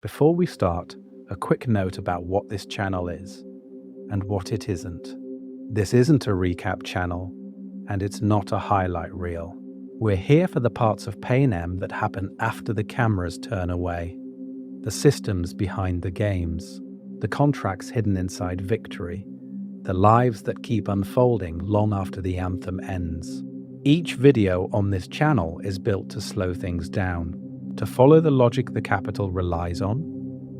Before we start, a quick note about what this channel is and what it isn't. This isn't a recap channel, and it's not a highlight reel. We're here for the parts of Panem that happen after the cameras turn away, the systems behind the games, the contracts hidden inside victory, the lives that keep unfolding long after the anthem ends. Each video on this channel is built to slow things down, to follow the logic the Capitol relies on,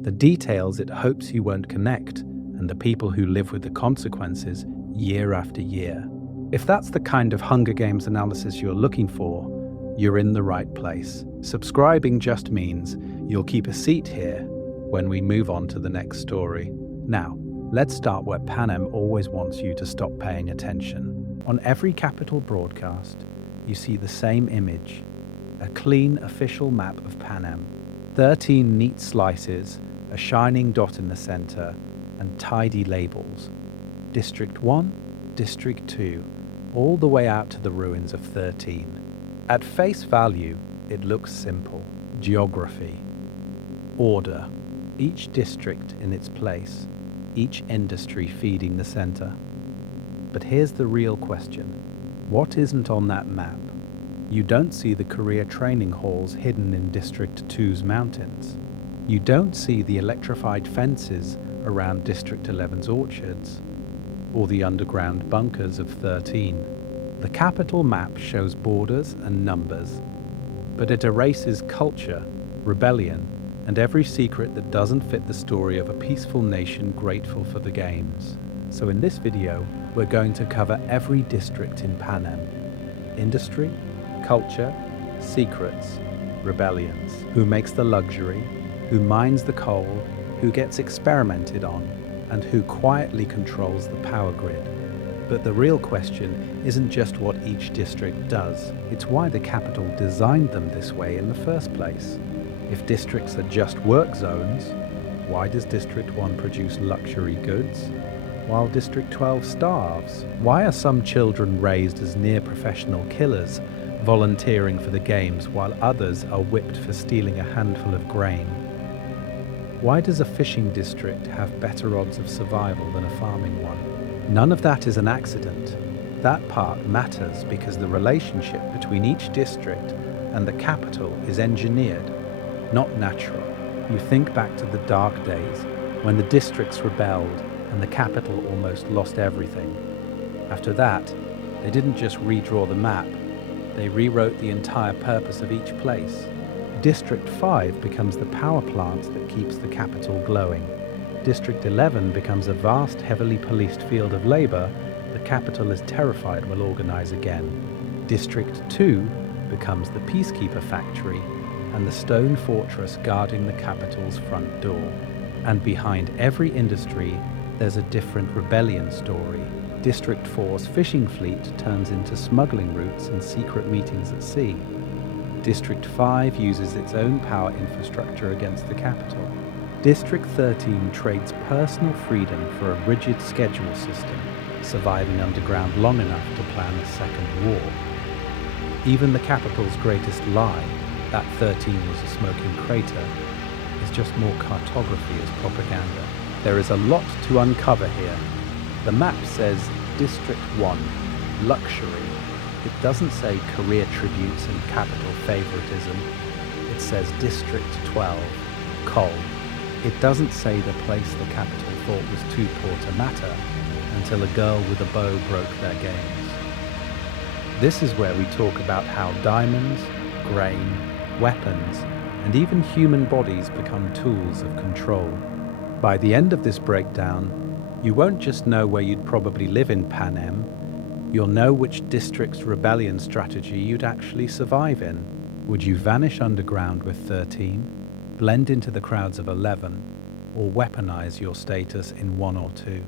the details it hopes you won't connect, and the people who live with the consequences year after year. If that's the kind of Hunger Games analysis you're looking for, you're in the right place. Subscribing just means you'll keep a seat here when we move on to the next story. Now, let's start where Panem always wants you to stop paying attention. On every Capitol broadcast, you see the same image, a clean official map of Panem. 13 neat slices, a shining dot in the center, and tidy labels. District 1, District 2, all the way out to the ruins of 13. At face value, it looks simple. Geography. Order. Each district in its place. Each industry feeding the center. But here's the real question. What isn't on that map? You don't see the career training halls hidden in District 2's mountains. You don't see the electrified fences around District 11's orchards, or the underground bunkers of 13. The Capitol map shows borders and numbers, but it erases culture, rebellion, and every secret that doesn't fit the story of a peaceful nation grateful for the games. So in this video, we're going to cover every district in Panem. Industry, culture, secrets, rebellions. Who makes the luxury, who mines the coal, who gets experimented on, and who quietly controls the power grid. But the real question isn't just what each district does, it's why the Capitol designed them this way in the first place. If districts are just work zones, why does District 1 produce luxury goods, while District 12 starves? Why are some children raised as near-professional killers, volunteering for the games, while others are whipped for stealing a handful of grain? Why does a fishing district have better odds of survival than a farming one? None of that is an accident. That part matters because the relationship between each district and the Capitol is engineered, not natural. You think back to the dark days when the districts rebelled and the Capitol almost lost everything. After that, they didn't just redraw the map, they rewrote the entire purpose of each place. District 5 becomes the power plant that keeps the Capitol glowing. District 11 becomes a vast, heavily policed field of labor the Capitol is terrified will organize again. District 2 becomes the peacekeeper factory and the stone fortress guarding the Capitol's front door. And behind every industry, there's a different rebellion story. District 4's fishing fleet turns into smuggling routes and secret meetings at sea. District 5 uses its own power infrastructure against the Capitol. District 13 trades personal freedom for a rigid schedule system, surviving underground long enough to plan a second war. Even the Capitol's greatest lie, that 13 was a smoking crater, is just more cartography as propaganda. There is a lot to uncover here. The map says District 1, luxury. It doesn't say career tributes and capital favoritism. It says District 12, coal. It doesn't say the place the Capitol thought was too poor to matter until a girl with a bow broke their games. This is where we talk about how diamonds, grain, weapons, and even human bodies become tools of control. By the end of this breakdown, you won't just know where you'd probably live in Panem, you'll know which district's rebellion strategy you'd actually survive in. Would you vanish underground with 13, blend into the crowds of 11, or weaponize your status in 1 or 2?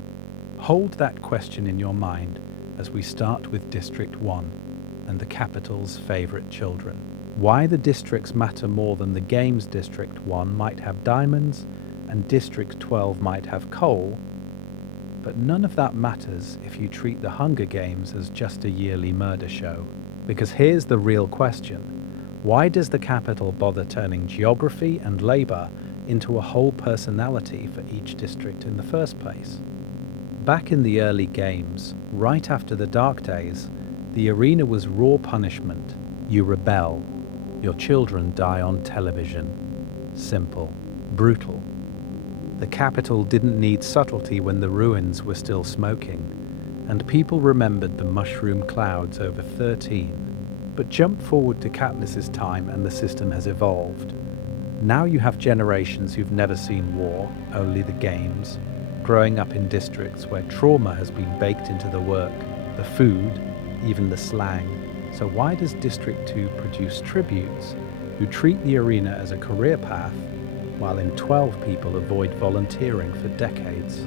Hold that question in your mind as we start with District 1 and the Capitol's favorite children. Why the districts matter more than the games. District 1 might have diamonds and District 12 might have coal, but none of that matters if you treat the Hunger Games as just a yearly murder show. Because here's the real question. Why does the Capitol bother turning geography and labor into a whole personality for each district in the first place. Back in the early games, right after the Dark Days, the arena was raw punishment. You rebel. Your children die on television. Simple. Brutal. The capital didn't need subtlety when the ruins were still smoking, and people remembered the mushroom clouds over 13. But jump forward to Katniss's time and the system has evolved. Now you have generations who've never seen war, only the games, growing up in districts where trauma has been baked into the work, the food, even the slang. So why does District 2 produce tributes who treat the arena as a career path, while in 12 people avoid volunteering for decades?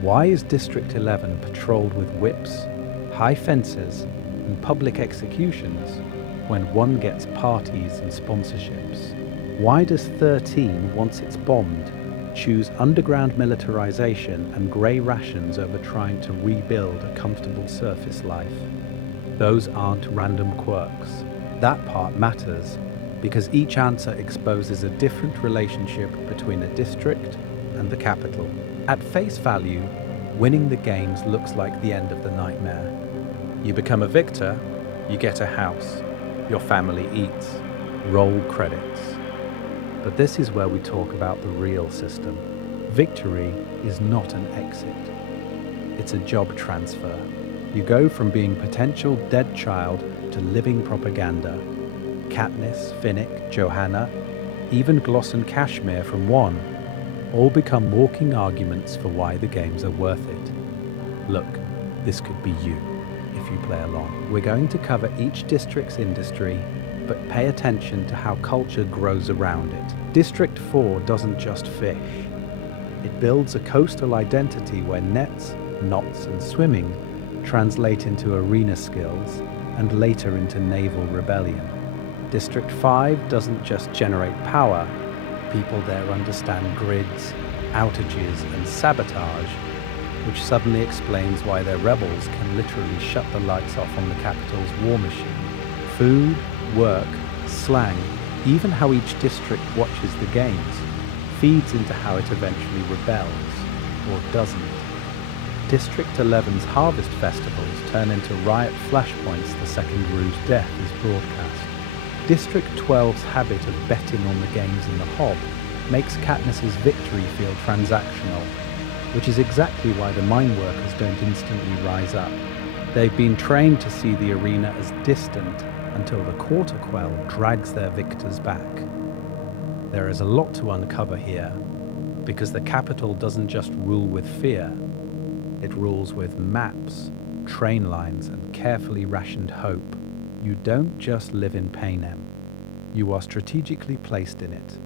Why is District 11 patrolled with whips, high fences, and public executions when one gets parties and sponsorships? Why does 13, once it's bombed, choose underground militarization and grey rations over trying to rebuild a comfortable surface life? Those aren't random quirks. That part matters because each answer exposes a different relationship between a district and the capital. At face value, winning the games looks like the end of the nightmare. You become a victor, you get a house, your family eats, roll credits. But this is where we talk about the real system. Victory is not an exit. It's a job transfer. You go from being potential dead child to living propaganda. Katniss, Finnick, Johanna, even Gloss and Kashmir from 1, all become walking arguments for why the games are worth it. Look, this could be you, if you play along. We're going to cover each district's industry, but pay attention to how culture grows around it. District 4 doesn't just fish. It builds a coastal identity where nets, knots, and swimming translate into arena skills and later into naval rebellion. District 5 doesn't just generate power. People there understand grids, outages, and sabotage, which suddenly explains why their rebels can literally shut the lights off on the capital's war machine. Food, work, slang, even how each district watches the games, feeds into how it eventually rebels, or doesn't. District 11's harvest festivals turn into riot flashpoints the second Rue's death is broadcast. District 12's habit of betting on the games in the Hob makes Katniss's victory feel transactional, which is exactly why the mine workers don't instantly rise up. They've been trained to see the arena as distant until the Quarter Quell drags their victors back. There is a lot to uncover here, because the capital doesn't just rule with fear, it rules with maps, train lines, and carefully rationed hope. You don't just live in Panem, you are strategically placed in it.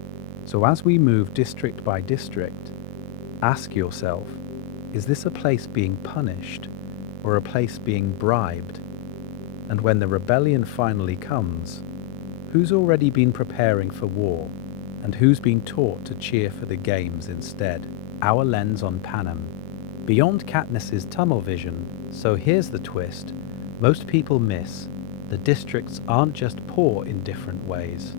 So as we move district by district, ask yourself, is this a place being punished or a place being bribed? And when the rebellion finally comes, who's already been preparing for war and who's been taught to cheer for the games instead? Our lens on Panem. Beyond Katniss's tunnel vision, so here's the twist, most people miss. The districts aren't just poor in different ways,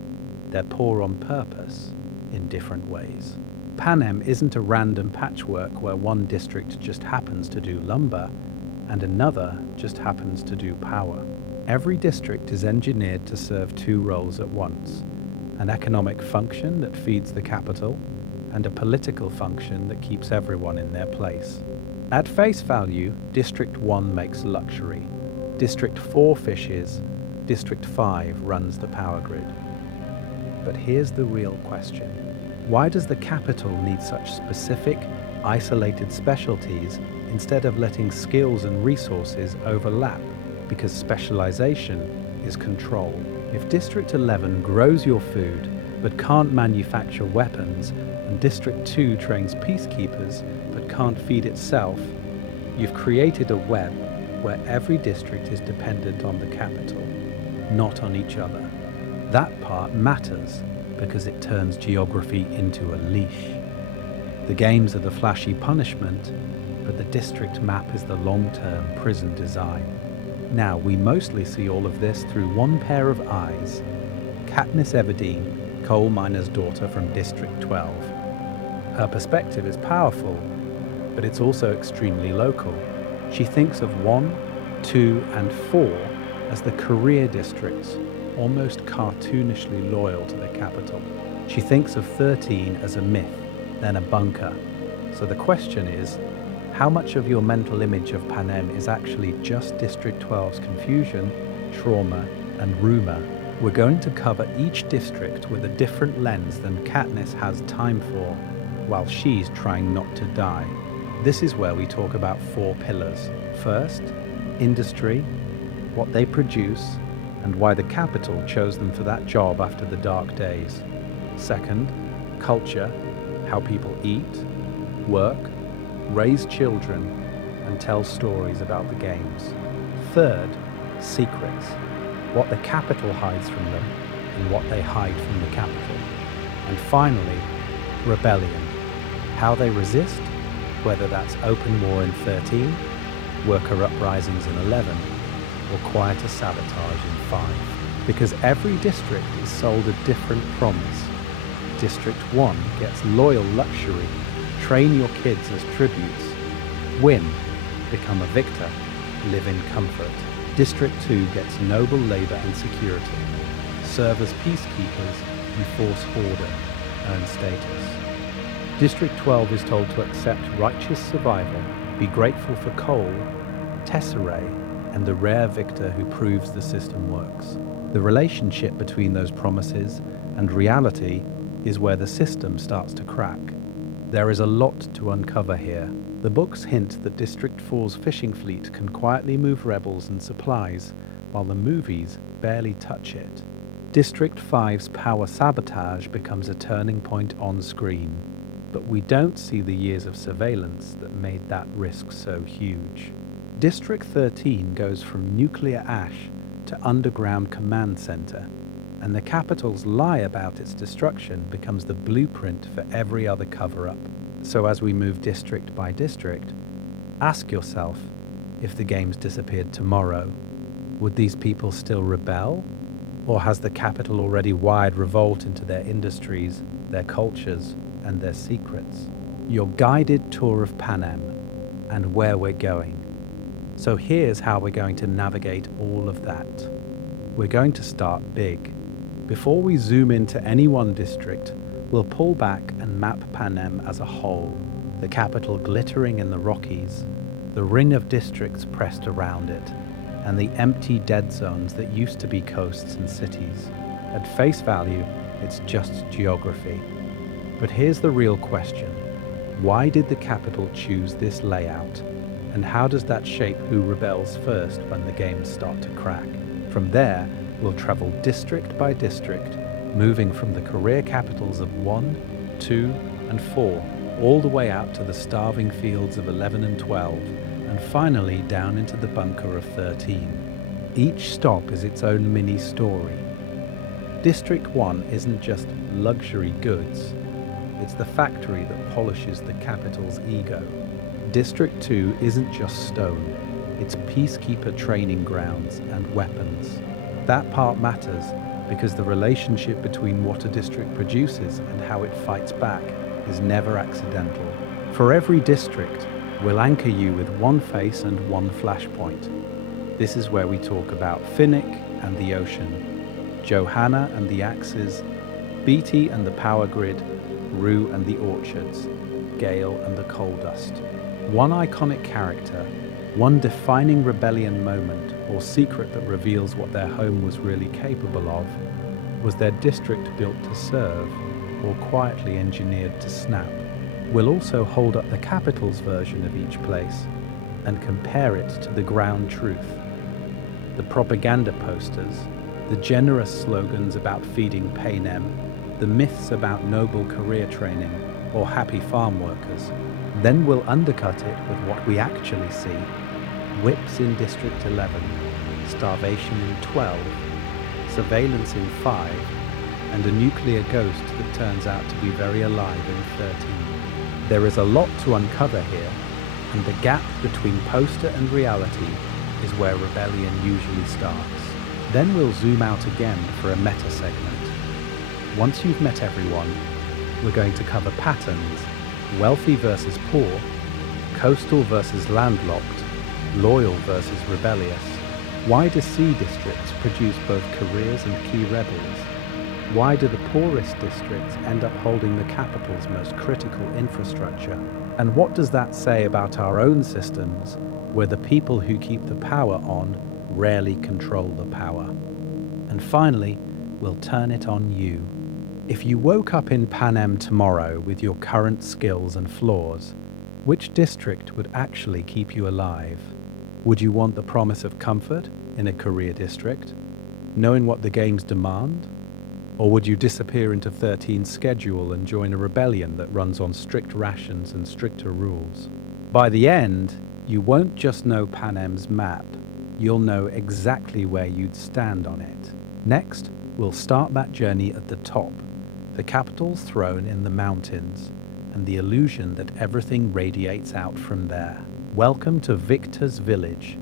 they're poor on purpose in different ways. Panem isn't a random patchwork where one district just happens to do lumber and another just happens to do power. Every district is engineered to serve two roles at once, an economic function that feeds the capital and a political function that keeps everyone in their place. At face value, District 1 makes luxury, District 4 fishes, District 5 runs the power grid. But here's the real question. Why does the capital need such specific, isolated specialties instead of letting skills and resources overlap? Because specialization is control. If District 11 grows your food but can't manufacture weapons, and District 2 trains peacekeepers but can't feed itself, you've created a web where every district is dependent on the capital, not on each other. That part matters because it turns geography into a leash. The games are the flashy punishment, but the district map is the long-term prison design. Now, we mostly see all of this through one pair of eyes. Katniss Everdeen, coal miner's daughter from District 12. Her perspective is powerful, but it's also extremely local. She thinks of 1, 2, and 4 as the career districts, almost cartoonishly loyal to the capital. She thinks of 13 as a myth, then a bunker. So the question is, how much of your mental image of Panem is actually just District 12's confusion, trauma, and rumor? We're going to cover each district with a different lens than Katniss has time for, while she's trying not to die. This is where we talk about 4 pillars. First, industry, what they produce, and why the capital chose them for that job after the dark days. Second, culture, how people eat, work, raise children, and tell stories about the games. Third, secrets, what the capital hides from them and what they hide from the capital. And finally, rebellion, how they resist, whether that's open war in 13, worker uprisings in 11, or quieter sabotage in 5. Because every district is sold a different promise. District 1 gets loyal luxury, train your kids as tributes, win, become a victor, live in comfort. District 2 gets noble labor and security, serve as peacekeepers, enforce order, earn status. District 12 is told to accept righteous survival, be grateful for coal, tesserae, and the rare victor who proves the system works. The relationship between those promises and reality is where the system starts to crack. There is a lot to uncover here. The books hint that District 4's fishing fleet can quietly move rebels and supplies, while the movies barely touch it. District 5's power sabotage becomes a turning point on screen, but we don't see the years of surveillance that made that risk so huge. District 13 goes from nuclear ash to underground command center, and the capital's lie about its destruction becomes the blueprint for every other cover-up. So as we move district by district, ask yourself, if the games disappeared tomorrow, would these people still rebel? Or has the capital already wired revolt into their industries, their cultures, and their secrets? Your guided tour of Panem and where we're going. So here's how we're going to navigate all of that. We're going to start big. Before we zoom into any one district, we'll pull back and map Panem as a whole, the capital glittering in the Rockies, the ring of districts pressed around it, and the empty dead zones that used to be coasts and cities. At face value, it's just geography. But here's the real question. Why did the capital choose this layout? And how does that shape who rebels first when the games start to crack? From there, we'll travel district by district, moving from the career capitals of 1, 2, and 4, all the way out to the starving fields of 11 and 12, and finally down into the bunker of 13. Each stop is its own mini-story. District 1 isn't just luxury goods, it's the factory that polishes the capital's ego. District 2 isn't just stone, it's peacekeeper training grounds and weapons. That part matters because the relationship between what a district produces and how it fights back is never accidental. For every district, we'll anchor you with one face and one flashpoint. This is where we talk about Finnick and the ocean, Johanna and the axes, Beatty and the power grid, Rue and the orchards, Gale and the coal dust. One iconic character, one defining rebellion moment or secret that reveals what their home was really capable of, was their district built to serve or quietly engineered to snap. We'll also hold up the capital's version of each place and compare it to the ground truth. The propaganda posters, the generous slogans about feeding Panem, the myths about noble career training or happy farm workers. Then we'll undercut it with what we actually see. Whips in District 11, starvation in 12, surveillance in 5, and a nuclear ghost that turns out to be very alive in 13. There is a lot to uncover here, and the gap between poster and reality is where rebellion usually starts. Then we'll zoom out again for a meta segment. Once you've met everyone, we're going to cover patterns, wealthy versus poor, coastal versus landlocked, loyal versus rebellious. Why do sea districts produce both careers and key rebels? Why do the poorest districts end up holding the capital's most critical infrastructure? And what does that say about our own systems, where the people who keep the power on rarely control the power? And finally, we'll turn it on you. If you woke up in Panem tomorrow with your current skills and flaws, which district would actually keep you alive? Would you want the promise of comfort in a career district, knowing what the games demand? Or would you disappear into 13's schedule and join a rebellion that runs on strict rations and stricter rules? By the end, you won't just know Panem's map, you'll know exactly where you'd stand on it. Next, we'll start that journey at the top, the capital's throne in the mountains, and the illusion that everything radiates out from there. Welcome to Victor's Village,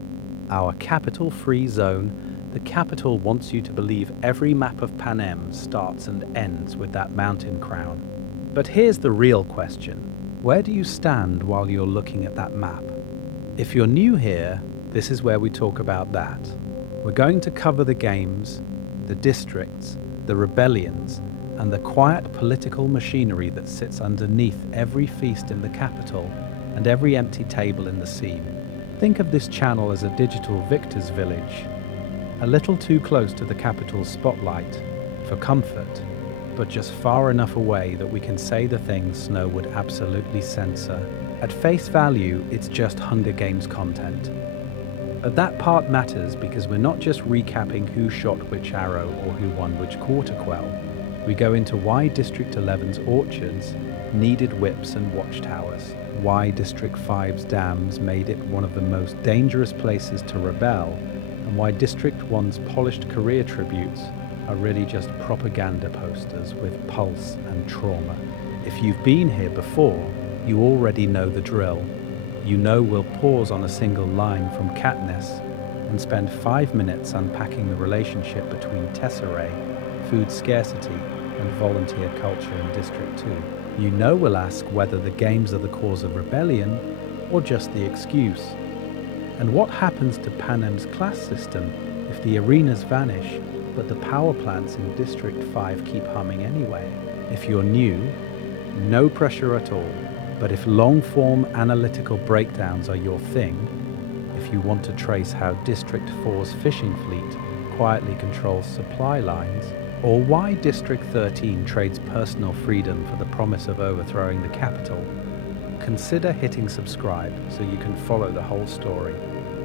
our capital-free zone. The capital wants you to believe every map of Panem starts and ends with that mountain crown. But here's the real question. Where do you stand while you're looking at that map? If you're new here, this is where we talk about that. We're going to cover the games, the districts, the rebellions, and the quiet political machinery that sits underneath every feast in the capital and every empty table in the seam. Think of this channel as a digital Victor's Village, a little too close to the capital's spotlight for comfort, but just far enough away that we can say the things Snow would absolutely censor. At face value, it's just Hunger Games content. But that part matters because we're not just recapping who shot which arrow or who won which quarter quell. We go into why District 11's orchards needed whips and watchtowers, why District 5's dams made it one of the most dangerous places to rebel, and why District 1's polished career tributes are really just propaganda posters with pulse and trauma. If you've been here before, you already know the drill. You know we'll pause on a single line from Katniss and spend 5 minutes unpacking the relationship between tesserae, food scarcity, and volunteer culture in District 2. You know we'll ask whether the games are the cause of rebellion or just the excuse. And what happens to Panem's class system if the arenas vanish, but the power plants in District 5 keep humming anyway? If you're new, no pressure at all. But if long-form analytical breakdowns are your thing, if you want to trace how District 4's fishing fleet quietly controls supply lines, or why District 13 trades personal freedom for the promise of overthrowing the capital, consider hitting subscribe so you can follow the whole story.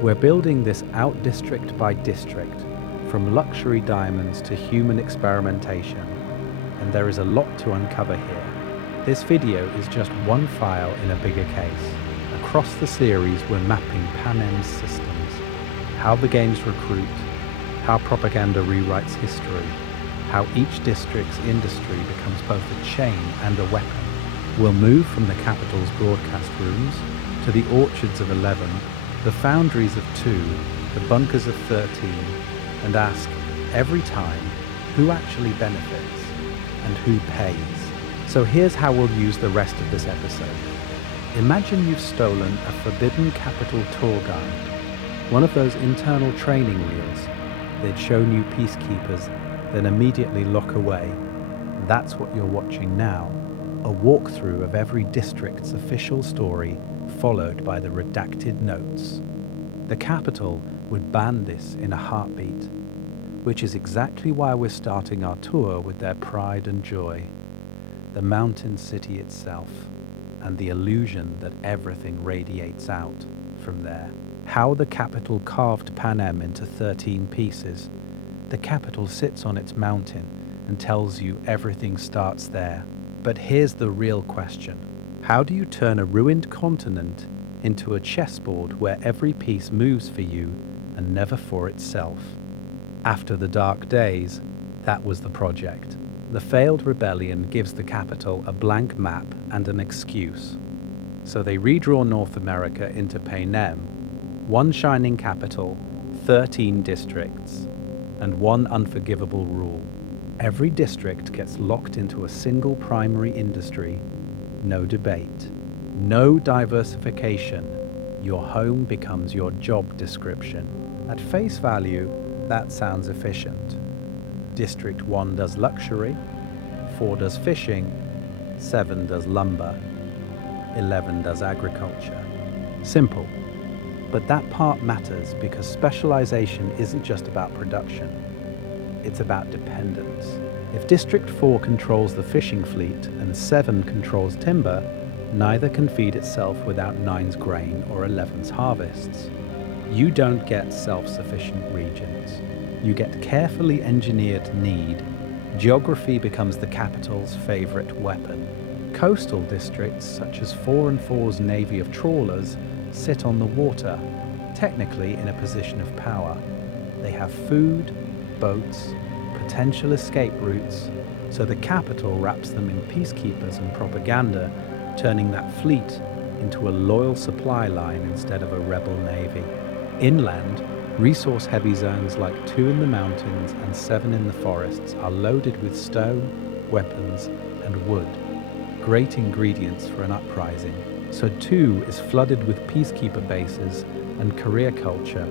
We're building this out district by district, from luxury diamonds to human experimentation, and there is a lot to uncover here. This video is just one file in a bigger case. Across the series, we're mapping Panem's systems, how the games recruit, how propaganda rewrites history, how each district's industry becomes both a chain and a weapon. We'll move from the capital's broadcast rooms to the orchards of 11, the foundries of 2, the bunkers of 13, and ask, every time, who actually benefits and who pays? So here's how we'll use the rest of this episode. Imagine you've stolen a forbidden capital tour guide, one of those internal training wheels they'd show new peacekeepers, then immediately lock away. That's what you're watching now, a walkthrough of every district's official story, followed by the redacted notes. The capital would ban this in a heartbeat, which is exactly why we're starting our tour with their pride and joy. The mountain city itself, and the illusion that everything radiates out from there. How the capital carved Panem into 13 pieces. The capital sits on its mountain and tells you everything starts there. But here's the real question. How do you turn a ruined continent into a chessboard where every piece moves for you and never for itself? After the dark days, that was the project. The failed rebellion gives the capital a blank map and an excuse. So they redraw North America into Panem, one shining capital, 13 districts, and one unforgivable rule. Every district gets locked into a single primary industry, no debate. No diversification. Your home becomes your job description. At face value, that sounds efficient. District 1 does luxury, 4 does fishing, 7 does lumber, 11 does agriculture. Simple. But that part matters because specialization isn't just about production. It's about dependence. If District 4 controls the fishing fleet and 7 controls timber, neither can feed itself without 9's grain or 11's harvests. You don't get self-sufficient regions. You get carefully engineered need. Geography becomes the capital's favorite weapon. Coastal districts, such as 4 and 4's navy of trawlers, sit on the water, technically in a position of power. They have food, boats, potential escape routes, so the capital wraps them in peacekeepers and propaganda, turning that fleet into a loyal supply line instead of a rebel navy. Inland, resource-heavy zones like 2 in the mountains and 7 in the forests are loaded with stone, weapons, and wood, great ingredients for an uprising. So 2 is flooded with peacekeeper bases and career culture,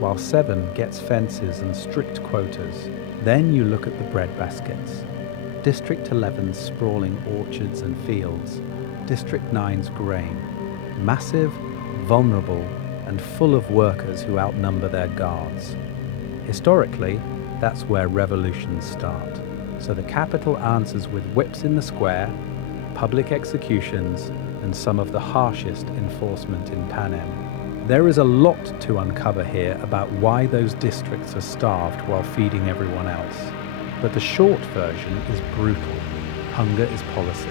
while 7 gets fences and strict quotas. Then you look at the breadbaskets. District 11's sprawling orchards and fields, District 9's grain, massive, vulnerable, and full of workers who outnumber their guards. Historically, that's where revolutions start. So the capital answers with whips in the square, public executions, and some of the harshest enforcement in Panem. There is a lot to uncover here about why those districts are starved while feeding everyone else. But the short version is brutal. Hunger is policy.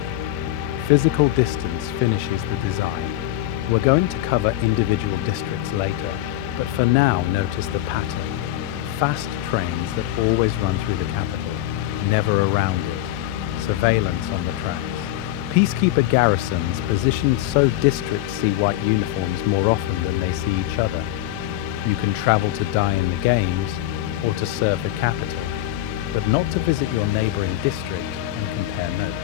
Physical distance finishes the design. We're going to cover individual districts later, but for now notice the pattern. Fast trains that always run through the capital, never around it. Surveillance on the tracks. Peacekeeper garrisons positioned so districts see white uniforms more often than they see each other. You can travel to die in the games or to serve the capital, but not to visit your neighboring district and compare notes.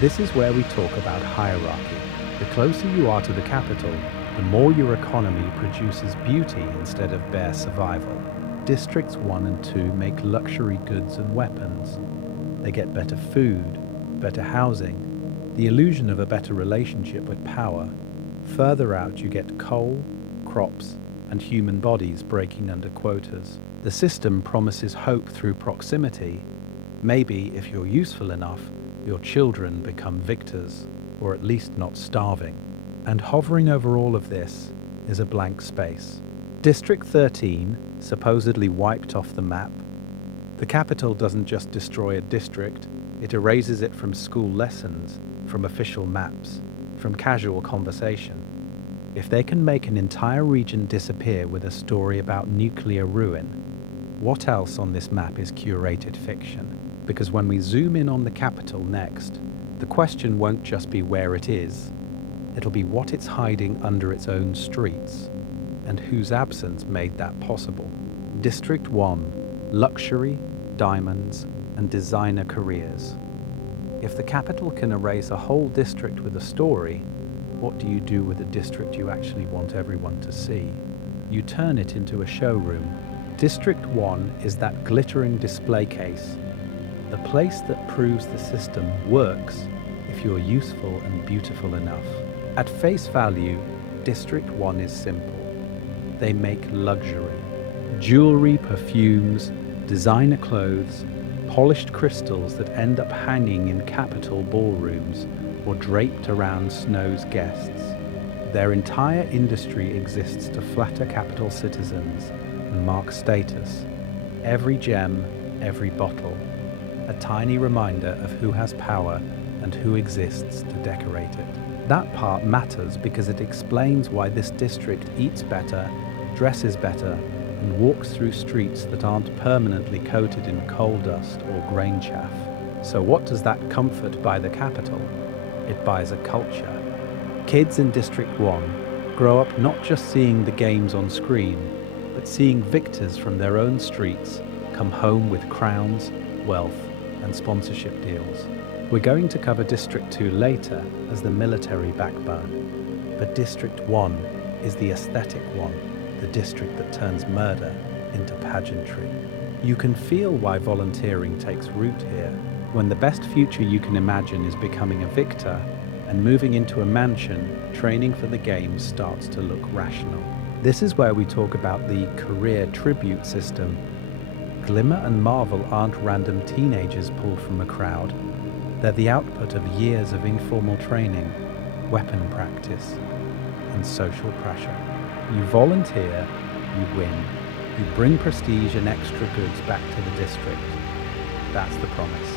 This is where we talk about hierarchy. The closer you are to the capital, the more your economy produces beauty instead of bare survival. Districts 1 and 2 make luxury goods and weapons. They get better food, better housing, the illusion of a better relationship with power. Further out you get coal, crops, and human bodies breaking under quotas. The system promises hope through proximity. Maybe, if you're useful enough, your children become victors, or at least not starving. And hovering over all of this is a blank space. District 13, supposedly wiped off the map. The capital doesn't just destroy a district, it erases it from school lessons, from official maps, from casual conversation. If they can make an entire region disappear with a story about nuclear ruin, what else on this map is curated fiction? Because when we zoom in on the capital next, the question won't just be where it is, it'll be what it's hiding under its own streets, and whose absence made that possible. District 1, luxury, diamonds, and designer careers. If the capital can erase a whole district with a story, what do you do with a district you actually want everyone to see? You turn it into a showroom. District 1 is that glittering display case, the place that proves the system works if you're useful and beautiful enough. At face value, District 1 is simple. They make luxury. Jewelry, perfumes, designer clothes, polished crystals that end up hanging in capital ballrooms or draped around Snow's guests. Their entire industry exists to flatter capital citizens and mark status. Every gem, every bottle, a tiny reminder of who has power and who exists to decorate it. That part matters because it explains why this district eats better, dresses better, and walks through streets that aren't permanently coated in coal dust or grain chaff. So what does that comfort buy the capital? It buys a culture. Kids in District 1 grow up not just seeing the games on screen, but seeing victors from their own streets come home with crowns, wealth, and sponsorship deals. We're going to cover District 2 later as the military backbone, but District 1 is the aesthetic one, the district that turns murder into pageantry. You can feel why volunteering takes root here, when the best future you can imagine is becoming a victor and moving into a mansion, training for the games starts to look rational. This is where we talk about the career tribute system. Glimmer and Marvel aren't random teenagers pulled from a crowd. They're the output of years of informal training, weapon practice, and social pressure. You volunteer, you win. You bring prestige and extra goods back to the district. That's the promise.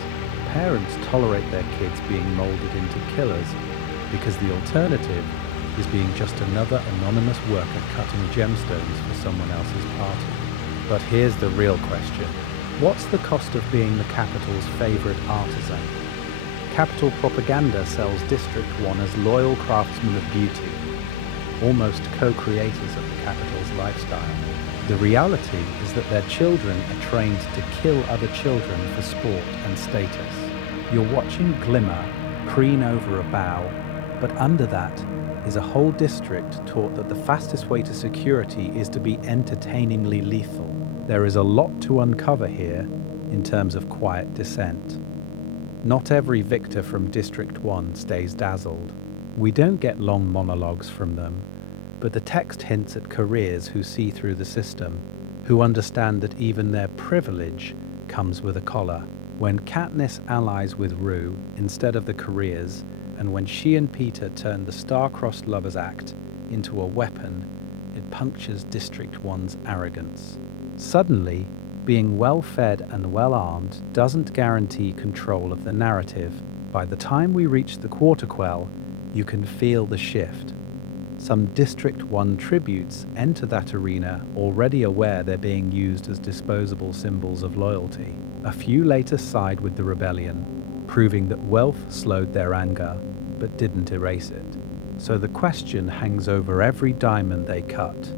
Parents tolerate their kids being molded into killers because the alternative is being just another anonymous worker cutting gemstones for someone else's party. But here's the real question. What's the cost of being the capital's favorite artisan? Capital propaganda sells District 1 as loyal craftsmen of beauty, almost co-creators of the capital's lifestyle. The reality is that their children are trained to kill other children for sport and status. You're watching Glimmer preen over a bow, but under that is a whole district taught that the fastest way to security is to be entertainingly lethal. There is a lot to uncover here in terms of quiet dissent. Not every victor from District 1 stays dazzled. We don't get long monologues from them, but the text hints at careers who see through the system, who understand that even their privilege comes with a collar. When Katniss allies with Rue instead of the careers, and when she and Peter turn the star-crossed lovers act into a weapon, it punctures District 1's arrogance. Suddenly, being well-fed and well-armed doesn't guarantee control of the narrative. By the time we reach the Quarter Quell, you can feel the shift. Some District 1 tributes enter that arena already aware they're being used as disposable symbols of loyalty. A few later side with the rebellion, proving that wealth slowed their anger, but didn't erase it. So the question hangs over every diamond they cut.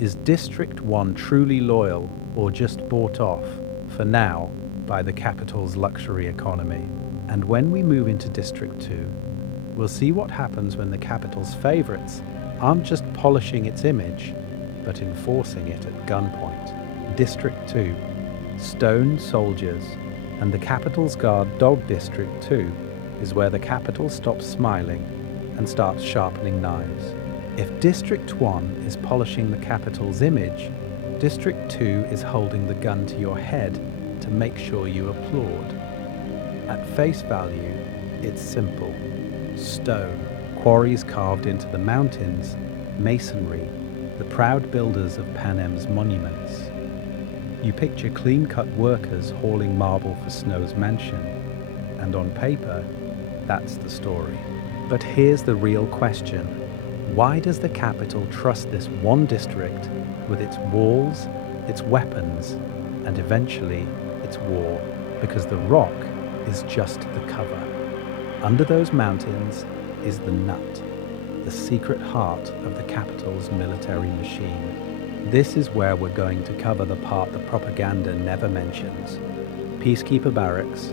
Is District 1 truly loyal or just bought off, for now, by the capital's luxury economy? And when we move into District 2, we'll see what happens when the capital's favorites aren't just polishing its image, but enforcing it at gunpoint. District 2, Stone Soldiers, and the capital's guard Dog District 2 is where the capital stops smiling and starts sharpening knives. If District 1 is polishing the capital's image, District 2 is holding the gun to your head to make sure you applaud. At face value, it's simple. Stone, quarries carved into the mountains, masonry, the proud builders of Panem's monuments. You picture clean-cut workers hauling marble for Snow's mansion, and on paper, that's the story. But here's the real question. Why does the capital trust this one district with its walls, its weapons, and eventually its war? Because the rock is just the cover. Under those mountains is the nut, the secret heart of the capital's military machine. This is where we're going to cover the part the propaganda never mentions. Peacekeeper barracks,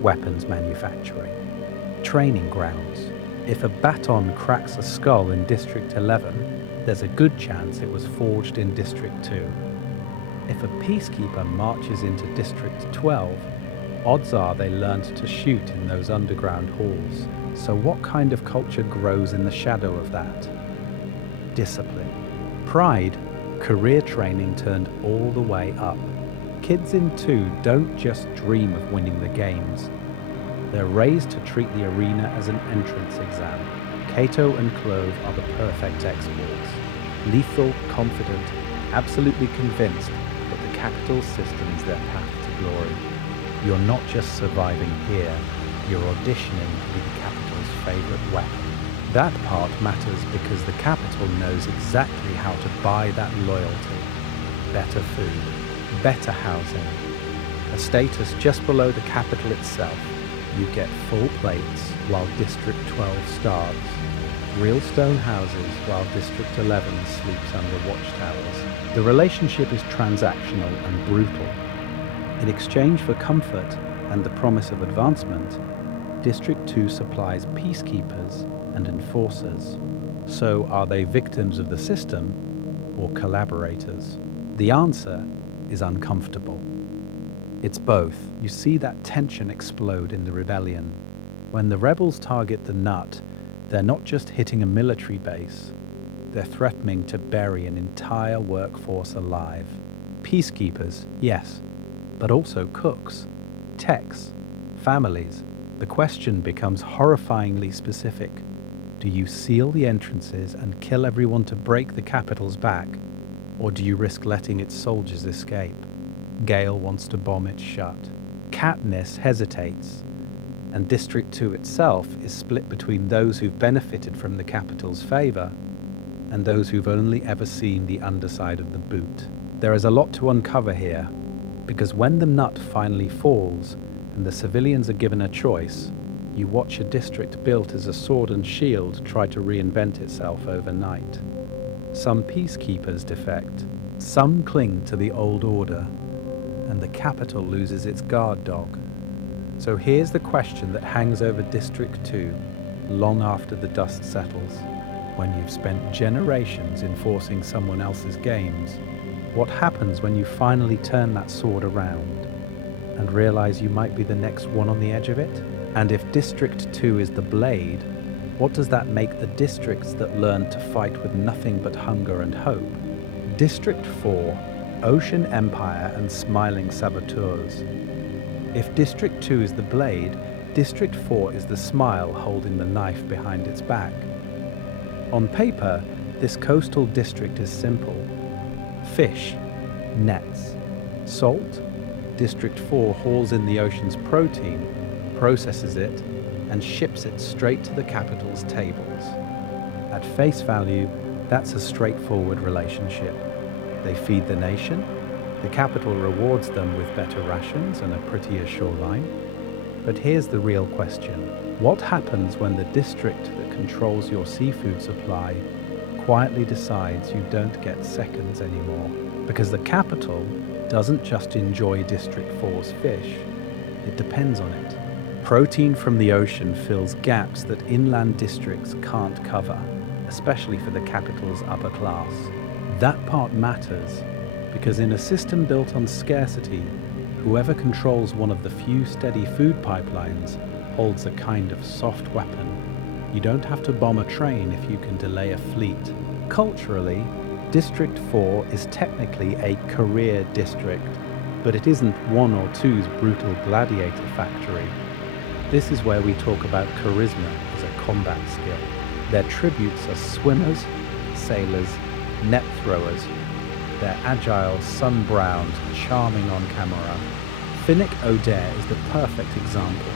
weapons manufacturing, training grounds. If a baton cracks a skull in District 11, there's a good chance it was forged in District 2. If a peacekeeper marches into District 12, odds are they learned to shoot in those underground halls. So what kind of culture grows in the shadow of that? Discipline. Pride, career training turned all the way up. Kids in 2 don't just dream of winning the games. They're raised to treat the arena as an entrance exam. Cato and Clove are the perfect exports. Lethal, confident, absolutely convinced that the capital system is their path to glory. You're not just surviving here, you're auditioning to be the capital's favorite weapon. That part matters because the capital knows exactly how to buy that loyalty. Better food, better housing, a status just below the capital itself. You get full plates while District 12 starves, real stone houses while District 11 sleeps under watchtowers. The relationship is transactional and brutal. In exchange for comfort and the promise of advancement, District 2 supplies peacekeepers and enforcers. So are they victims of the system or collaborators? The answer is uncomfortable. It's both. You see that tension explode in the rebellion. When the rebels target the nut, they're not just hitting a military base, they're threatening to bury an entire workforce alive. Peacekeepers, yes, but also cooks, techs, families. The question becomes horrifyingly specific. Do you seal the entrances and kill everyone to break the capital's back, or do you risk letting its soldiers escape? Gale wants to bomb it shut. Katniss hesitates, and District 2 itself is split between those who've benefited from the capital's favor and those who've only ever seen the underside of the boot. There is a lot to uncover here, because when the nut finally falls and the civilians are given a choice, you watch a district built as a sword and shield try to reinvent itself overnight. Some peacekeepers defect, some cling to the old order, and the capital loses its guard dog. So here's the question that hangs over District 2 long after the dust settles. When you've spent generations enforcing someone else's games, what happens when you finally turn that sword around and realize you might be the next one on the edge of it? And if District 2 is the blade, what does that make the districts that learn to fight with nothing but hunger and hope? District 4, Ocean Empire and Smiling Saboteurs. If District 2 is the blade, District 4 is the smile holding the knife behind its back. On paper, this coastal district is simple. Fish, nets, salt. District 4 hauls in the ocean's protein, processes it, and ships it straight to the capital's tables. At face value, that's a straightforward relationship. They feed the nation, the capital rewards them with better rations and a prettier shoreline. But here's the real question. What happens when the district that controls your seafood supply quietly decides you don't get seconds anymore? Because the capital doesn't just enjoy District 4's fish, it depends on it. Protein from the ocean fills gaps that inland districts can't cover, especially for the capital's upper class. That part matters, because in a system built on scarcity, whoever controls one of the few steady food pipelines holds a kind of soft weapon. You don't have to bomb a train if you can delay a fleet. Culturally, District 4 is technically a career district, but it isn't 1 or 2's brutal gladiator factory. This is where we talk about charisma as a combat skill. Their tributes are swimmers, sailors, net throwers. They're agile, sun-browned, charming on camera. Finnick Odair is the perfect example.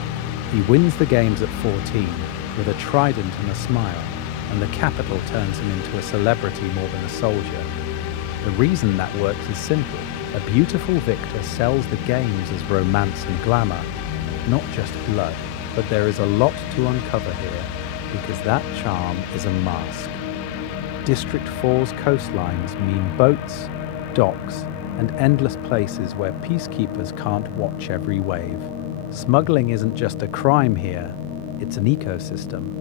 He wins the games at 14 with a trident and a smile, and the capital turns him into a celebrity more than a soldier. The reason that works is simple. A beautiful victor sells the games as romance and glamour, not just blood. But there is a lot to uncover here, because that charm is a mask. District 4's coastlines mean boats, docks, and endless places where peacekeepers can't watch every wave. Smuggling isn't just a crime here, it's an ecosystem.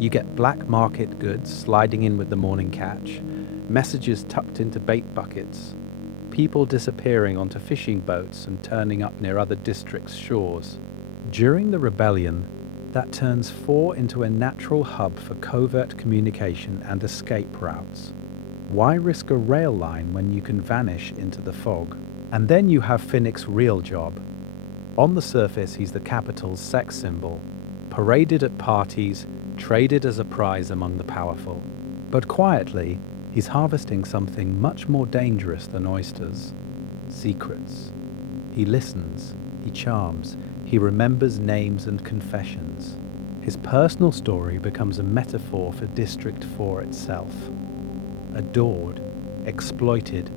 You get black market goods sliding in with the morning catch, messages tucked into bait buckets, people disappearing onto fishing boats and turning up near other districts' shores. During the rebellion, that turns 4 into a natural hub for covert communication and escape routes. Why risk a rail line when you can vanish into the fog? And then you have Finnick's real job. On the surface, he's the capital's sex symbol, paraded at parties, traded as a prize among the powerful. But quietly, he's harvesting something much more dangerous than oysters: secrets. He listens, he charms, he remembers names and confessions. His personal story becomes a metaphor for District 4 itself. Adored, exploited,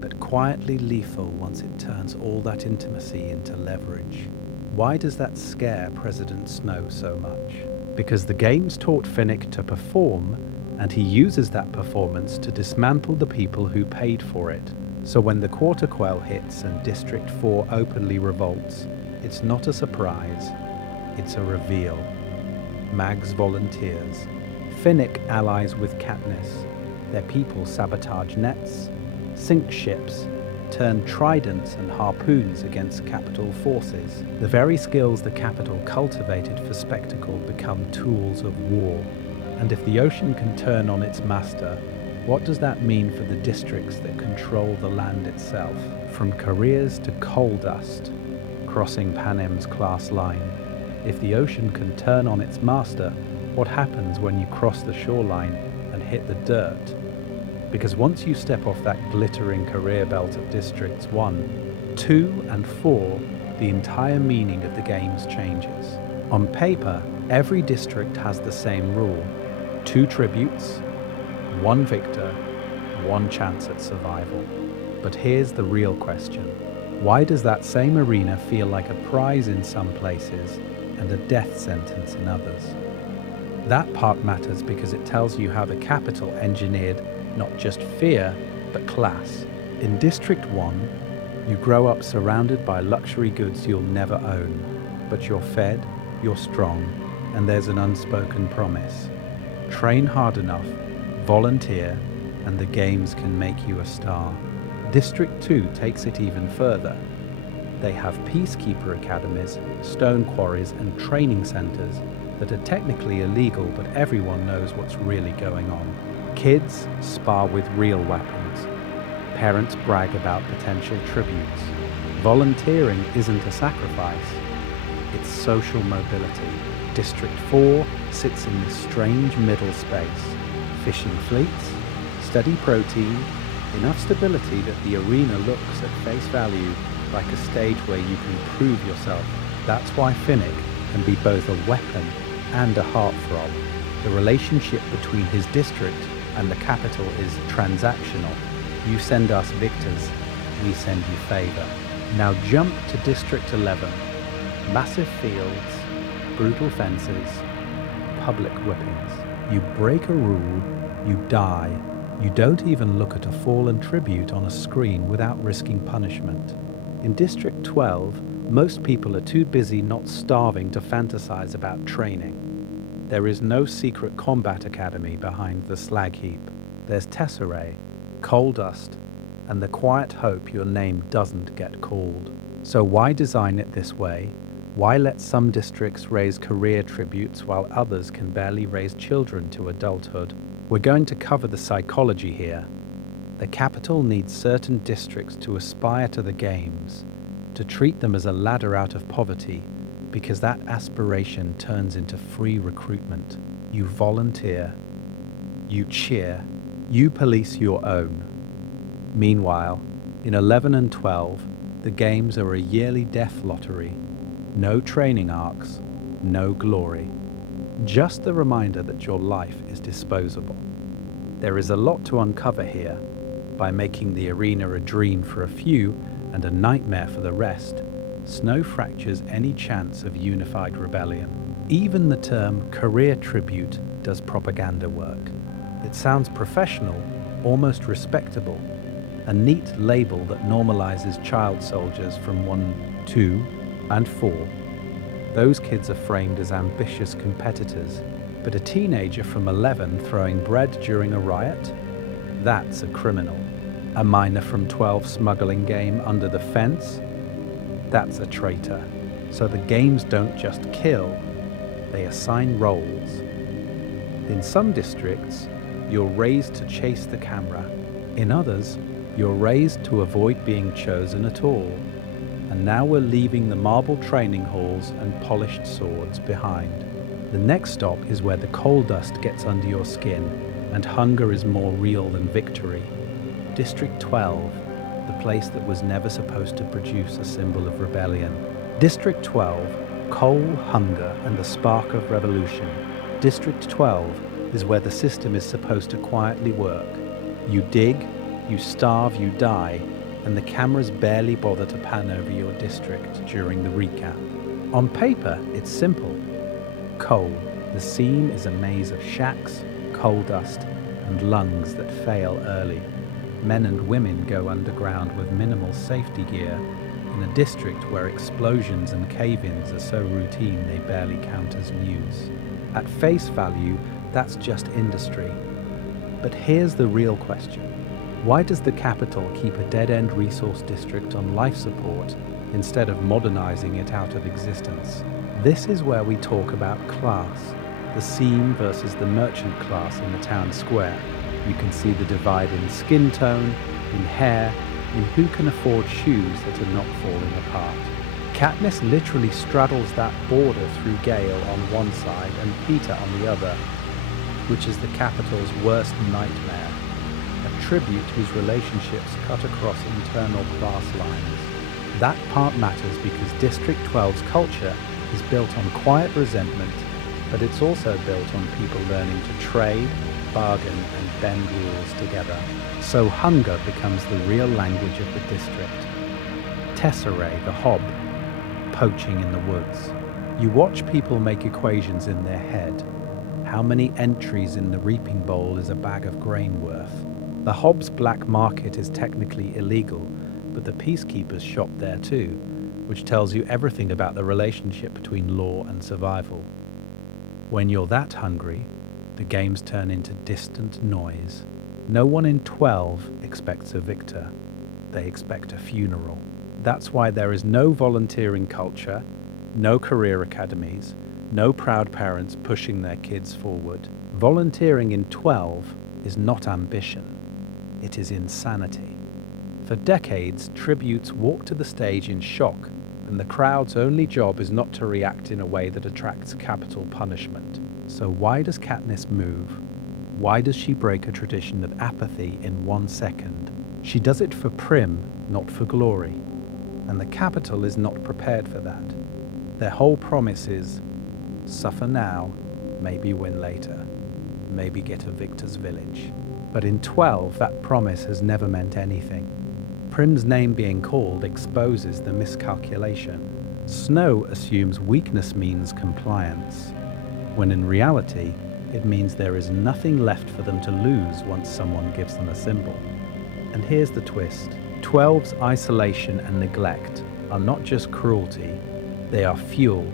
but quietly lethal once it turns all that intimacy into leverage. Why does that scare President Snow so much? Because the games taught Finnick to perform, and he uses that performance to dismantle the people who paid for it. So when the quarter quell hits and District 4 openly revolts, it's not a surprise. It's a reveal. Mags volunteers. Finnick allies with Katniss. Their people sabotage nets, sink ships, turn tridents and harpoons against capital forces. The very skills the capital cultivated for spectacle become tools of war. And if the ocean can turn on its master, what does that mean for the districts that control the land itself? From careers to coal dust, crossing Panem's class line. If the ocean can turn on its master, what happens when you cross the shoreline and hit the dirt? Because once you step off that glittering career belt of Districts 1, 2, and 4, the entire meaning of the games changes. On paper, every district has the same rule: 2 tributes, 1 victor, 1 chance at survival. But here's the real question. Why does that same arena feel like a prize in some places and a death sentence in others? That part matters because it tells you how the capital engineered not just fear, but class. In District 1, you grow up surrounded by luxury goods you'll never own, but you're fed, you're strong, and there's an unspoken promise. Train hard enough, volunteer, and the games can make you a star. District 2 takes it even further. They have peacekeeper academies, stone quarries, and training centers that are technically illegal, but everyone knows what's really going on. Kids spar with real weapons. Parents brag about potential tributes. Volunteering isn't a sacrifice, it's social mobility. District 4 sits in this strange middle space. Fishing fleets, steady protein, enough stability that the arena looks at face value like a stage where you can prove yourself. That's why Finnick can be both a weapon and a heartthrob. The relationship between his district and the capital is transactional. You send us victors, we send you favor. Now jump to District 11. Massive fields, brutal fences, public whippings. You break a rule, you die. You don't even look at a fallen tribute on a screen without risking punishment. In District 12, most people are too busy not starving to fantasize about training. There is no secret combat academy behind the slag heap. There's tesserae, coal dust, and the quiet hope your name doesn't get called. So why design it this way? Why let some districts raise career tributes while others can barely raise children to adulthood? We're going to cover the psychology here. The capital needs certain districts to aspire to the games, to treat them as a ladder out of poverty, because that aspiration turns into free recruitment. You volunteer, you cheer, you police your own. Meanwhile, in 11 and 12, the games are a yearly death lottery. No training arcs, no glory. Just the reminder that your life is disposable. There is a lot to uncover here. By making the arena a dream for a few and a nightmare for the rest, Snow fractures any chance of unified rebellion. Even the term career tribute does propaganda work. It sounds professional, almost respectable, a neat label that normalizes child soldiers from 1, 2, and 4. Those kids are framed as ambitious competitors, but a teenager from 11 throwing bread during a riot? That's a criminal. A minor from 12 smuggling game under the fence? That's a traitor. So the games don't just kill, they assign roles. In some districts, you're raised to chase the camera. In others, you're raised to avoid being chosen at all. And now we're leaving the marble training halls and polished swords behind. The next stop is where the coal dust gets under your skin and hunger is more real than victory. District 12, the place that was never supposed to produce a symbol of rebellion. District 12, coal, hunger, and the spark of revolution. District 12 is where the system is supposed to quietly work. You dig, you starve, you die, and the cameras barely bother to pan over your district during the recap. On paper, it's simple. Coal. The scene is a maze of shacks, coal dust, and lungs that fail early. Men and women go underground with minimal safety gear, in a district where explosions and cave-ins are so routine they barely count as news. At face value, that's just industry. But here's the real question. Why does the capital keep a dead-end resource district on life support instead of modernizing it out of existence? This is where we talk about class, the seam versus the merchant class in the town square. You can see the divide in skin tone, in hair, in who can afford shoes that are not falling apart. Katniss literally straddles that border through Gale on one side and Peter on the other, which is the capital's worst nightmare, a tribute whose relationships cut across internal class lines. That part matters because District 12's culture is built on quiet resentment, but it's also built on people learning to trade, bargain, and bend rules together. So hunger becomes the real language of the district. Tesserae, the hob, poaching in the woods. You watch people make equations in their head. How many entries in the reaping bowl is a bag of grain worth? The hob's black market is technically illegal, but the peacekeepers shop there too, which tells you everything about the relationship between law and survival. When you're that hungry, the games turn into distant noise. No one in 12 expects a victor. They expect a funeral. That's why there is no volunteering culture, no career academies, no proud parents pushing their kids forward. Volunteering in 12 is not ambition. It is insanity. For decades, tributes walk to the stage in shock, and the crowd's only job is not to react in a way that attracts capital punishment. So why does Katniss move? Why does she break a tradition of apathy in 1 second? She does it for Prim, not for glory. And the capital is not prepared for that. Their whole promise is, suffer now, maybe win later, maybe get a victor's village. But in 12, that promise has never meant anything. Prim's name being called exposes the miscalculation. Snow assumes weakness means compliance, when in reality, it means there is nothing left for them to lose once someone gives them a symbol. And here's the twist. 12's isolation and neglect are not just cruelty, they are fuel.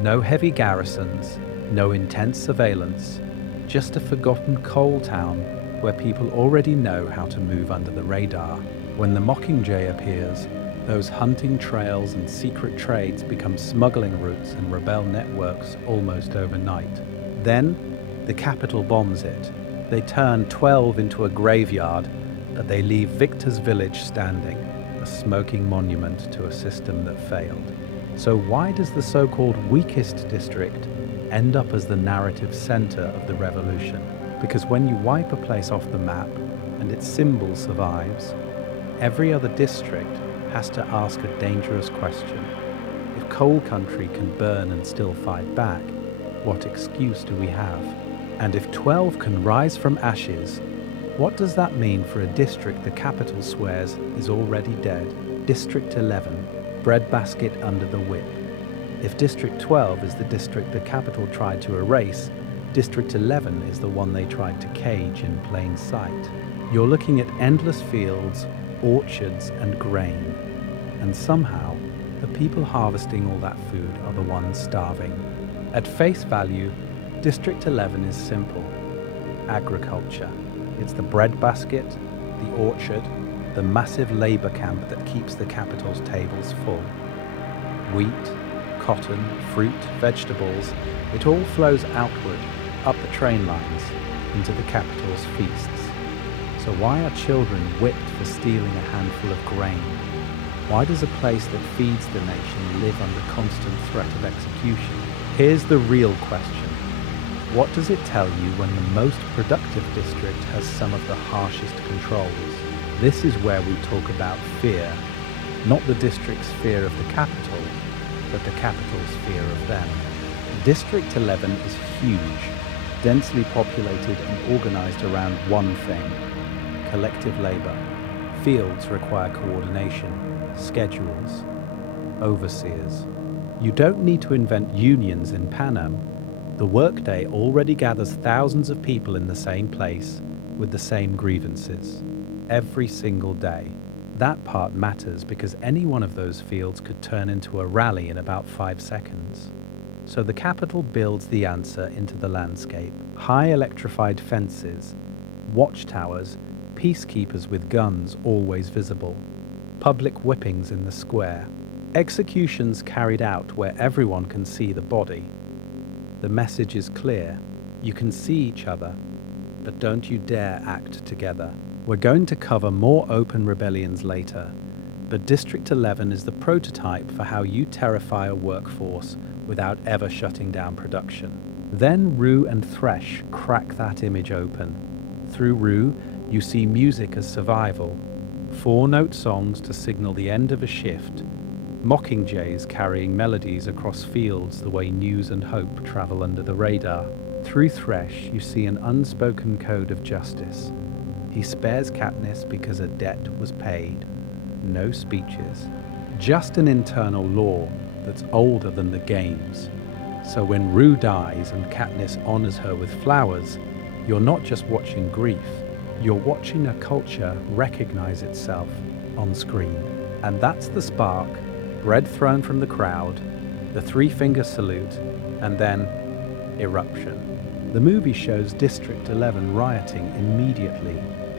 No heavy garrisons, no intense surveillance, just a forgotten coal town where people already know how to move under the radar. When the Mockingjay appears, those hunting trails and secret trades become smuggling routes and rebel networks almost overnight. Then, the capital bombs it. They turn 12 into a graveyard, but they leave Victor's village standing, a smoking monument to a system that failed. So why does the so-called weakest district end up as the narrative center of the revolution? Because when you wipe a place off the map and its symbol survives, every other district has to ask a dangerous question. If Coal Country can burn and still fight back, what excuse do we have? And if 12 can rise from ashes, what does that mean for a district the capital swears is already dead? District 11, breadbasket under the whip. If District 12 is the district the capital tried to erase, District 11 is the one they tried to cage in plain sight. You're looking at endless fields, orchards, and grain. And somehow, the people harvesting all that food are the ones starving. At face value, District 11 is simple. Agriculture. It's the breadbasket, the orchard, the massive labor camp that keeps the capital's tables full. Wheat, cotton, fruit, vegetables, it all flows outward, up the train lines, into the capital's feasts. So why are children whipped for stealing a handful of grain? Why does a place that feeds the nation live under constant threat of execution? Here's the real question. What does it tell you when the most productive district has some of the harshest controls? This is where we talk about fear, not the district's fear of the capital, but the capital's fear of them. District 11 is huge, densely populated and organized around one thing: collective labor. Fields require coordination, schedules, overseers. You don't need to invent unions in Panem. The workday already gathers thousands of people in the same place with the same grievances every single day. That part matters because any one of those fields could turn into a rally in about 5 seconds. So the capital builds the answer into the landscape. High electrified fences, watchtowers, peacekeepers with guns always visible, public whippings in the square, executions carried out where everyone can see the body. The message is clear. You can see each other, but don't you dare act together. We're going to cover more open rebellions later, but District 11 is the prototype for how you terrify a workforce without ever shutting down production. Then Rue and Thresh crack that image open. Through Rue, you see music as survival, 4-note songs to signal the end of a shift, mockingjays carrying melodies across fields the way news and hope travel under the radar. Through Thresh, you see an unspoken code of justice. He spares Katniss because a debt was paid. No speeches. Just an internal law that's older than the games. So when Rue dies and Katniss honors her with flowers, you're not just watching grief, you're watching a culture recognize itself on screen. And that's the spark, bread thrown from the crowd, the 3-finger salute, and then eruption. The movie shows District 11 rioting immediately,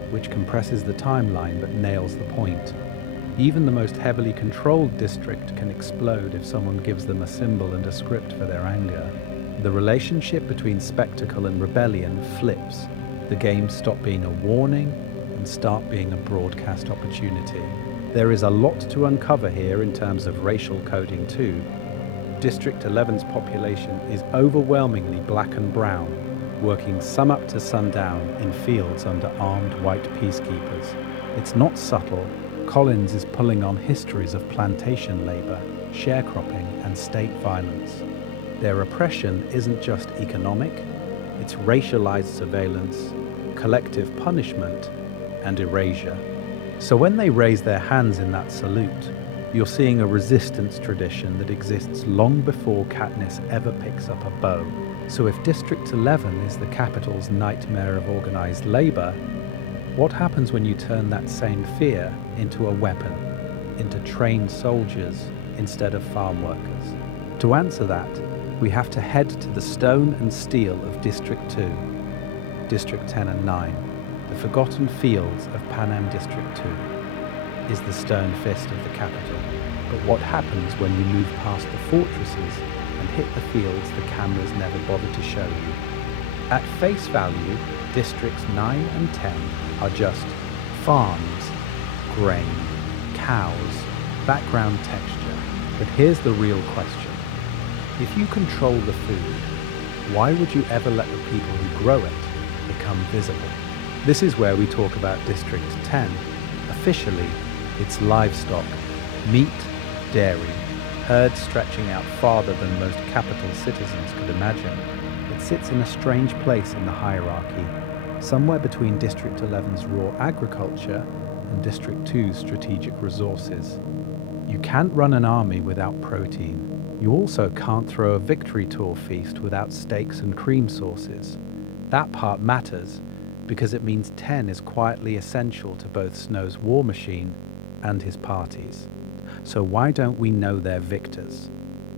which compresses the timeline but nails the point. Even the most heavily controlled district can explode if someone gives them a symbol and a script for their anger. The relationship between spectacle and rebellion flips. The games stop being a warning and start being a broadcast opportunity. There is a lot to uncover here in terms of racial coding too. District 11's population is overwhelmingly black and brown, working sun up to sundown in fields under armed white peacekeepers. It's not subtle. Collins is pulling on histories of plantation labor, sharecropping, and state violence. Their oppression isn't just economic, it's racialized surveillance, collective punishment, and erasure. So when they raise their hands in that salute, you're seeing a resistance tradition that exists long before Katniss ever picks up a bow. So if District 11 is the capital's nightmare of organized labor, what happens when you turn that same fear into a weapon, into trained soldiers instead of farm workers? To answer that, we have to head to the stone and steel of District 2, District 10 and 9, the forgotten fields of Panem District 2, is the stone fist of the capital. But what happens when you move past the fortresses and hit the fields the cameras never bothered to show you? At face value, Districts 9 and 10 are just farms, grain, cows, background texture. But here's the real question. If you control the food, why would you ever let the people who grow it become visible? This is where we talk about District 10. Officially, it's livestock, meat, dairy, herds stretching out farther than most capital citizens could imagine. It sits in a strange place in the hierarchy, somewhere between District 11's raw agriculture and District 2's strategic resources. You can't run an army without protein. You also can't throw a victory tour feast without steaks and cream sauces. That part matters because it means 10 is quietly essential to both Snow's war machine and his parties. So why don't we know their victors?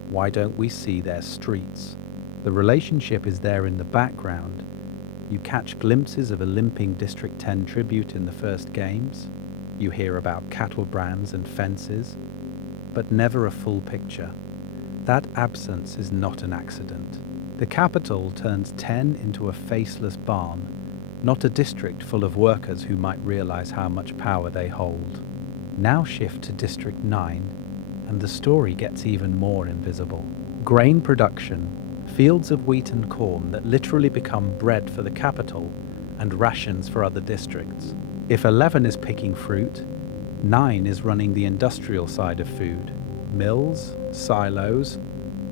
Why don't we see their streets? The relationship is there in the background. You catch glimpses of a limping District 10 tribute in the first games. You hear about cattle brands and fences, but never a full picture. That absence is not an accident. The capital turns 10 into a faceless barn, not a district full of workers who might realize how much power they hold. Now shift to District 9, and the story gets even more invisible. Grain production, fields of wheat and corn that literally become bread for the capital and rations for other districts. If 11 is picking fruit, 9 is running the industrial side of food. Mills, silos,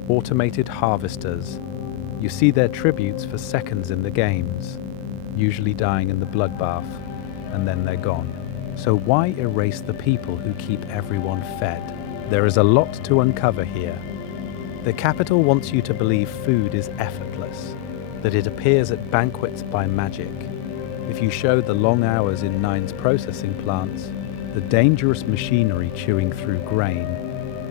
automated harvesters. You see their tributes for seconds in the games, usually dying in the bloodbath, and then they're gone. So why erase the people who keep everyone fed? There is a lot to uncover here. The capital wants you to believe food is effortless, that it appears at banquets by magic. If you show the long hours in 9's processing plants, the dangerous machinery chewing through grain,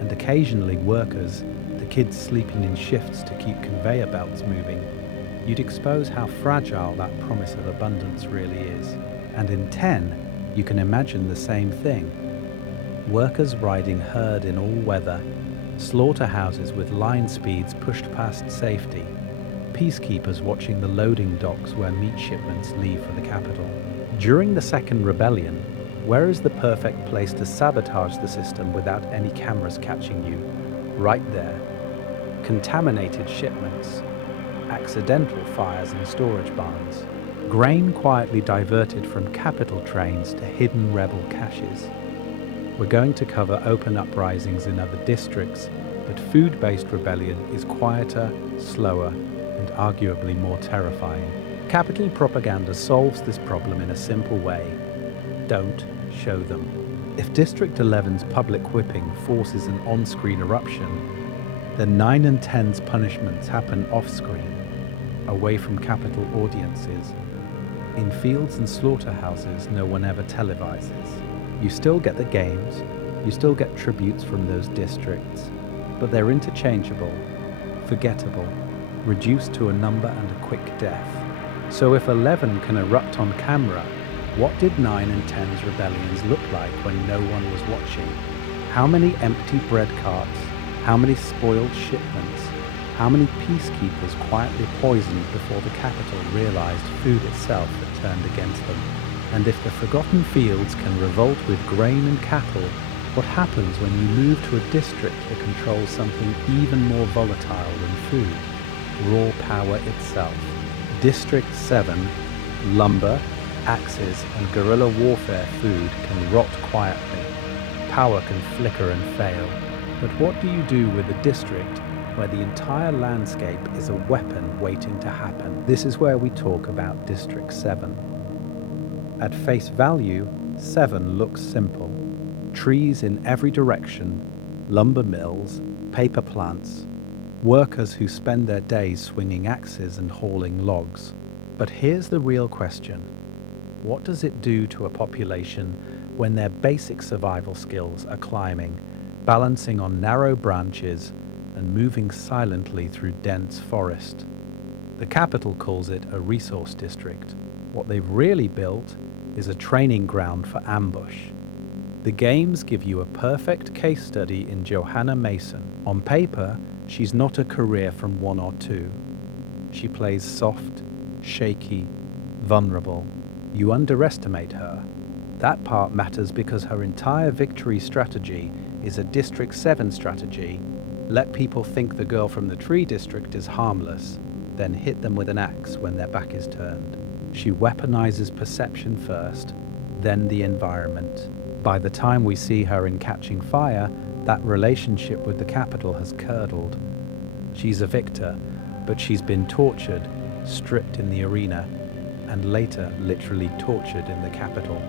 and occasionally workers, the kids sleeping in shifts to keep conveyor belts moving, you'd expose how fragile that promise of abundance really is. And in 10, you can imagine the same thing. Workers riding herd in all weather, slaughterhouses with line speeds pushed past safety, peacekeepers watching the loading docks where meat shipments leave for the capital. During the Second Rebellion, where is the perfect place to sabotage the system without any cameras catching you? Right there. Contaminated shipments, accidental fires in storage barns, grain quietly diverted from capital trains to hidden rebel caches. We're going to cover open uprisings in other districts, but food-based rebellion is quieter, slower, and arguably more terrifying. Capital propaganda solves this problem in a simple way. Don't show them. If District 11's public whipping forces an on-screen eruption, then 9 and 10's punishments happen off-screen, away from capital audiences. In fields and slaughterhouses, no one ever televises. You still get the games, you still get tributes from those districts, but they're interchangeable, forgettable, reduced to a number and a quick death. So if 11 can erupt on camera, what did 9 and 10's rebellions look like when no one was watching? How many empty bread carts? How many spoiled shipments? How many peacekeepers quietly poisoned before the capital realized food itself had turned against them? And if the forgotten fields can revolt with grain and cattle, what happens when you move to a district that controls something even more volatile than food? Raw power itself. District 7, lumber, axes, and guerrilla warfare food can rot quietly. Power can flicker and fail. But what do you do with a district where the entire landscape is a weapon waiting to happen? This is where we talk about District 7. At face value, 7 looks simple. Trees in every direction, lumber mills, paper plants, workers who spend their days swinging axes and hauling logs. But here's the real question. What does it do to a population when their basic survival skills are climbing, balancing on narrow branches and moving silently through dense forest? The capital calls it a resource district. What they've really built is a training ground for ambush. The games give you a perfect case study in Johanna Mason. On paper, she's not a career from 1 or 2. She plays soft, shaky, vulnerable. You underestimate her. That part matters because her entire victory strategy is a District 7 strategy. Let people think the girl from the Tree District is harmless, then hit them with an axe when their back is turned. She weaponizes perception first, then the environment. By the time we see her in Catching Fire, that relationship with the capital has curdled. She's a victor, but she's been tortured, stripped in the arena, and later literally tortured in the capital.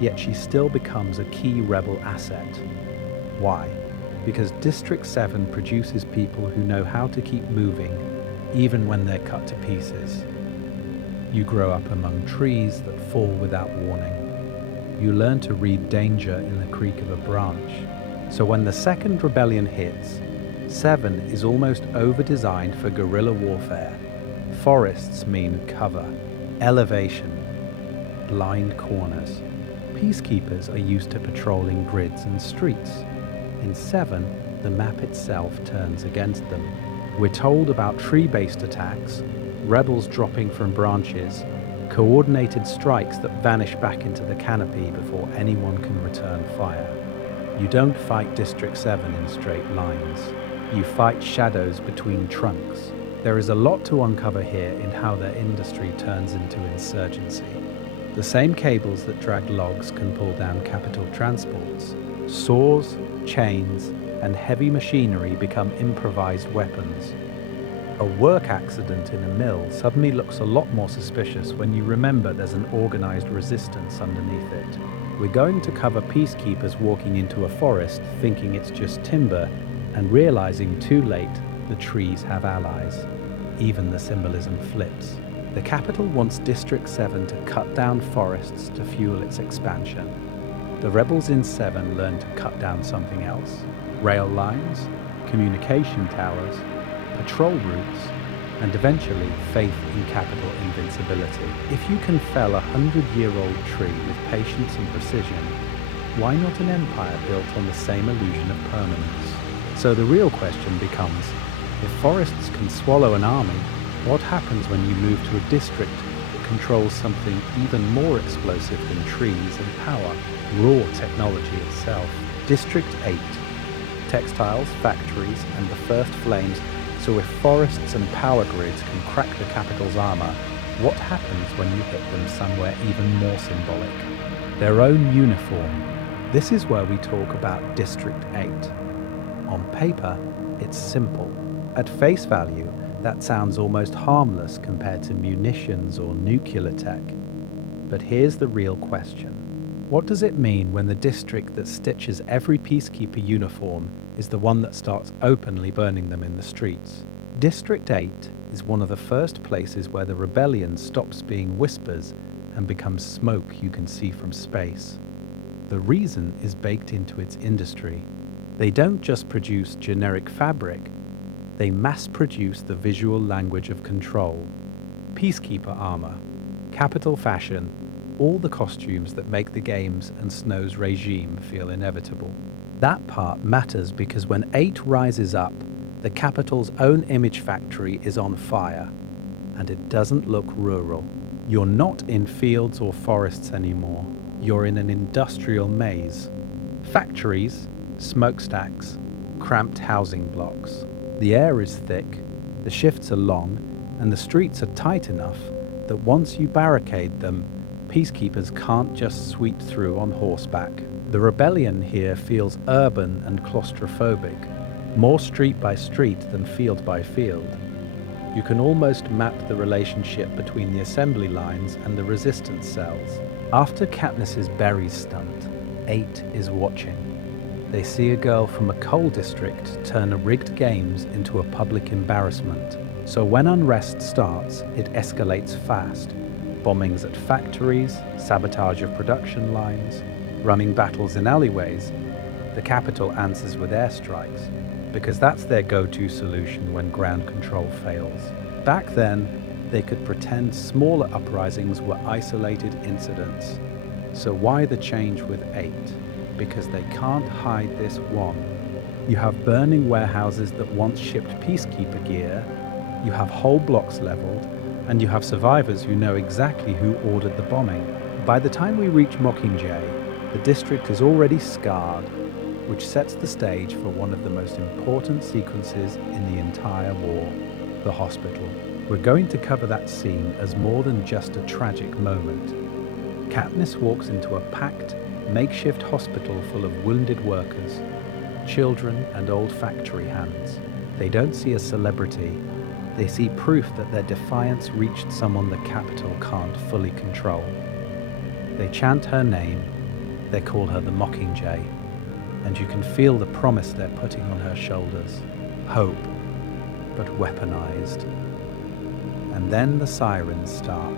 Yet she still becomes a key rebel asset. Why? Because District 7 produces people who know how to keep moving, even when they're cut to pieces. You grow up among trees that fall without warning. You learn to read danger in the creak of a branch. So when the second rebellion hits, 7 is almost over-designed for guerrilla warfare. Forests mean cover, elevation, blind corners. Peacekeepers are used to patrolling grids and streets. In 7, the map itself turns against them. We're told about tree-based attacks, rebels dropping from branches, coordinated strikes that vanish back into the canopy before anyone can return fire. You don't fight District 7 in straight lines. You fight shadows between trunks. There is a lot to uncover here in how their industry turns into insurgency. The same cables that drag logs can pull down capital transports. Saws, chains, and heavy machinery become improvised weapons. A work accident in a mill suddenly looks a lot more suspicious when you remember there's an organized resistance underneath it. We're going to cover peacekeepers walking into a forest thinking it's just timber and realizing too late the trees have allies. Even the symbolism flips. The capital wants District 7 to cut down forests to fuel its expansion. The rebels in 7 learn to cut down something else: rail lines, communication towers, patrol routes, and eventually faith in capital invincibility. If you can fell a 100-year-old tree with patience and precision, why not an empire built on the same illusion of permanence? So the real question becomes, if forests can swallow an army, what happens when you move to a district that controls something even more explosive than trees and power, raw technology itself? District 8. Textiles, factories, and the first flames. So if forests and power grids can crack the capital's armor, what happens when you hit them somewhere even more symbolic? Their own uniform. This is where we talk about District 8. On paper, it's simple. At face value, that sounds almost harmless compared to munitions or nuclear tech. But here's the real question. What does it mean when the district that stitches every peacekeeper uniform is the one that starts openly burning them in the streets? District 8 is one of the first places where the rebellion stops being whispers and becomes smoke you can see from space. The reason is baked into its industry. They don't just produce generic fabric, they mass-produce the visual language of control. Peacekeeper armor, capital fashion, all the costumes that make the games and Snow's regime feel inevitable. That part matters because when 8 rises up, the capital's own image factory is on fire, and it doesn't look rural. You're not in fields or forests anymore. You're in an industrial maze. Factories, smokestacks, cramped housing blocks. The air is thick, the shifts are long, and the streets are tight enough that once you barricade them, peacekeepers can't just sweep through on horseback. The rebellion here feels urban and claustrophobic, more street by street than field by field. You can almost map the relationship between the assembly lines and the resistance cells. After Katniss's berries stunt, 8 is watching. They see a girl from a coal district turn a rigged games into a public embarrassment. So when unrest starts, it escalates fast. Bombings at factories, sabotage of production lines, running battles in alleyways. The capital answers with airstrikes, because that's their go-to solution when ground control fails. Back then, they could pretend smaller uprisings were isolated incidents. So why the change with 8? Because they can't hide this one. You have burning warehouses that once shipped peacekeeper gear, you have whole blocks leveled, and you have survivors who know exactly who ordered the bombing. By the time we reach Mockingjay, the district is already scarred, which sets the stage for one of the most important sequences in the entire war, the hospital. We're going to cover that scene as more than just a tragic moment. Katniss walks into a packed, makeshift hospital full of wounded workers, children and old factory hands. They don't see a celebrity. They see proof that their defiance reached someone the capital can't fully control. They chant her name, they call her the Mockingjay, and you can feel the promise they're putting on her shoulders. Hope, but weaponized. And then the sirens start.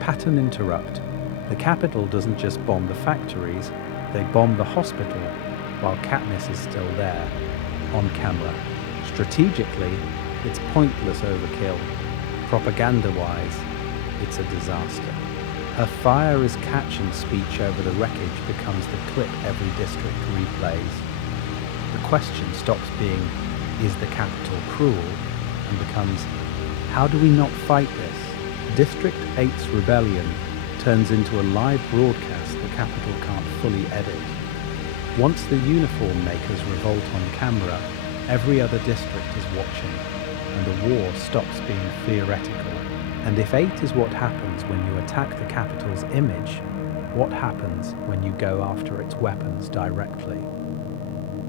Pattern interrupt. The capital doesn't just bomb the factories, they bomb the hospital while Katniss is still there, on camera. Strategically, it's pointless overkill. Propaganda-wise, it's a disaster. Her fire as catch-and speech over the wreckage becomes the clip every district replays. The question stops being, is the capital cruel? And becomes, how do we not fight this? District 8's rebellion turns into a live broadcast the capital can't fully edit. Once the uniform makers revolt on camera, every other district is watching, and the war stops being theoretical. And if 8 is what happens when you attack the capital's image, what happens when you go after its weapons directly?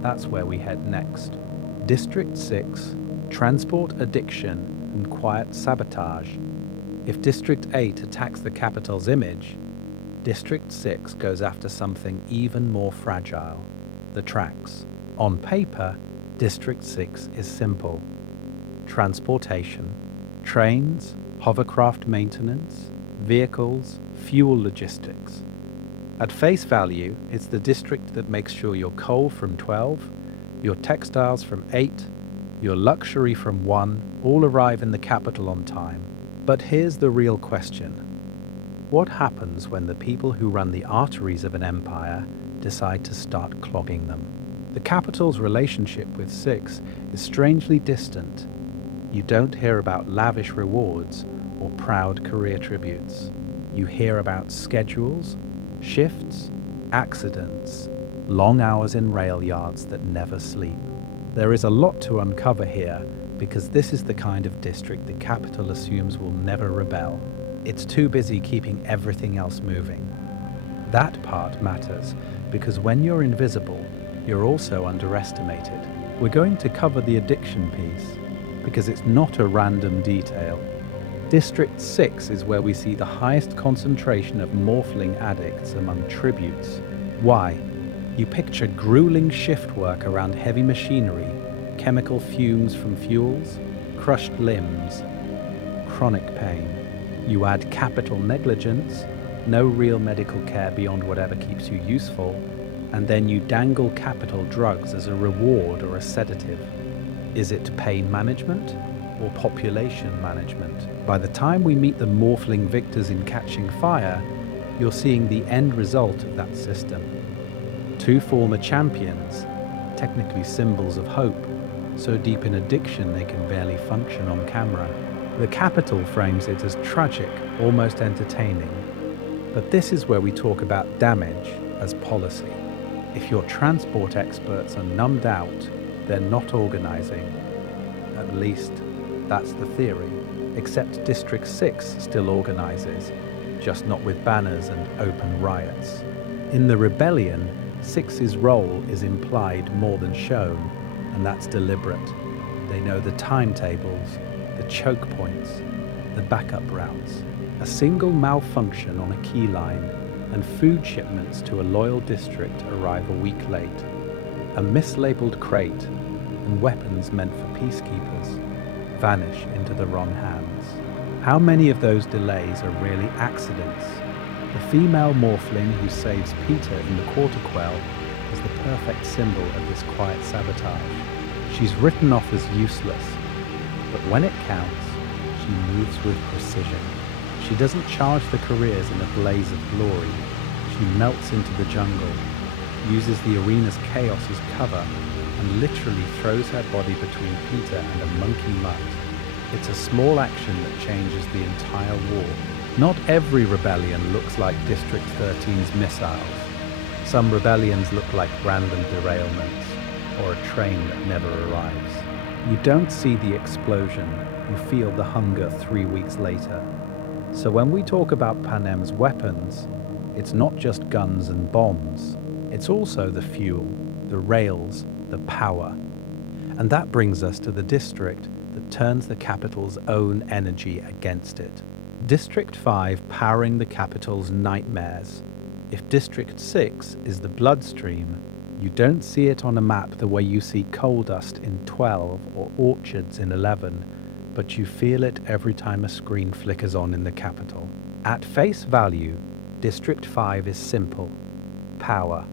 That's where we head next. District 6, transport addiction and quiet sabotage. If District 8 attacks the capital's image, District 6 goes after something even more fragile, the tracks. On paper, District 6 is simple. Transportation, trains, hovercraft maintenance, vehicles, fuel logistics. At face value, it's the district that makes sure your coal from 12, your textiles from 8, your luxury from 1 all arrive in the capital on time. But here's the real question. What happens when the people who run the arteries of an empire decide to start clogging them? The capital's relationship with 6 is strangely distant. You don't hear about lavish rewards or proud career tributes. You hear about schedules, shifts, accidents, long hours in rail yards that never sleep. There is a lot to uncover here because this is the kind of district the capital assumes will never rebel. It's too busy keeping everything else moving. That part matters because when you're invisible, you're also underestimated. We're going to cover the addiction piece because it's not a random detail. District 6 is where we see the highest concentration of morphling addicts among tributes. Why? You picture grueling shift work around heavy machinery, chemical fumes from fuels, crushed limbs, chronic pain. You add capital negligence, no real medical care beyond whatever keeps you useful, and then you dangle capital drugs as a reward or a sedative. Is it pain management or population management? By the time we meet the morphling victors in Catching Fire, you're seeing the end result of that system. 2 former champions, technically symbols of hope, so deep in addiction they can barely function on camera. The Capital frames it as tragic, almost entertaining. But this is where we talk about damage as policy. If your transport experts are numbed out, they're not organizing. At least, that's the theory. Except District 6 still organizes, just not with banners and open riots. In the rebellion, 6's role is implied more than shown, and that's deliberate. They know the timetables, the choke points, the backup routes. A single malfunction on a key line, and food shipments to a loyal district arrive a week late. A mislabeled crate, and weapons meant for peacekeepers vanish into the wrong hands. How many of those delays are really accidents? The female morphling who saves Peter in the Quarter Quell is the perfect symbol of this quiet sabotage. She's written off as useless, but when it counts, she moves with precision. She doesn't charge the careers in a blaze of glory. She melts into the jungle, uses the arena's chaos as cover, and literally throws her body between Peter and a monkey mutt. It's a small action that changes the entire war. Not every rebellion looks like District 13's missiles. Some rebellions look like random derailments, or a train that never arrives. You don't see the explosion, you feel the hunger 3 weeks later. So when we talk about Panem's weapons, it's not just guns and bombs. It's also the fuel, the rails, the power. And that brings us to the district that turns the capital's own energy against it. District 5 powering the capital's nightmares. If District 6 is the bloodstream, you don't see it on a map the way you see coal dust in 12 or orchards in 11, but you feel it every time a screen flickers on in the capital. At face value, District 5 is simple. Power.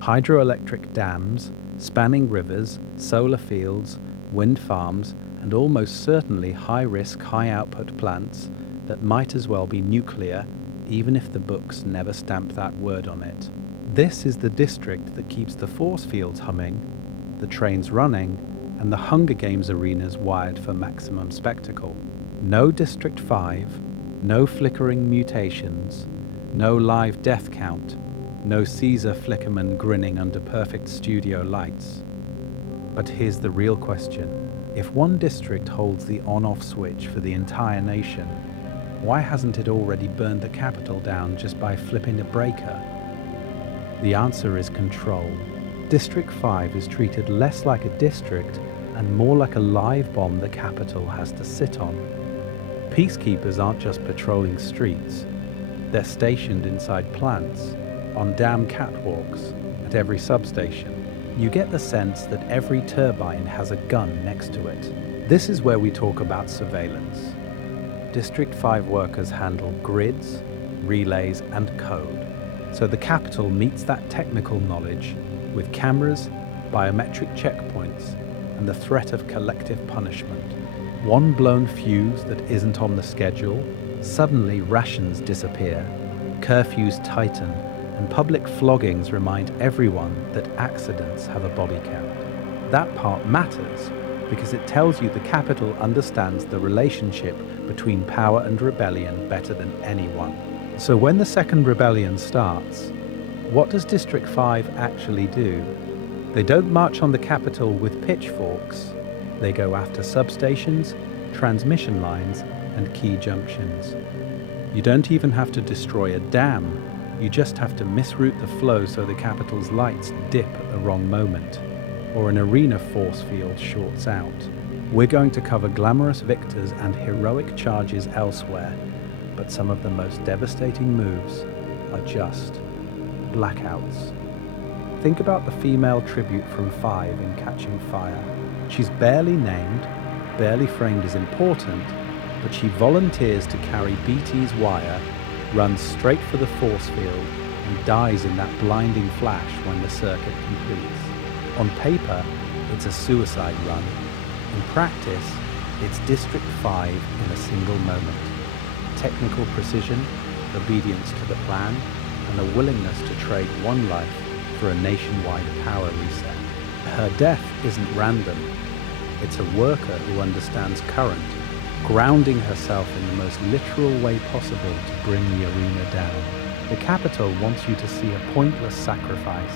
Hydroelectric dams, spanning rivers, solar fields, wind farms, and almost certainly high-risk, high-output plants that might as well be nuclear, even if the books never stamp that word on it. This is the district that keeps the force fields humming, the trains running, and the Hunger Games arenas wired for maximum spectacle. No District 5, no flickering mutations, no live death count, no Caesar Flickerman grinning under perfect studio lights. But here's the real question. If one district holds the on-off switch for the entire nation, why hasn't it already burned the capital down just by flipping a breaker? The answer is control. District 5 is treated less like a district and more like a live bomb the capital has to sit on. Peacekeepers aren't just patrolling streets. They're stationed inside plants, on dam catwalks, at every substation. You get the sense that every turbine has a gun next to it. This is where we talk about surveillance. District 5 workers handle grids, relays, and code. So the capital meets that technical knowledge with cameras, biometric checkpoints, and the threat of collective punishment. One blown fuse that isn't on the schedule, suddenly rations disappear, curfews tighten, and public floggings remind everyone that accidents have a body count. That part matters because it tells you the capital understands the relationship between power and rebellion better than anyone. So when the second rebellion starts, what does District 5 actually do? They don't march on the capital with pitchforks. They go after substations, transmission lines, and key junctions. You don't even have to destroy a dam. You just have to misroute the flow so the capital's lights dip at the wrong moment, or an arena force field shorts out. We're going to cover glamorous victors and heroic charges elsewhere, but some of the most devastating moves are just blackouts. Think about the female tribute from 5 in Catching Fire. She's barely named, barely framed as important, but she volunteers to carry BT's wire, runs straight for the force field, and dies in that blinding flash when the circuit completes. On paper, it's a suicide run. In practice, it's District 5 in a single moment. Technical precision, obedience to the plan, and a willingness to trade one life for a nationwide power reset. Her death isn't random. It's a worker who understands current, grounding herself in the most literal way possible to bring the arena down. The capital wants you to see a pointless sacrifice.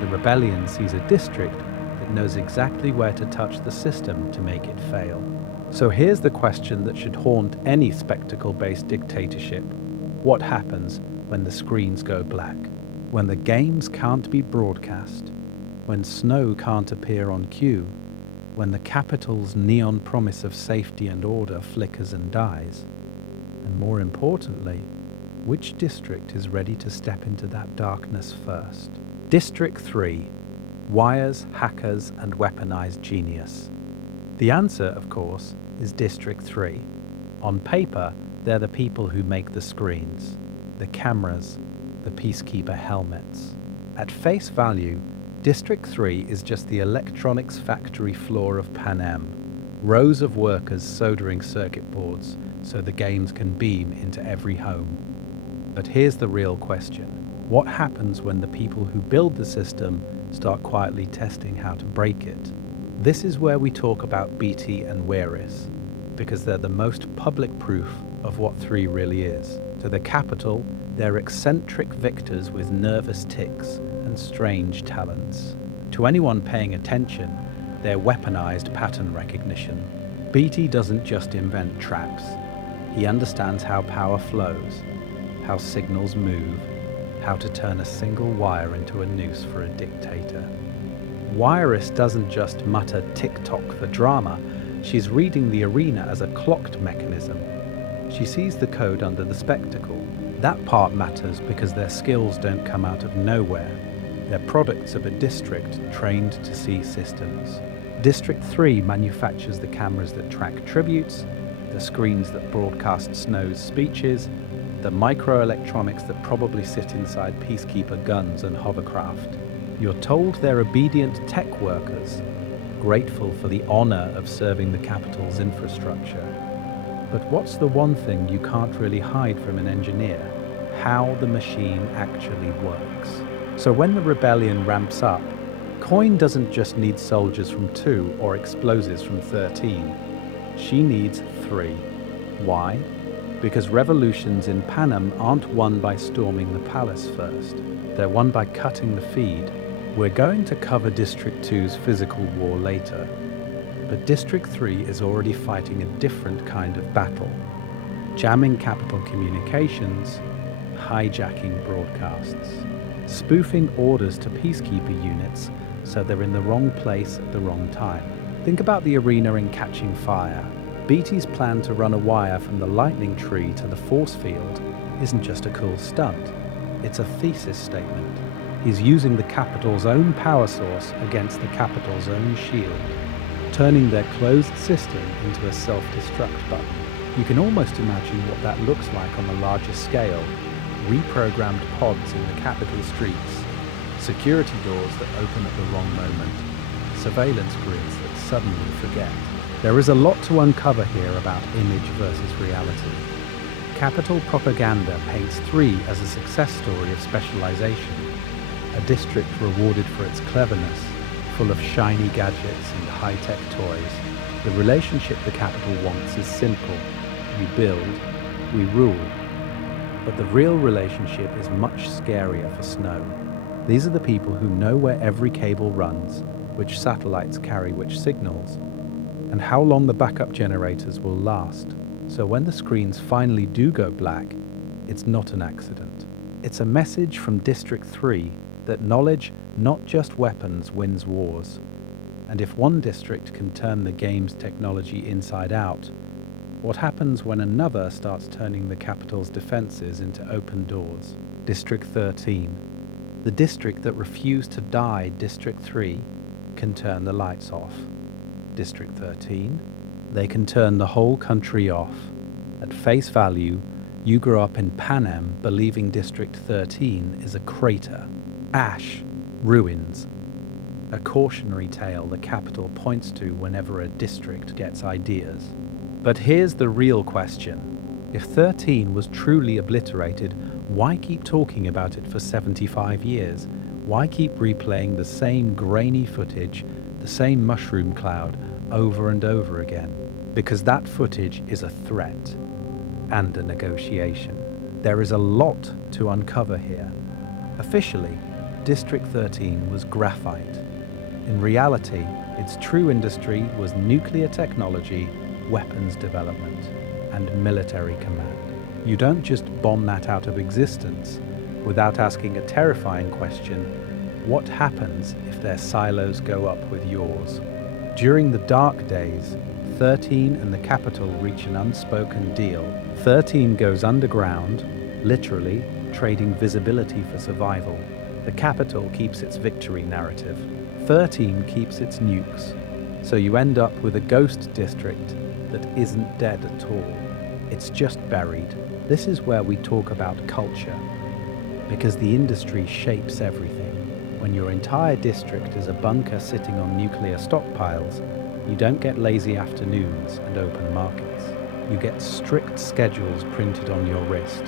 The rebellion sees a district that knows exactly where to touch the system to make it fail. So here's the question that should haunt any spectacle-based dictatorship. What happens when the screens go black? When the games can't be broadcast? When snow can't appear on cue? When the capital's neon promise of safety and order flickers and dies? And more importantly, which district is ready to step into that darkness first? District 3. Wires, hackers, and weaponized genius. The answer, of course, is District 3. On paper, they're the people who make the screens, the cameras, the peacekeeper helmets. At face value, District 3 is just the electronics factory floor of Panem, rows of workers soldering circuit boards so the games can beam into every home. But here's the real question. What happens when the people who build the system start quietly testing how to break it? This is where we talk about BT and Waris, because they're the most public proof of what 3 really is. To the capital, they're eccentric victors with nervous tics and strange talents. To anyone paying attention, they're weaponized pattern recognition. BT doesn't just invent traps. He understands how power flows, how signals move, how to turn a single wire into a noose for a dictator. Waris doesn't just mutter tick-tock for drama. She's reading the arena as a clocked mechanism. She sees the code under the spectacle. That part matters because their skills don't come out of nowhere. They're products of a district trained to see systems. District 3 manufactures the cameras that track tributes, the screens that broadcast Snow's speeches, the microelectronics that probably sit inside peacekeeper guns and hovercraft. You're told they're obedient tech workers, grateful for the honor of serving the capital's infrastructure. But what's the one thing you can't really hide from an engineer? How the machine actually works. So when the rebellion ramps up, Coin doesn't just need soldiers from 2 or explosives from 13. She needs 3. Why? Because revolutions in Panem aren't won by storming the palace first. They're won by cutting the feed. We're going to cover District 2's physical war later, but District 3 is already fighting a different kind of battle. Jamming capital communications, hijacking broadcasts, spoofing orders to peacekeeper units so they're in the wrong place at the wrong time. Think about the arena in Catching Fire. BT's plan to run a wire from the lightning tree to the force field isn't just a cool stunt. It's a thesis statement. He's using the capital's own power source against the capital's own shield, turning their closed system into a self-destruct button. You can almost imagine what that looks like on a larger scale. reprogrammed pods in the capital streets, security doors that open at the wrong moment, surveillance grids that suddenly forget. There is a lot to uncover here about image versus reality. Capital propaganda paints 3 as a success story of specialization, a district rewarded for its cleverness, full of shiny gadgets and high-tech toys. The relationship the capital wants is simple. You build, we rule. But the real relationship is much scarier for Snow. These are the people who know where every cable runs, which satellites carry which signals, and how long the backup generators will last. So when the screens finally do go black, it's not an accident. It's a message from District 3 that knowledge, not just weapons, wins wars. And if one district can turn the game's technology inside out, what happens when another starts turning the capital's defenses into open doors? District 13. The district that refused to die, District 3, can turn the lights off. District 13, they can turn the whole country off. At face value, you grew up in Panem believing District 13 is a crater, ash, ruins, a cautionary tale the capital points to whenever a district gets ideas. But here's the real question. If 13 was truly obliterated, why keep talking about it for 75 years? Why keep replaying the same grainy footage, the same mushroom cloud, over and over again? Because that footage is a threat and a negotiation. There is a lot to uncover here. Officially, District 13 was graphite. In reality, its true industry was nuclear technology, weapons development, and military command. You don't just bomb that out of existence without asking a terrifying question: what happens if their silos go up with yours? During the dark days, 13 and the capital reach an unspoken deal. 13 goes underground, literally, trading visibility for survival. The capital keeps its victory narrative. 13 keeps its nukes. So you end up with a ghost district that isn't dead at all. It's just buried. This is where we talk about culture, because the industry shapes everything. When your entire district is a bunker sitting on nuclear stockpiles, you don't get lazy afternoons and open markets. You get strict schedules printed on your wrist,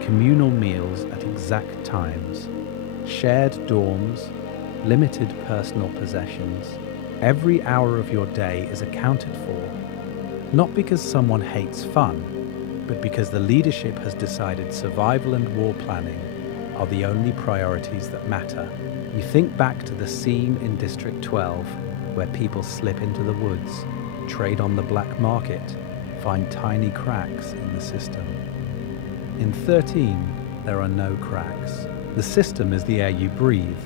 communal meals at exact times, shared dorms, limited personal possessions. Every hour of your day is accounted for, not because someone hates fun, but because the leadership has decided survival and war planning are the only priorities that matter. You think back to the scene in District 12 where people slip into the woods, trade on the black market, find tiny cracks in the system. In 13, there are no cracks. The system is the air you breathe.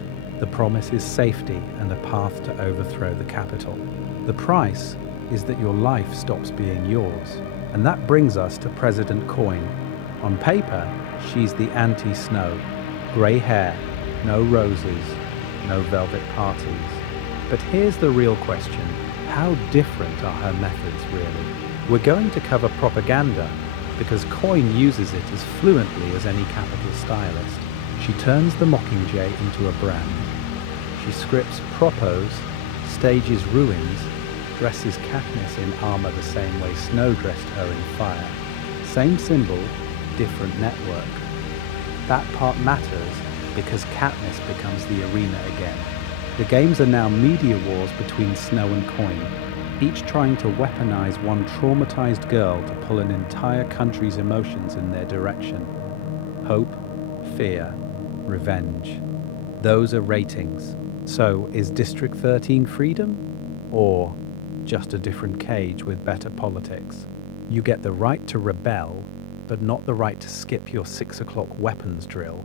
The promise is safety and a path to overthrow the capital. The price is that your life stops being yours. And that brings us to President Coin. On paper, she's the anti-Snow. Grey hair, no roses, no velvet parties. But here's the real question: how different are her methods really? We're going to cover propaganda because Coin uses it as fluently as any capital stylist. She turns the Mockingjay into a brand. She scripts propos, stages ruins, dresses Katniss in armor the same way Snow dressed her in fire. Same symbol, different network. That part matters because Katniss becomes the arena again. The games are now media wars between Snow and Coin, each trying to weaponize one traumatized girl to pull an entire country's emotions in their direction. Hope, fear, revenge. Those are ratings. So is District 13 freedom? Or just a different cage with better politics? You get the right to rebel, but not the right to skip your 6 o'clock weapons drill.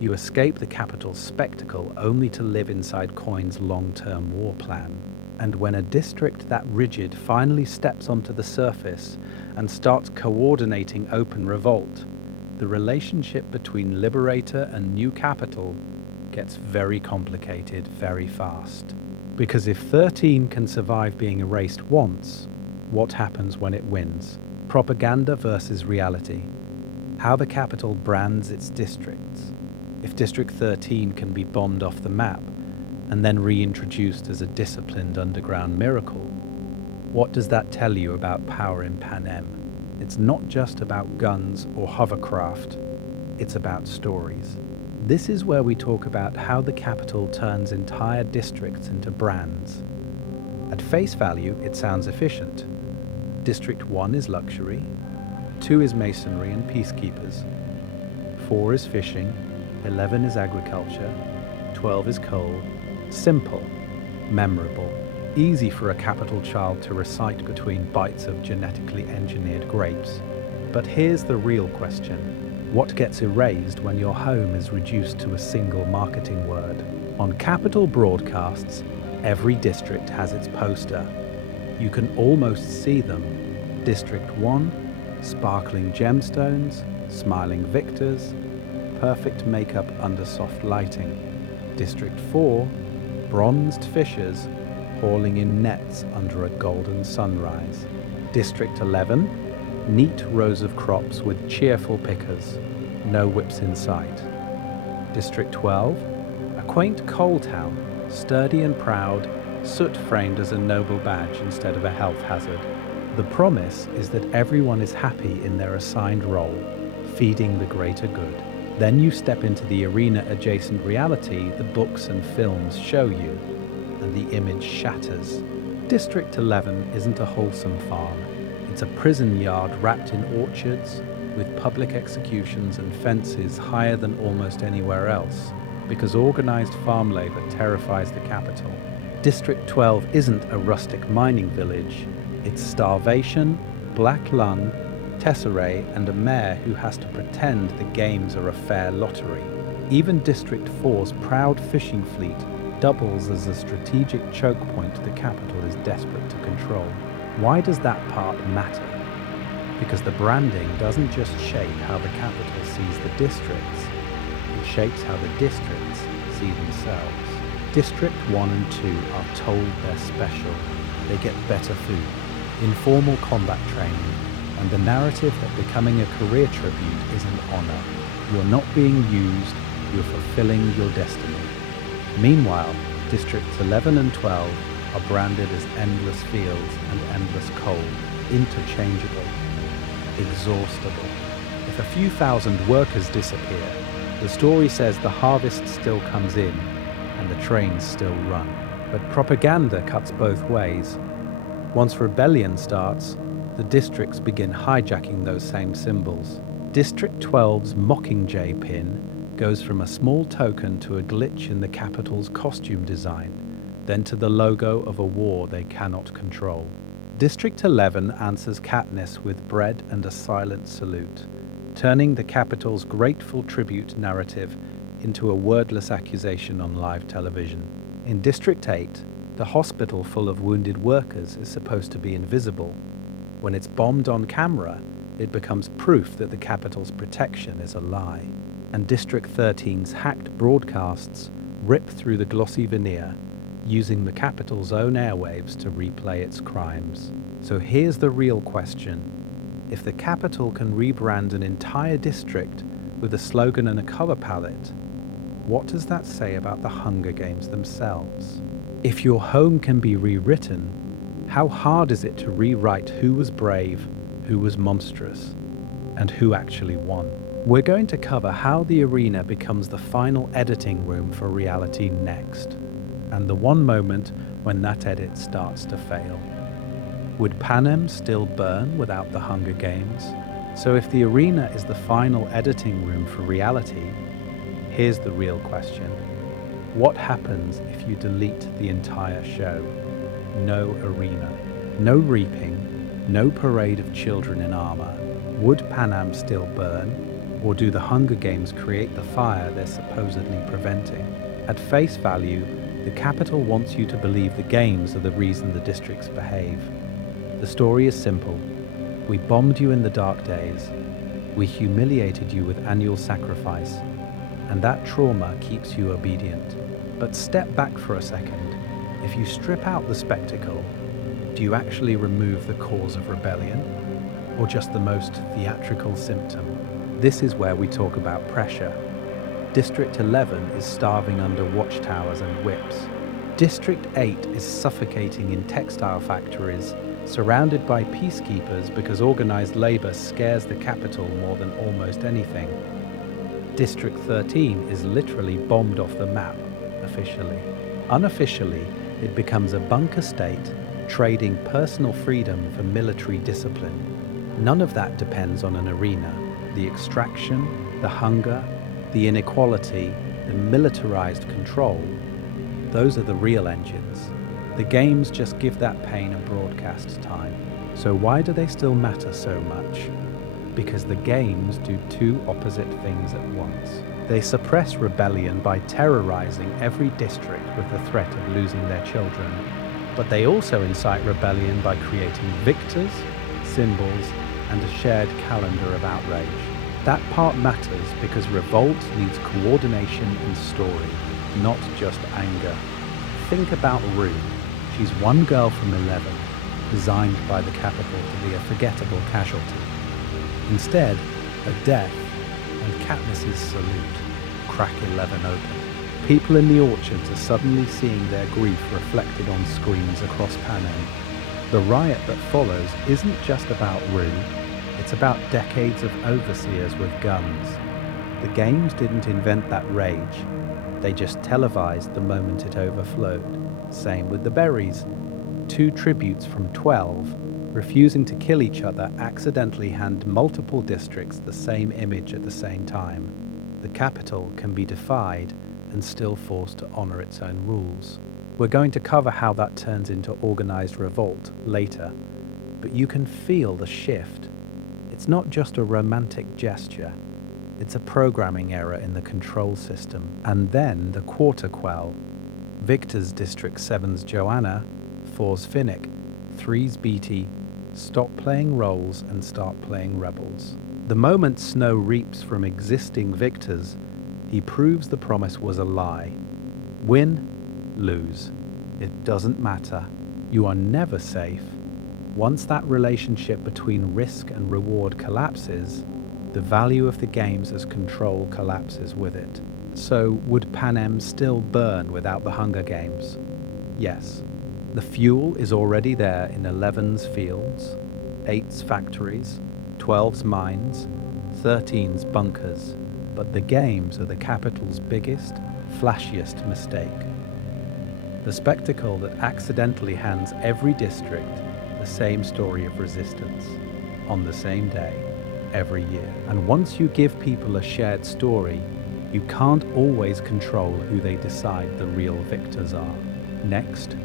You escape the capital's spectacle only to live inside Coin's long-term war plan. And when a district that rigid finally steps onto the surface and starts coordinating open revolt, the relationship between Liberator and new capital gets very complicated very fast. Because if 13 can survive being erased once, what happens when it wins? Propaganda versus reality. how the capital brands its districts. If District 13 can be bombed off the map and then reintroduced as a disciplined underground miracle, what does that tell you about power in Panem? It's not just about guns or hovercraft, it's about stories. This is where we talk about how the capital turns entire districts into brands. At face value, it sounds efficient. District 1 is luxury, 2 is masonry and peacekeepers, 4 is fishing, 11 is agriculture, 12 is coal. Simple, memorable, easy for a capital child to recite between bites of genetically engineered grapes. But here's the real question. What gets erased when your home is reduced to a single marketing word? On capital broadcasts, every district has its poster. You can almost see them. District 1, sparkling gemstones, smiling victors, perfect makeup under soft lighting. District 4, bronzed fishers hauling in nets under a golden sunrise. District 11, neat rows of crops with cheerful pickers, no whips in sight. District 12, a quaint coal town, sturdy and proud, soot framed as a noble badge instead of a health hazard. The promise is that everyone is happy in their assigned role, feeding the greater good. Then you step into the arena-adjacent reality the books and films show you, and the image shatters. District 11 isn't a wholesome farm. It's a prison yard wrapped in orchards, with public executions and fences higher than almost anywhere else, because organized farm labor terrifies the capital. District 12 isn't a rustic mining village. It's starvation, black lung, tesserae, and a mayor who has to pretend the games are a fair lottery. Even District 4's proud fishing fleet doubles as a strategic choke point the capital is desperate to control. Why does that part matter? Because the branding doesn't just shape how the capital sees the districts, it shapes how the districts see themselves. District 1 and 2 are told they're special. They get better food, informal combat training, and the narrative that becoming a career tribute is an honor. You're not being used, you're fulfilling your destiny. Meanwhile, Districts 11 and 12 are branded as endless fields and endless coal, interchangeable, exhaustible. If a few thousand workers disappear, the story says the harvest still comes in and the trains still run. But propaganda cuts both ways. Once rebellion starts, the districts begin hijacking those same symbols. District 12's Mockingjay pin goes from a small token to a glitch in the capital's costume design, then to the logo of a war they cannot control. District 11 answers Katniss with bread and a silent salute, turning the capital's grateful tribute narrative into a wordless accusation on live television. In District 8, the hospital full of wounded workers is supposed to be invisible. When it's bombed on camera, it becomes proof that the capital's protection is a lie. And District 13's hacked broadcasts rip through the glossy veneer, using the capital's own airwaves to replay its crimes. So here's the real question. If the capital can rebrand an entire district with a slogan and a color palette, what does that say about the Hunger Games themselves? If your home can be rewritten, how hard is it to rewrite who was brave, who was monstrous, and who actually won? We're going to cover how the arena becomes the final editing room for reality next, and the one moment when that edit starts to fail. Would Panem still burn without the Hunger Games? So if the arena is the final editing room for reality, here's the real question. What happens if you delete the entire show? No arena, no reaping, no parade of children in armor. Would Panem still burn? Or do the Hunger Games create the fire they're supposedly preventing? At face value, the capital wants you to believe the games are the reason the districts behave. The story is simple. We bombed you in the dark days. We humiliated you with annual sacrifice. And that trauma keeps you obedient. But step back for a second. If you strip out the spectacle, do you actually remove the cause of rebellion? Or just the most theatrical symptom? This is where we talk about pressure. District 11 is starving under watchtowers and whips. District 8 is suffocating in textile factories, surrounded by peacekeepers because organized labor scares the capital more than almost anything. District 13 is literally bombed off the map, officially. Unofficially, it becomes a bunker state, trading personal freedom for military discipline. None of that depends on an arena. The extraction, the hunger, the inequality, the militarized control, those are the real engines. The games just give that pain a broadcast time. So why do they still matter so much? Because the games do two opposite things at once. They suppress rebellion by terrorizing every district with the threat of losing their children. But they also incite rebellion by creating victors, symbols, and a shared calendar of outrage. That part matters because revolt needs coordination and story, not just anger. Think about Rue. She's one girl from 11, designed by the capital to be a forgettable casualty. Instead, her death and Katniss's salute crack 11 open. People in the orchards are suddenly seeing their grief reflected on screens across Panem. The riot that follows isn't just about Rue, it's about decades of overseers with guns. The games didn't invent that rage, they just televised the moment it overflowed. Same with the berries. Two tributes from 12, refusing to kill each other, accidentally hand multiple districts the same image at the same time. The capital can be defied and still forced to honor its own rules. We're going to cover how that turns into organized revolt later, but you can feel the shift. It's not just a romantic gesture, it's a programming error in the control system. And then the quarter quell. Victor's District 7's Joanna, 4's Finnick, 3's Beatty, stop playing roles and start playing rebels. The moment Snow reaps from existing victors, he proves the promise was a lie. Win, lose. It doesn't matter. You are never safe. Once that relationship between risk and reward collapses, the value of the games as control collapses with it. So, would Panem still burn without the Hunger Games? Yes. The fuel is already there in 11's fields, 8's factories, 12's mines, 13's bunkers. But the games are the capital's biggest, flashiest mistake. The spectacle that accidentally hands every district the same story of resistance, on the same day, every year. And once you give people a shared story, you can't always control who they decide the real victors are. Next,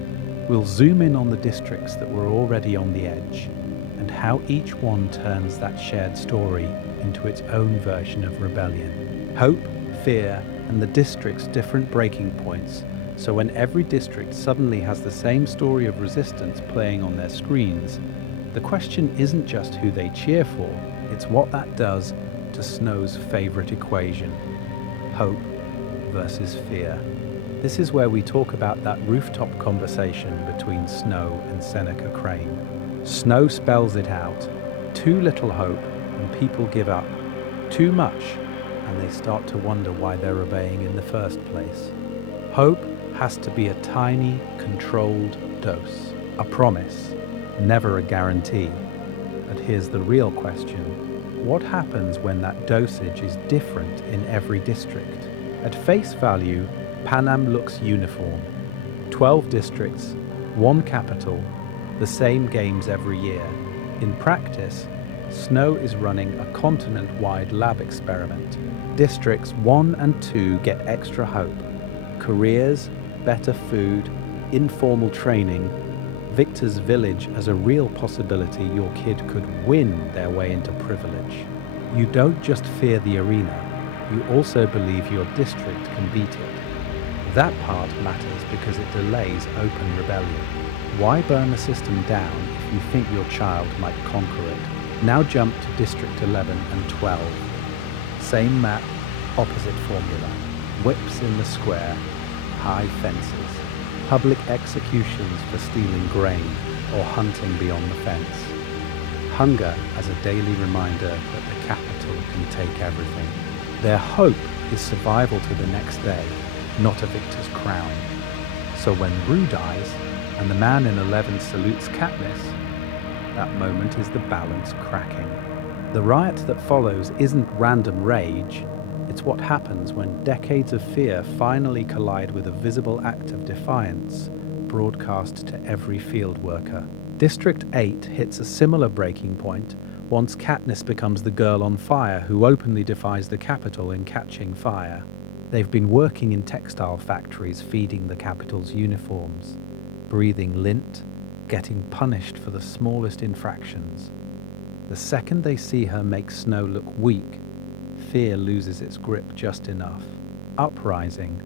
we'll zoom in on the districts that were already on the edge, and how each one turns that shared story into its own version of rebellion. Hope, fear, and the district's different breaking points, so when every district suddenly has the same story of resistance playing on their screens, the question isn't just who they cheer for, it's what that does to Snow's favorite equation: hope versus fear. This is where we talk about that rooftop conversation between Snow and Seneca Crane. Snow spells it out. Too little hope and people give up. Too much and they start to wonder why they're obeying in the first place. Hope has to be a tiny, controlled dose. A promise, never a guarantee. But here's the real question. What happens when that dosage is different in every district? At face value, Panem looks uniform. 12 districts, one capital, the same games every year. In practice, Snow is running a continent-wide lab experiment. Districts 1 and 2 get extra hope. Careers, better food, informal training. Victor's Village as a real possibility your kid could win their way into privilege. You don't just fear the arena, you also believe your district can beat it. That part matters because it delays open rebellion. Why burn the system down if you think your child might conquer it? Now jump to District 11 and 12. Same map, opposite formula. Whips in the square, high fences, public executions for stealing grain or hunting beyond the fence. Hunger as a daily reminder that the capital capital can take everything. Their hope is survival to the next day, not a victor's crown. So when Rue dies, and the man in 11 salutes Katniss, that moment is the balance cracking. The riot that follows isn't random rage, it's what happens when decades of fear finally collide with a visible act of defiance, broadcast to every field worker. District 8 hits a similar breaking point once Katniss becomes the girl on fire who openly defies the Capitol in catching fire. They've been working in textile factories feeding the Capitol's uniforms, breathing lint, getting punished for the smallest infractions. The second they see her make Snow look weak, fear loses its grip just enough. Uprising.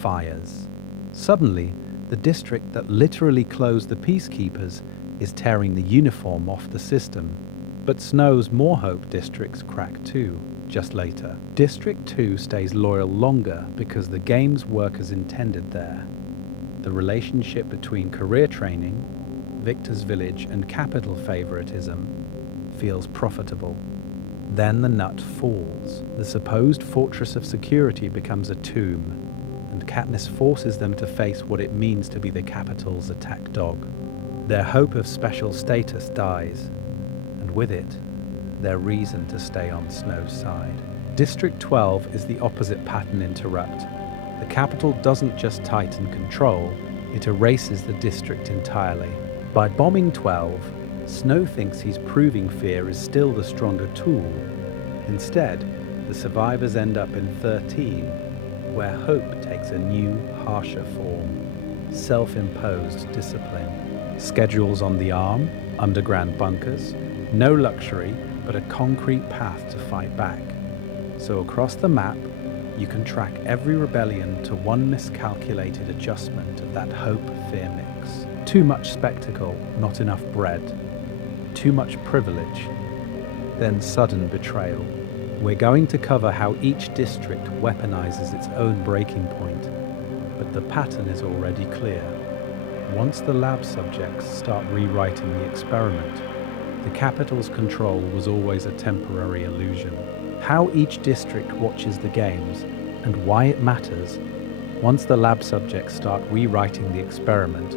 Fires. Suddenly, the district that literally closed the peacekeepers is tearing the uniform off the system. But Snow's More Hope districts crack too, just later. District 2 stays loyal longer because the game's work as intended there. The relationship between career training, Victor's Village, and capital favoritism feels profitable. Then the nut falls. The supposed fortress of security becomes a tomb, and Katniss forces them to face what it means to be the Capitol's attack dog. Their hope of special status dies, and with it, their reason to stay on Snow's side. District 12 is the opposite pattern interrupt. The Capitol doesn't just tighten control, it erases the district entirely. By bombing 12, Snow thinks he's proving fear is still the stronger tool. Instead, the survivors end up in 13, where hope takes a new, harsher form. Self-imposed discipline. Schedules on the arm, underground bunkers, no luxury, but a concrete path to fight back. So across the map, you can track every rebellion to one miscalculated adjustment of that hope-fear mix. Too much spectacle, not enough bread. Too much privilege, then sudden betrayal. We're going to cover how each district weaponizes its own breaking point, but the pattern is already clear. Once the lab subjects start rewriting the experiment, the Capitol's control was always a temporary illusion. How each district watches the games, and why it matters. Once the lab subjects start rewriting the experiment,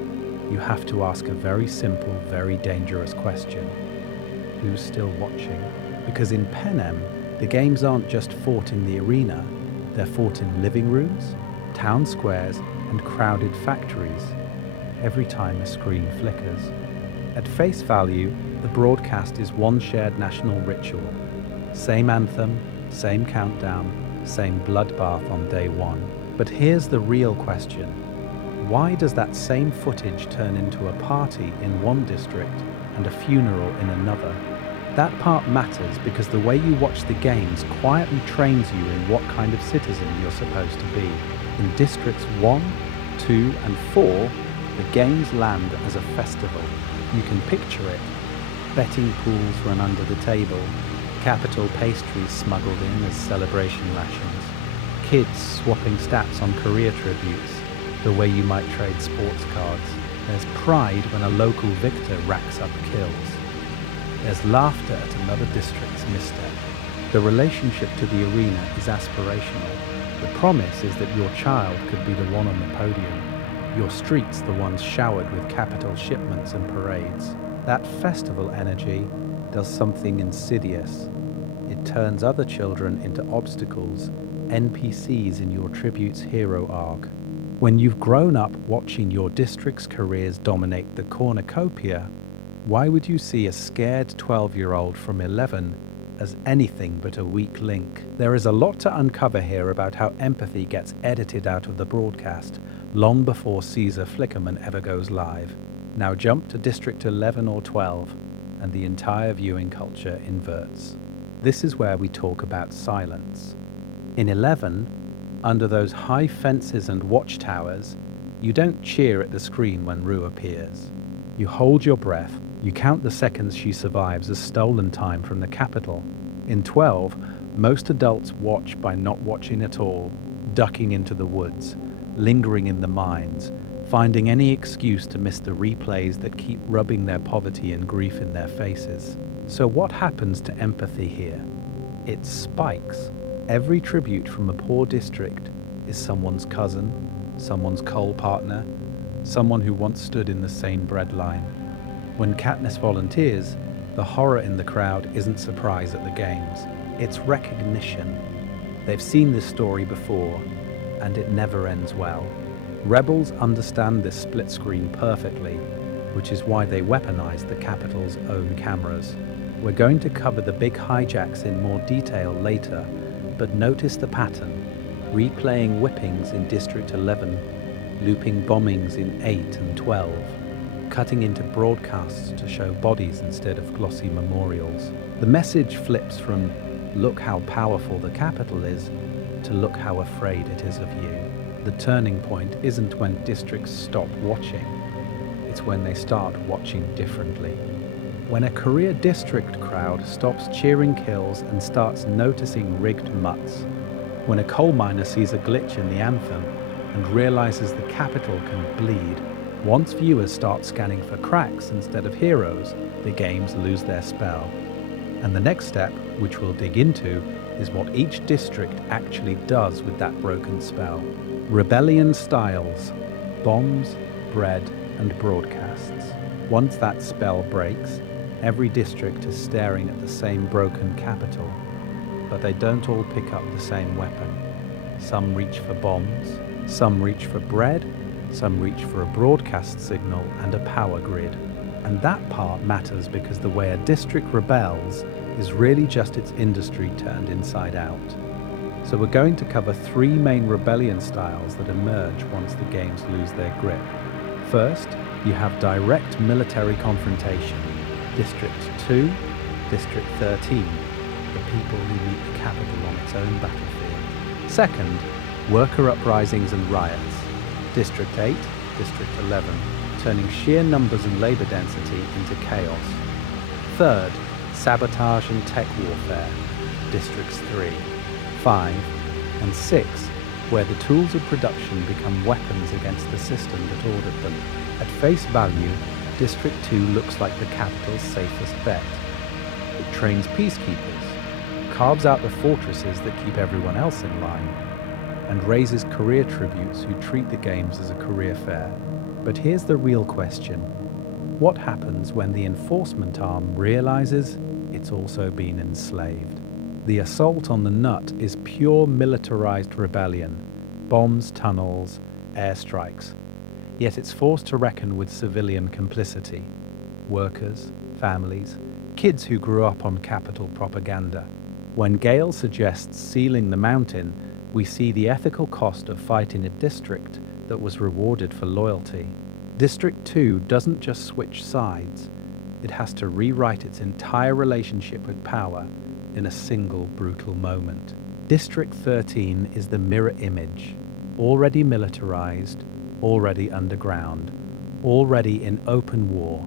you have to ask a very simple, very dangerous question. Who's still watching? Because in Panem, the games aren't just fought in the arena, they're fought in living rooms, town squares, and crowded factories, every time a screen flickers. At face value, the broadcast is one shared national ritual. Same anthem, same countdown, same bloodbath on day one. But here's the real question. Why does that same footage turn into a party in one district and a funeral in another? That part matters because the way you watch the games quietly trains you in what kind of citizen you're supposed to be. In districts 1, 2, and 4, the games land as a festival. You can picture it. Betting pools run under the table, Capitol pastries smuggled in as celebration rations, kids swapping stats on career tributes, the way you might trade sports cards. There's pride when a local victor racks up kills. There's laughter at another district's misstep. The relationship to the arena is aspirational. The promise is that your child could be the one on the podium, your streets the ones showered with Capitol shipments and parades. That festival energy does something insidious. It turns other children into obstacles, NPCs in your tribute's hero arc. When you've grown up watching your district's careers dominate the cornucopia, why would you see a scared 12-year-old from 11 as anything but a weak link? There is a lot to uncover here about how empathy gets edited out of the broadcast long before Caesar Flickerman ever goes live. Now jump to District 11 or 12, and the entire viewing culture inverts. This is where we talk about silence. In 11, under those high fences and watchtowers, you don't cheer at the screen when Rue appears. You hold your breath, you count the seconds she survives as stolen time from the Capitol. In 12, most adults watch by not watching at all, ducking into the woods, lingering in the mines, finding any excuse to miss the replays that keep rubbing their poverty and grief in their faces. So what happens to empathy here? It spikes. Every tribute from a poor district is someone's cousin, someone's coal partner, someone who once stood in the same breadline. When Katniss volunteers, the horror in the crowd isn't surprise at the games, it's recognition. They've seen this story before, and it never ends well. Rebels understand this split screen perfectly, which is why they weaponize the Capitol's own cameras. We're going to cover the big hijacks in more detail later, but notice the pattern. Replaying whippings in District 11, looping bombings in 8 and 12, cutting into broadcasts to show bodies instead of glossy memorials. The message flips from "look how powerful the Capitol is" to "look how afraid it is of you." The turning point isn't when districts stop watching, it's when they start watching differently. When a career district crowd stops cheering kills and starts noticing rigged mutts. When a coal miner sees a glitch in the anthem and realizes the Capitol can bleed. Once viewers start scanning for cracks instead of heroes, the games lose their spell. And the next step, which we'll dig into, is what each district actually does with that broken spell. Rebellion styles: bombs, bread, and broadcasts. Once that spell breaks, every district is staring at the same broken Capitol, but they don't all pick up the same weapon. Some reach for bombs, some reach for bread, some reach for a broadcast signal and a power grid. And that part matters because the way a district rebels is really just its industry turned inside out. So we're going to cover 3 main rebellion styles that emerge once the games lose their grip. First, you have direct military confrontation. District 2, District 13, the people who meet the Capitol on its own battlefield. Second, worker uprisings and riots. District 8, District 11, turning sheer numbers and labor density into chaos. Third, sabotage and tech warfare. Districts 3, 5, and 6, where the tools of production become weapons against the system that ordered them. At face value, District 2 looks like the Capitol's safest bet. It trains peacekeepers, carves out the fortresses that keep everyone else in line, and raises career tributes who treat the games as a career fair. But here's the real question. What happens when the enforcement arm realizes it's also been enslaved? The assault on the nut is pure militarized rebellion. Bombs, tunnels, airstrikes. Yet it's forced to reckon with civilian complicity. Workers, families, kids who grew up on Capitol propaganda. When Gale suggests sealing the mountain, we see the ethical cost of fighting a district that was rewarded for loyalty. District 2 doesn't just switch sides, it has to rewrite its entire relationship with power in a single brutal moment. District 13 is the mirror image, already militarized, already underground, already in open war.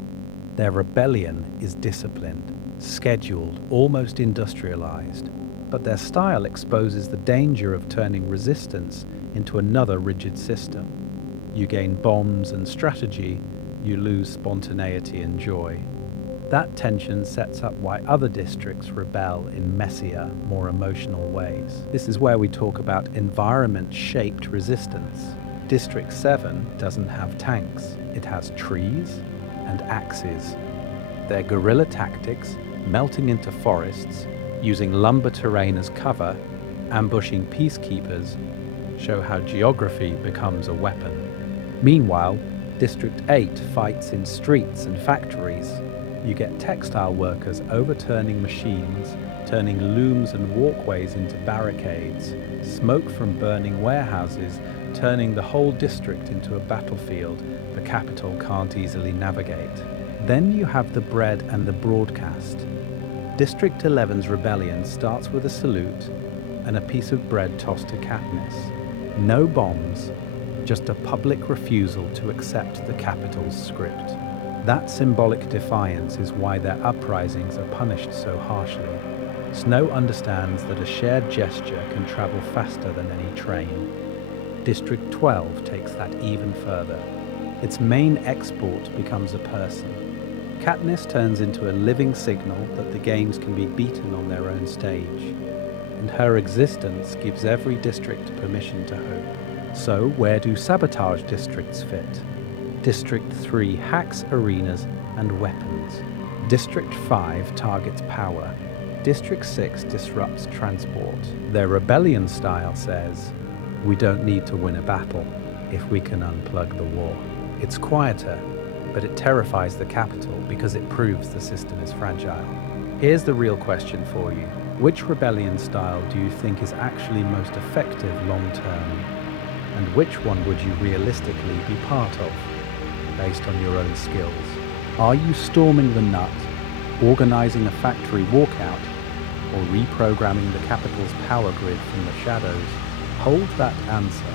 Their rebellion is disciplined, scheduled, almost industrialized, but their style exposes the danger of turning resistance into another rigid system. You gain bombs and strategy, you lose spontaneity and joy. That tension sets up why other districts rebel in messier, more emotional ways. This is where we talk about environment-shaped resistance. District 7 doesn't have tanks, it has trees and axes. Their guerrilla tactics, melting into forests, using lumber terrain as cover, ambushing peacekeepers, show how geography becomes a weapon. Meanwhile, District 8 fights in streets and factories. You get textile workers overturning machines, turning looms and walkways into barricades, smoke from burning warehouses, turning the whole district into a battlefield the Capitol can't easily navigate. Then you have the bread and the broadcast. District 11's rebellion starts with a salute and a piece of bread tossed to Katniss. No bombs, just a public refusal to accept the Capitol's script. That symbolic defiance is why their uprisings are punished so harshly. Snow understands that a shared gesture can travel faster than any train. District 12 takes that even further. Its main export becomes a person. Katniss turns into a living signal that the games can be beaten on their own stage, and her existence gives every district permission to hope. So, where do sabotage districts fit? District 3 hacks arenas and weapons. District 5 targets power. District 6 disrupts transport. Their rebellion style says, "We don't need to win a battle if we can unplug the war." It's quieter, but it terrifies the capital because it proves the system is fragile. Here's the real question for you. Which rebellion style do you think is actually most effective long-term? And which one would you realistically be part of, based on your own skills? Are you storming the nut, organizing a factory walkout, or reprogramming the capital's power grid from the shadows? Hold that answer,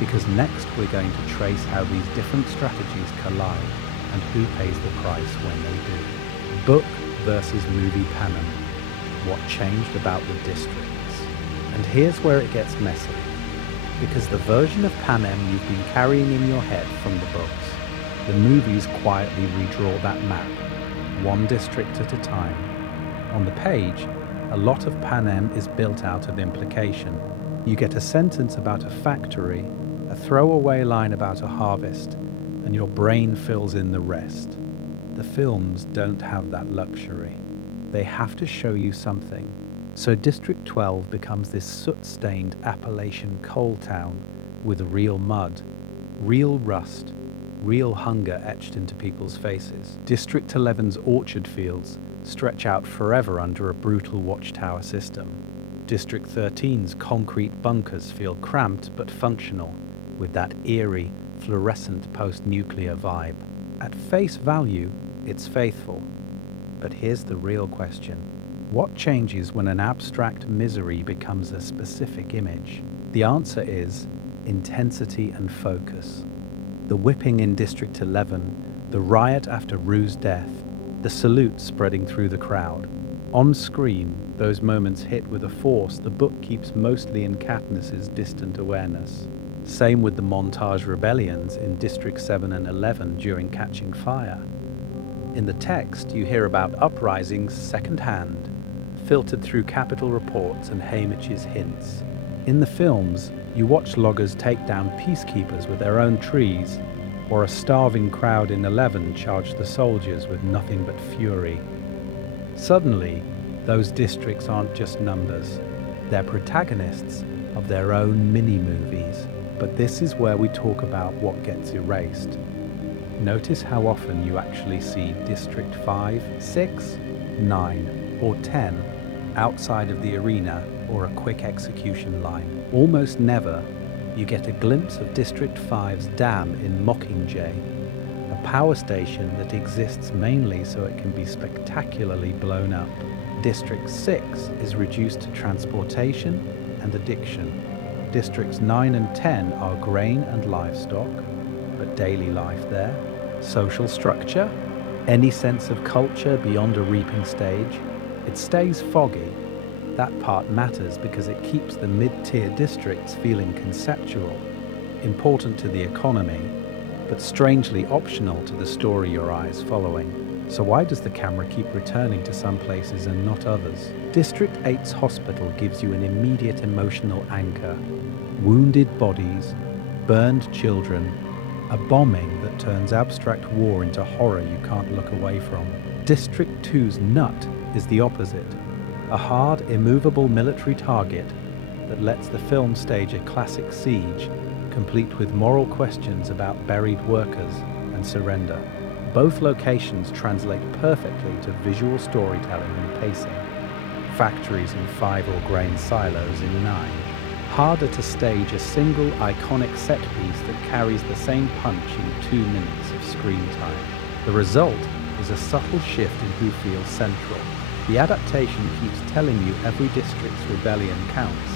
because next we're going to trace how these different strategies collide and who pays the price when they do. Book versus movie Panem. What changed about the districts? And here's where it gets messy, because the version of Panem you've been carrying in your head from the books, the movies quietly redraw that map, one district at a time. On the page, a lot of Panem is built out of implication. You get a sentence about a factory, a throwaway line about a harvest, and your brain fills in the rest. The films don't have that luxury. They have to show you something. So District 12 becomes this soot-stained Appalachian coal town with real mud, real rust, real hunger etched into people's faces. District 11's orchard fields stretch out forever under a brutal watchtower system. District 13's concrete bunkers feel cramped but functional, with that eerie, fluorescent post-nuclear vibe. At face value, it's faithful. But here's the real question. What changes when an abstract misery becomes a specific image? The answer is intensity and focus. The whipping in District 11, the riot after Rue's death, the salute spreading through the crowd. On screen, those moments hit with a force the book keeps mostly in Katniss's distant awareness. Same with the montage rebellions in District 7 and 11 during Catching Fire. In the text, you hear about uprisings secondhand, filtered through Capitol reports and Haymitch's hints. In the films, you watch loggers take down peacekeepers with their own trees, or a starving crowd in 11 charge the soldiers with nothing but fury. Suddenly, those districts aren't just numbers. They're protagonists of their own mini-movies. But this is where we talk about what gets erased. Notice how often you actually see District 5, 6, 9, or 10 outside of the arena or a quick execution line. Almost never, you get a glimpse of District 5's dam in Mockingjay, a power station that exists mainly so it can be spectacularly blown up. District 6 is reduced to transportation and addiction. Districts 9 and 10 are grain and livestock, but daily life there, social structure, any sense of culture beyond a reaping stage, it stays foggy. That part matters because it keeps the mid-tier districts feeling conceptual, important to the economy, but strangely optional to the story your eyes following. So why does the camera keep returning to some places and not others? District 8's hospital gives you an immediate emotional anchor. Wounded bodies, burned children, a bombing that turns abstract war into horror you can't look away from. District 2's nut is the opposite. A hard, immovable military target that lets the film stage a classic siege, complete with moral questions about buried workers and surrender. Both locations translate perfectly to visual storytelling and pacing. Factories in 5 or grain silos in 9. Harder to stage a single iconic set piece that carries the same punch in 2 minutes of screen time. The result is a subtle shift in who feels central. The adaptation keeps telling you every district's rebellion counts,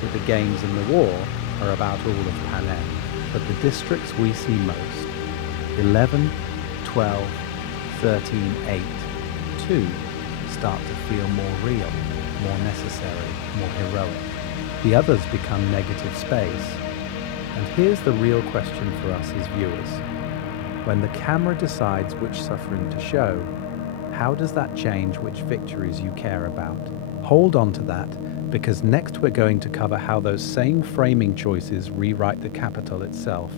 that the games and the war are about all of Panem. But the districts we see most, 11, 12, 13, 8, 2, start to feel more real, more necessary, more heroic. The others become negative space. And here's the real question for us as viewers. When the camera decides which suffering to show, how does that change which victories you care about? Hold on to that, because next we're going to cover how those same framing choices rewrite the capital itself,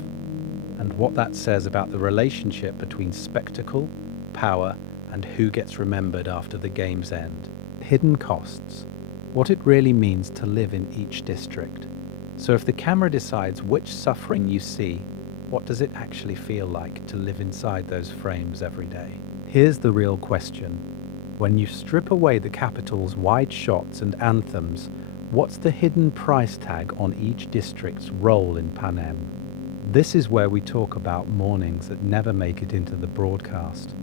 and what that says about the relationship between spectacle, power, and who gets remembered after the game's end. Hidden costs. What it really means to live in each district. So if the camera decides which suffering you see, what does it actually feel like to live inside those frames every day? Here's the real question. When you strip away the capital's wide shots and anthems, what's the hidden price tag on each district's role in Panem? This is where we talk about mornings that never make it into the broadcast.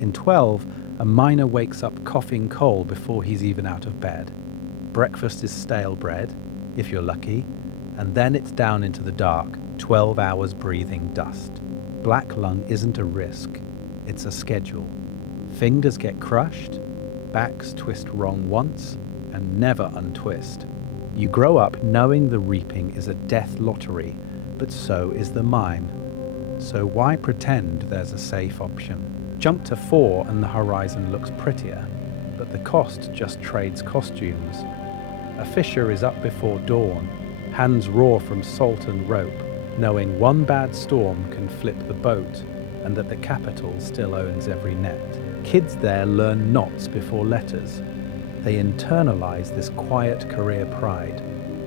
In 12, a miner wakes up coughing coal before he's even out of bed. Breakfast is stale bread, if you're lucky, and then it's down into the dark, 12 hours breathing dust. Black lung isn't a risk, it's a schedule. Fingers get crushed, backs twist wrong once, and never untwist. You grow up knowing the reaping is a death lottery, but so is the mine. So why pretend there's a safe option? Jump to 4 and the horizon looks prettier, but the cost just trades costumes. A fisher is up before dawn, hands raw from salt and rope, knowing one bad storm can flip the boat, and that the capital still owns every net. Kids there learn knots before letters. They internalize this quiet career pride.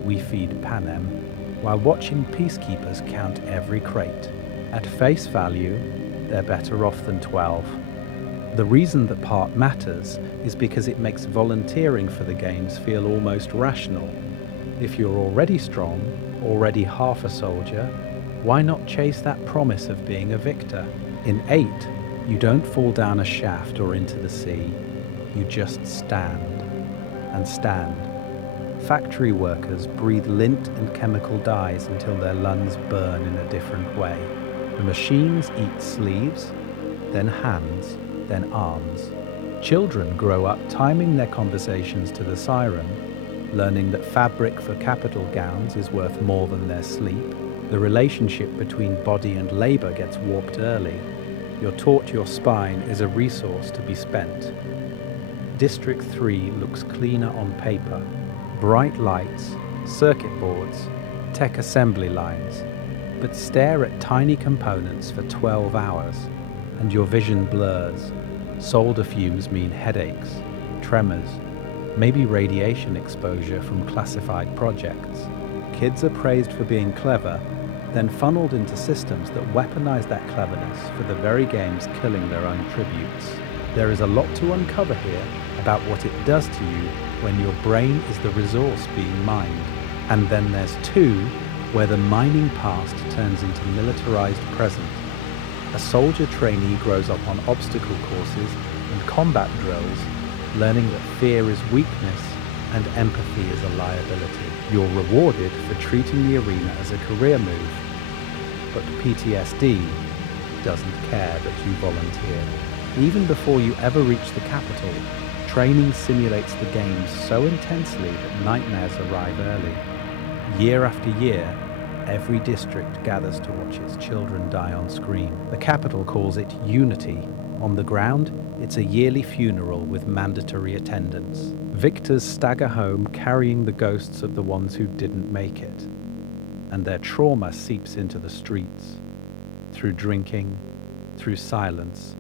We feed Panem, while watching peacekeepers count every crate. At face value, they're better off than 12. The reason that part matters is because it makes volunteering for the games feel almost rational. If you're already strong, already half a soldier, why not chase that promise of being a victor? In 8, you don't fall down a shaft or into the sea. You just stand and stand. Factory workers breathe lint and chemical dyes until their lungs burn in a different way. The machines eat sleeves, then hands, then arms. Children grow up timing their conversations to the siren, learning that fabric for capital gowns is worth more than their sleep. The relationship between body and labor gets warped early. You're taught your spine is a resource to be spent. District 3 looks cleaner on paper. Bright lights, circuit boards, tech assembly lines. But stare at tiny components for 12 hours, and your vision blurs. Solder fumes mean headaches, tremors, maybe radiation exposure from classified projects. Kids are praised for being clever, then funneled into systems that weaponize that cleverness for the very games killing their own tributes. There is a lot to uncover here about what it does to you when your brain is the resource being mined. And then there's 2, where the mining past turns into militarized present. A soldier trainee grows up on obstacle courses and combat drills, learning that fear is weakness and empathy is a liability. You're rewarded for treating the arena as a career move, but PTSD doesn't care that you volunteered. Even before you ever reach the capital, training simulates the games so intensely that nightmares arrive early. Year after year, every district gathers to watch its children die on screen. The capital calls it unity. On the ground, it's a yearly funeral with mandatory attendance. Victors stagger home carrying the ghosts of the ones who didn't make it. And their trauma seeps into the streets. Through drinking, through silence,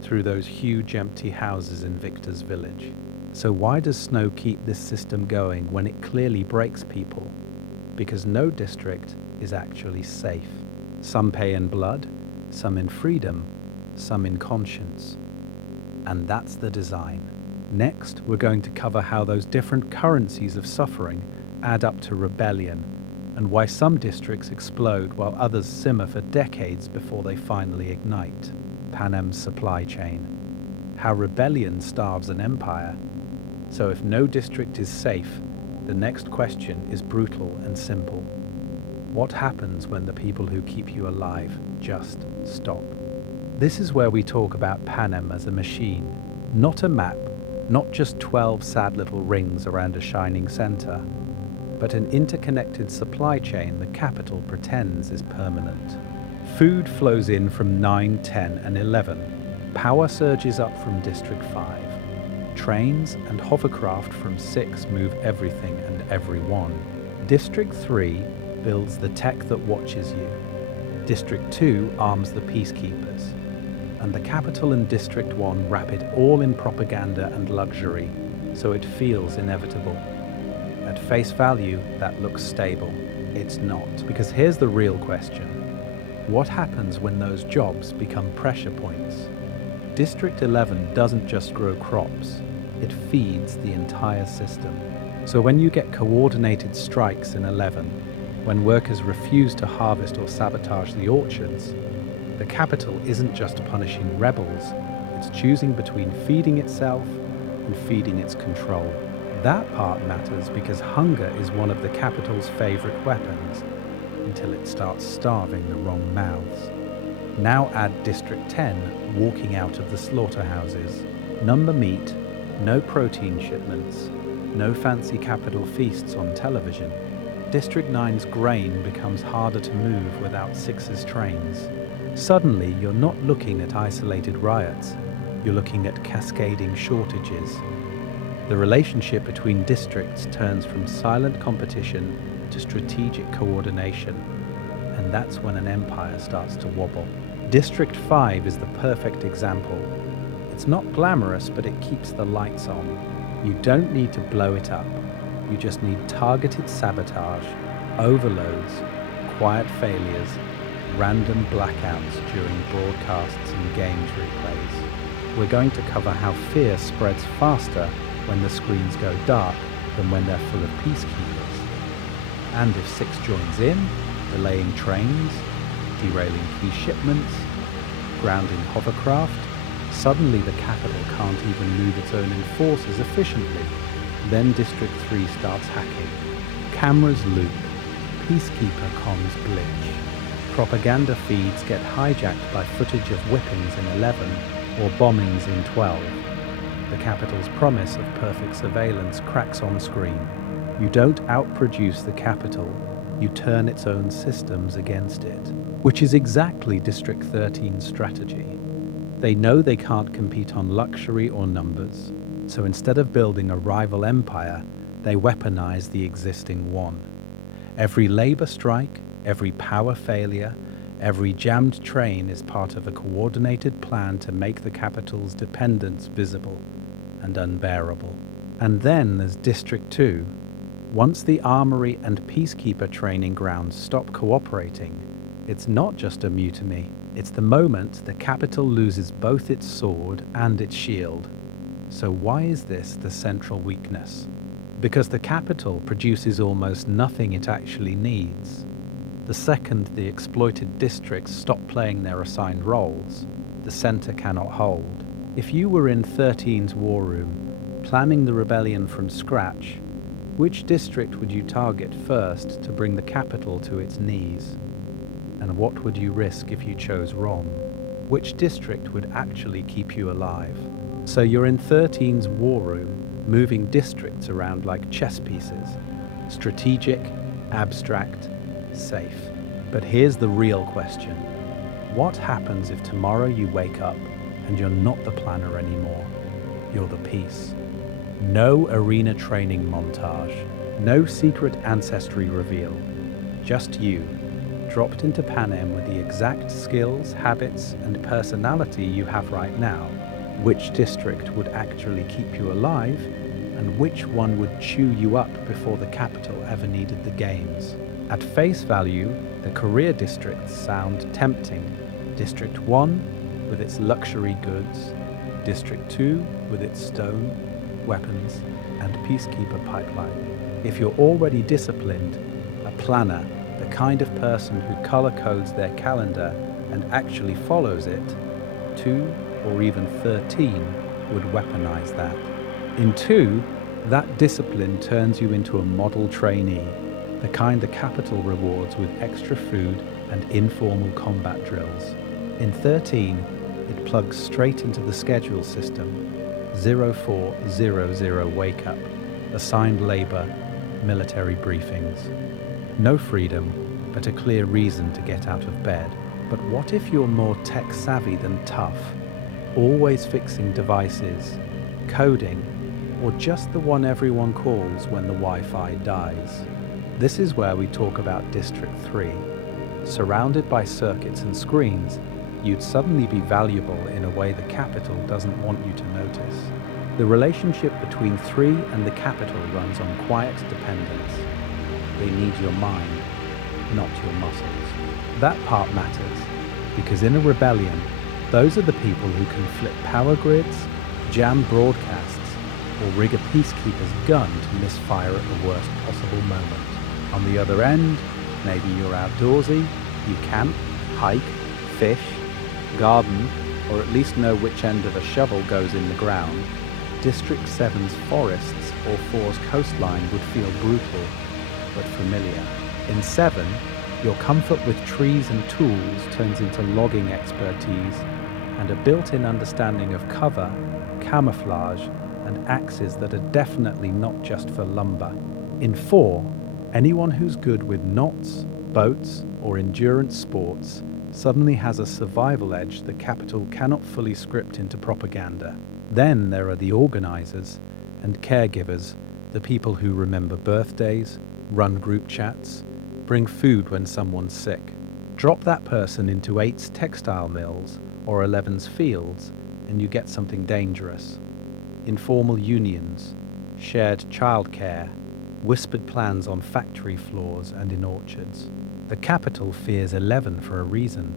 through those huge empty houses in Victor's village. So why does Snow keep this system going when it clearly breaks people? Because no district is actually safe. Some pay in blood, some in freedom, some in conscience. And that's the design. Next, we're going to cover how those different currencies of suffering add up to rebellion, and why some districts explode while others simmer for decades before they finally ignite. Panem's supply chain. How rebellion starves an empire. So if no district is safe, the next question is brutal and simple. What happens when the people who keep you alive just stop? This is where we talk about Panem as a machine, not a map, not just 12 sad little rings around a shining center, but an interconnected supply chain the capital pretends is permanent. Food flows in from 9, 10, and 11. Power surges up from District 5. Trains and hovercraft from 6 move everything and everyone. District 3 builds the tech that watches you. District 2 arms the peacekeepers. And the capital and District 1 wrap it all in propaganda and luxury, so it feels inevitable. At face value, that looks stable. It's not, because here's the real question. What happens when those jobs become pressure points? District 11 doesn't just grow crops, it feeds the entire system. So when you get coordinated strikes in 11, when workers refuse to harvest or sabotage the orchards, the capital isn't just punishing rebels, it's choosing between feeding itself and feeding its control. That part matters because hunger is one of the capital's favorite weapons, until it starts starving the wrong mouths. Now add District 10 walking out of the slaughterhouses. Number meat, no protein shipments, no fancy capital feasts on television. District 9's grain becomes harder to move without 6's trains. Suddenly, you're not looking at isolated riots, you're looking at cascading shortages. The relationship between districts turns from silent competition to strategic coordination, and that's when an empire starts to wobble. District 5 is the perfect example. It's not glamorous, but it keeps the lights on. You don't need to blow it up. You just need targeted sabotage, overloads, quiet failures, random blackouts during broadcasts and games replays. We're going to cover how fear spreads faster when the screens go dark than when they're full of peacekeepers. And if 6 joins in, delaying trains, derailing key shipments, grounding hovercraft, suddenly the capital can't even move its own enforcers efficiently. Then District 3 starts hacking. Cameras loop, peacekeeper comms glitch. Propaganda feeds get hijacked by footage of whippings in 11 or bombings in 12. The capital's promise of perfect surveillance cracks on screen. You don't outproduce the capital, you turn its own systems against it, which is exactly District 13's strategy. They know they can't compete on luxury or numbers, so instead of building a rival empire, they weaponize the existing one. Every labor strike, every power failure, every jammed train is part of a coordinated plan to make the capital's dependence visible and unbearable. And then there's District 2. Once the armory and peacekeeper training grounds stop cooperating, it's not just a mutiny, it's the moment the capital loses both its sword and its shield. So why is this the central weakness? Because the capital produces almost nothing it actually needs. The second the exploited districts stop playing their assigned roles, the center cannot hold. If you were in 13's war room, planning the rebellion from scratch, which district would you target first to bring the capital to its knees? And what would you risk if you chose wrong? Which district would actually keep you alive? So you're in 13's war room, moving districts around like chess pieces. Strategic, abstract, safe. But here's the real question. What happens if tomorrow you wake up and you're not the planner anymore? You're the piece. No arena training montage, no secret ancestry reveal. Just you, dropped into Panem with the exact skills, habits, and personality you have right now. Which district would actually keep you alive, and which one would chew you up before the capital ever needed the games? At face value, the career districts sound tempting. District 1 with its luxury goods, District 2 with its stone, weapons, and peacekeeper pipeline. If you're already disciplined, a planner, the kind of person who color codes their calendar and actually follows it, 2 or even 13 would weaponize that. In 2, that discipline turns you into a model trainee, the kind the capital rewards with extra food and informal combat drills. In 13, it plugs straight into the schedule system. 0400 wake up, assigned labor, military briefings. No freedom, but a clear reason to get out of bed. But what if you're more tech-savvy than tough, always fixing devices, coding, or just the one everyone calls when the Wi-Fi dies? This is where we talk about District 3. Surrounded by circuits and screens, you'd suddenly be valuable in a way the capital doesn't want you to notice. The relationship between 3 and the capital runs on quiet dependence. They need your mind, not your muscles. That part matters, because in a rebellion, those are the people who can flip power grids, jam broadcasts, or rig a peacekeeper's gun to misfire at the worst possible moment. On the other end, maybe you're outdoorsy, you camp, hike, fish, garden, or at least know which end of a shovel goes in the ground. District 7's forests or 4's coastline would feel brutal, but familiar. In 7, your comfort with trees and tools turns into logging expertise and a built-in understanding of cover, camouflage, and axes that are definitely not just for lumber. In 4, anyone who's good with knots, boats, or endurance sports suddenly has a survival edge the capital cannot fully script into propaganda. Then there are the organizers and caregivers, the people who remember birthdays, run group chats, bring food when someone's sick. Drop that person into 8's textile mills or 11's fields, and you get something dangerous. Informal unions, shared childcare, whispered plans on factory floors and in orchards. The capital fears 11 for a reason.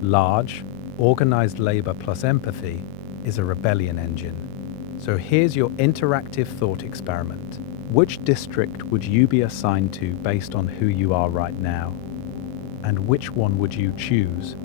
Large, organized labor plus empathy is a rebellion engine. So here's your interactive thought experiment. Which district would you be assigned to based on who you are right now? And which one would you choose,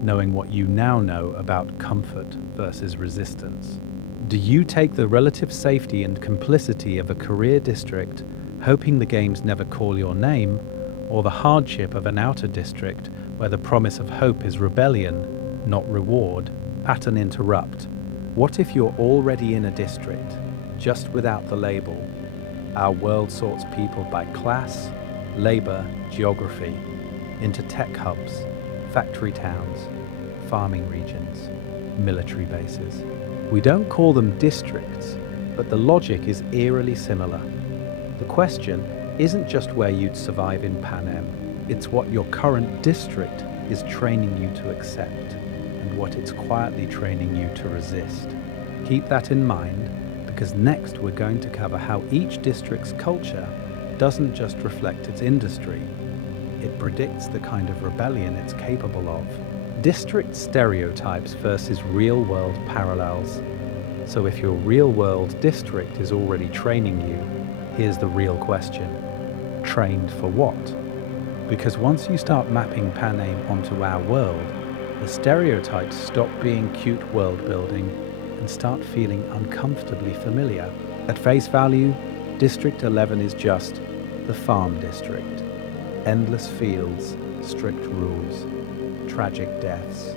knowing what you now know about comfort versus resistance? Do you take the relative safety and complicity of a career district, hoping the games never call your name, or the hardship of an outer district where the promise of hope is rebellion, not reward? Pattern interrupt. What if you're already in a district, just without the label? Our world sorts people by class, labor, geography, into tech hubs, factory towns, farming regions, military bases. We don't call them districts, but the logic is eerily similar. The question isn't just where you'd survive in Panem, it's what your current district is training you to accept, and what it's quietly training you to resist. Keep that in mind, because next we're going to cover how each district's culture doesn't just reflect its industry, it predicts the kind of rebellion it's capable of. District stereotypes versus real-world parallels. So if your real-world district is already training you, here's the real question. Trained for what? Because once you start mapping Panem onto our world, the stereotypes stop being cute world building and start feeling uncomfortably familiar. At face value, District 11 is just the farm district. Endless fields, strict rules, tragic deaths.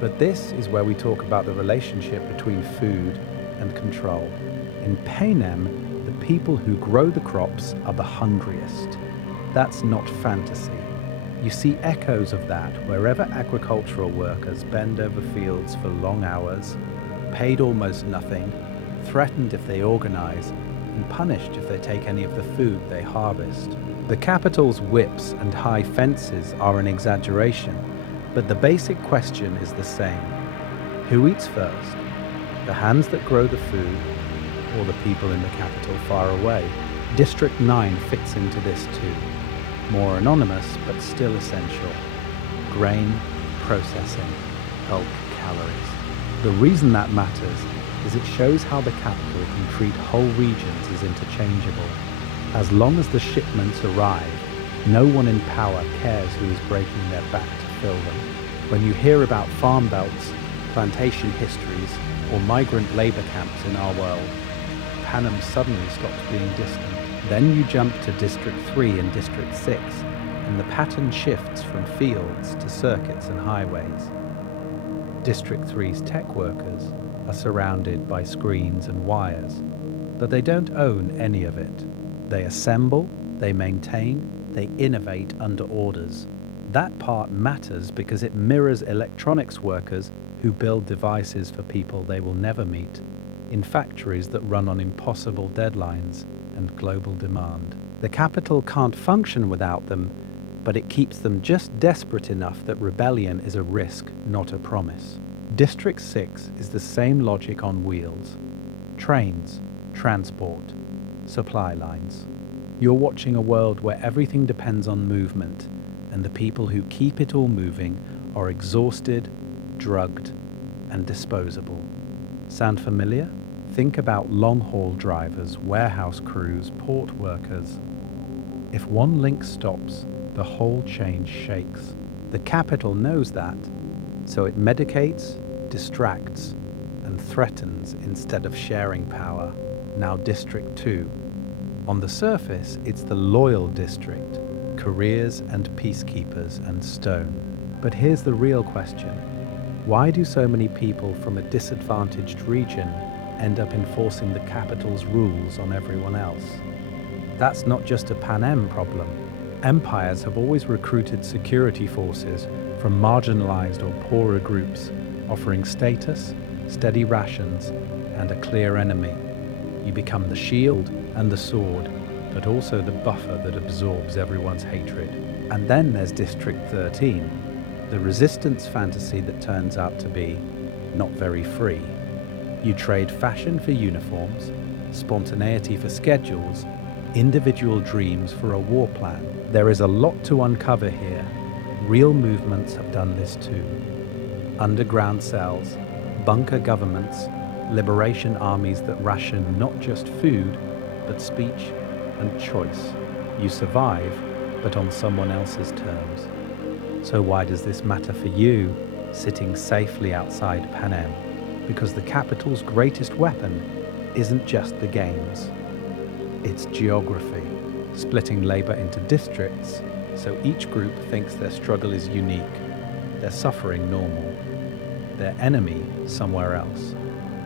But this is where we talk about the relationship between food and control. In Panem, the people who grow the crops are the hungriest. That's not fantasy. You see echoes of that wherever agricultural workers bend over fields for long hours, paid almost nothing, threatened if they organize, and punished if they take any of the food they harvest. The capital's whips and high fences are an exaggeration, but the basic question is the same. Who eats first? The hands that grow the food, or the people in the capital far away? District 9 fits into this too. More anonymous, but still essential. Grain, processing, bulk calories. The reason that matters is it shows how the capital can treat whole regions as interchangeable. As long as the shipments arrive, no one in power cares who is breaking their back to fill them. When you hear about farm belts, plantation histories, or migrant labor camps in our world, Panem suddenly stops being distant. Then you jump to District 3 and District 6, and the pattern shifts from fields to circuits and highways. District 3's tech workers are surrounded by screens and wires, but they don't own any of it. They assemble, they maintain, they innovate under orders. That part matters because it mirrors electronics workers who build devices for people they will never meet in factories that run on impossible deadlines and global demand. The capital can't function without them, but it keeps them just desperate enough that rebellion is a risk, not a promise. District 6 is the same logic on wheels. Trains, transport, supply lines. You're watching a world where everything depends on movement, and the people who keep it all moving are exhausted, drugged, and disposable. Sound familiar? Think about long-haul drivers, warehouse crews, port workers. If one link stops, the whole chain shakes. The capital knows that, so it medicates, distracts, and threatens instead of sharing power. Now District 2. On the surface, it's the loyal district, careers and peacekeepers and stone. But here's the real question. Why do so many people from a disadvantaged region end up enforcing the capital's rules on everyone else? That's not just a Panem problem. Empires have always recruited security forces from marginalized or poorer groups, offering status, steady rations, and a clear enemy. You become the shield and the sword, but also the buffer that absorbs everyone's hatred. And then there's District 13, the resistance fantasy that turns out to be not very free. You trade fashion for uniforms, spontaneity for schedules, individual dreams for a war plan. There is a lot to uncover here. Real movements have done this too. Underground cells, bunker governments, liberation armies that ration not just food, but speech and choice. You survive, but on someone else's terms. So why does this matter for you, sitting safely outside Panem? Because the capital's greatest weapon isn't just the games. It's geography, splitting labor into districts, so each group thinks their struggle is unique, their suffering normal, their enemy somewhere else.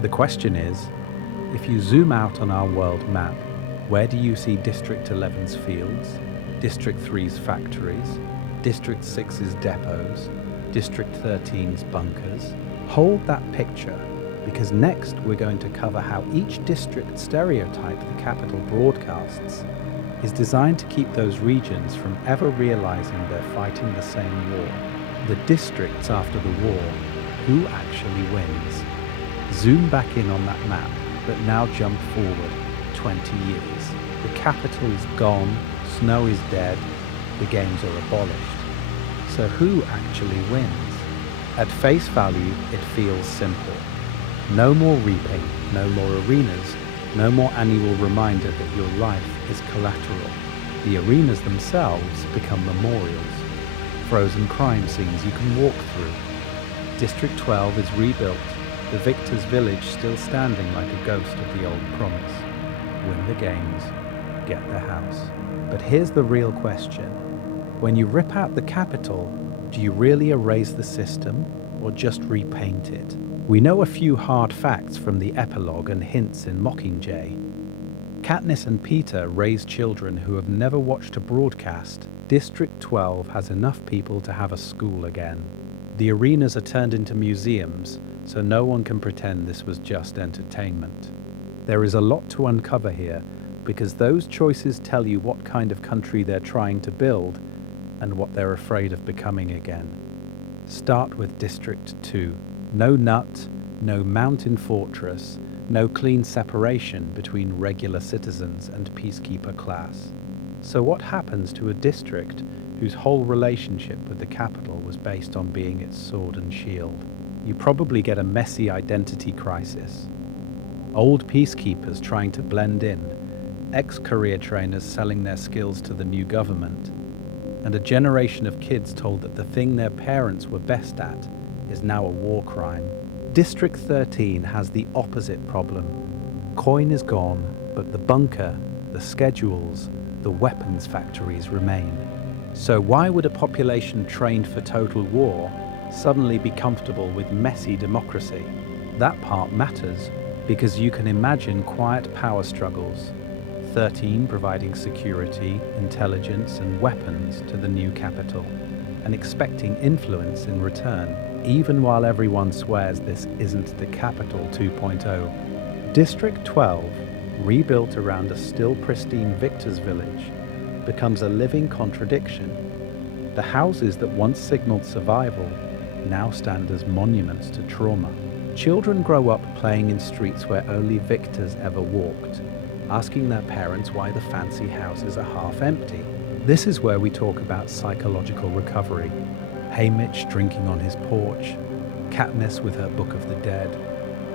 The question is, if you zoom out on our world map, where do you see District 11's fields, District 3's factories, District 6's depots, District 13's bunkers? Hold that picture, because next we're going to cover how each district stereotype the capital broadcasts is designed to keep those regions from ever realizing they're fighting the same war. The districts after the war, who actually wins? Zoom back in on that map, but now jump forward 20 years. The capital is gone, snow is dead, the games are abolished. So who actually wins? At face value, it feels simple. No more repaint, no more arenas, no more annual reminder that your life is collateral. The arenas themselves become memorials, frozen crime scenes you can walk through. District 12 is rebuilt, the victor's village still standing like a ghost of the old promise. Win the games, get the house. But here's the real question. When you rip out the capital, do you really erase the system or just repaint it? We know a few hard facts from the epilogue and hints in Mockingjay. Katniss and Peter raise children who have never watched a broadcast. District 12 has enough people to have a school again. The arenas are turned into museums, so no one can pretend this was just entertainment. There is a lot to uncover here, because those choices tell you what kind of country they're trying to build and what they're afraid of becoming again. Start with District 2. No nut, no mountain fortress, no clean separation between regular citizens and peacekeeper class. So what happens to a district whose whole relationship with the capital was based on being its sword and shield? You probably get a messy identity crisis. Old peacekeepers trying to blend in, ex-career trainers selling their skills to the new government, and a generation of kids told that the thing their parents were best at is now a war crime. District 13 has the opposite problem. Coin is gone, but the bunker, the schedules, the weapons factories remain. So why would a population trained for total war suddenly be comfortable with messy democracy? That part matters, because you can imagine quiet power struggles. 13 providing security, intelligence, and weapons to the new capital, and expecting influence in return, even while everyone swears this isn't the capital 2.0. District 12, rebuilt around a still pristine Victor's village, becomes a living contradiction. The houses that once signaled survival now stand as monuments to trauma. Children grow up playing in streets where only victors ever walked, asking their parents why the fancy houses are half empty. This is where we talk about psychological recovery. Haymitch drinking on his porch, Katniss with her Book of the Dead,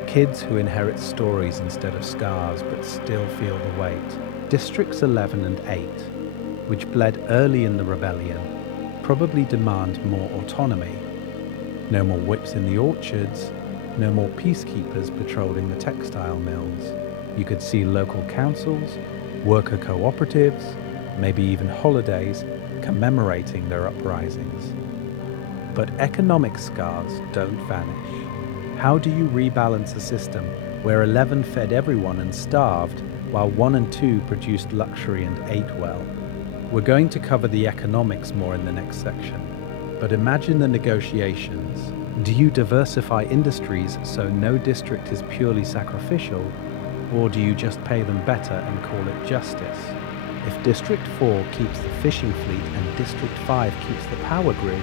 kids who inherit stories instead of scars but still feel the weight. Districts 11 and 8, which bled early in the rebellion, probably demand more autonomy. No more whips in the orchards, no more peacekeepers patrolling the textile mills. You could see local councils, worker cooperatives, maybe even holidays commemorating their uprisings. But economic scars don't vanish. How do you rebalance a system where 11 fed everyone and starved, while 1 and 2 produced luxury and ate well? We're going to cover the economics more in the next section. But imagine the negotiations. Do you diversify industries so no district is purely sacrificial, or do you just pay them better and call it justice? If District 4 keeps the fishing fleet and District 5 keeps the power grid,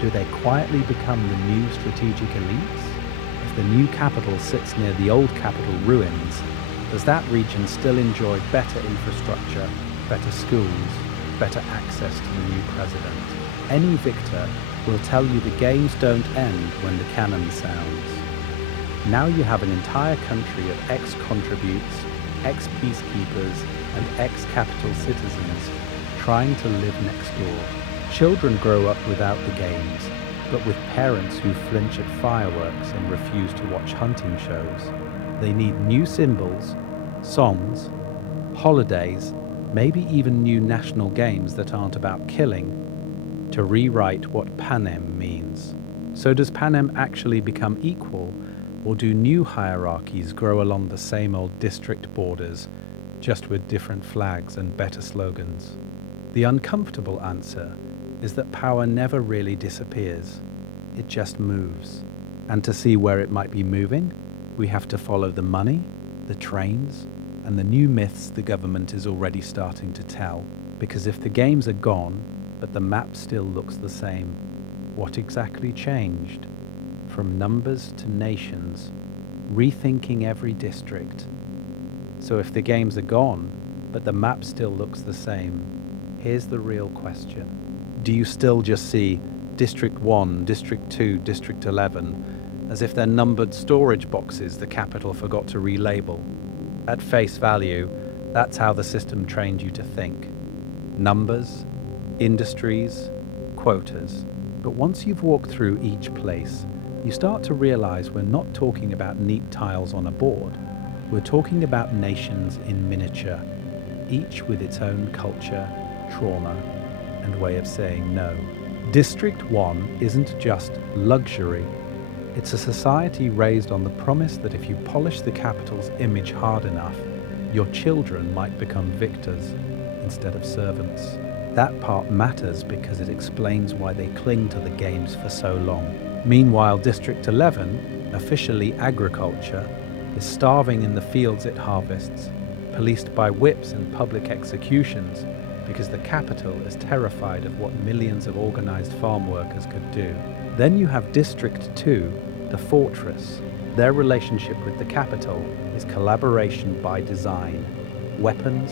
do they quietly become the new strategic elites? If the new capital sits near the old capital ruins, does that region still enjoy better infrastructure, better schools, better access to the new president? Any victor will tell you the games don't end when the cannon sounds. Now you have an entire country of ex-contributes, ex-peacekeepers, and ex-capital citizens trying to live next door. Children grow up without the games, but with parents who flinch at fireworks and refuse to watch hunting shows. They need new symbols, songs, holidays, maybe even new national games that aren't about killing, to rewrite what Panem means. So does Panem actually become equal, or do new hierarchies grow along the same old district borders, just with different flags and better slogans? The uncomfortable answer is that power never really disappears. It just moves. And to see where it might be moving, we have to follow the money, the trains, and the new myths the government is already starting to tell. Because if the games are gone, but the map still looks the same, what exactly changed? From numbers to nations, rethinking every district. So if the games are gone, but the map still looks the same, here's the real question. Do you still just see District 1, District 2, District 11, as if they're numbered storage boxes the capital forgot to relabel? At face value, that's how the system trained you to think. Numbers, industries, quotas. But once you've walked through each place, you start to realize we're not talking about neat tiles on a board. We're talking about nations in miniature, each with its own culture, trauma, and way of saying no. District 1 isn't just luxury. It's a society raised on the promise that if you polish the capital's image hard enough, your children might become victors instead of servants. That part matters because it explains why they cling to the games for so long. Meanwhile, District 11, officially agriculture, is starving in the fields it harvests, policed by whips and public executions, because the capital is terrified of what millions of organized farm workers could do. Then you have District 2, the fortress. Their relationship with the capital is collaboration by design. Weapons,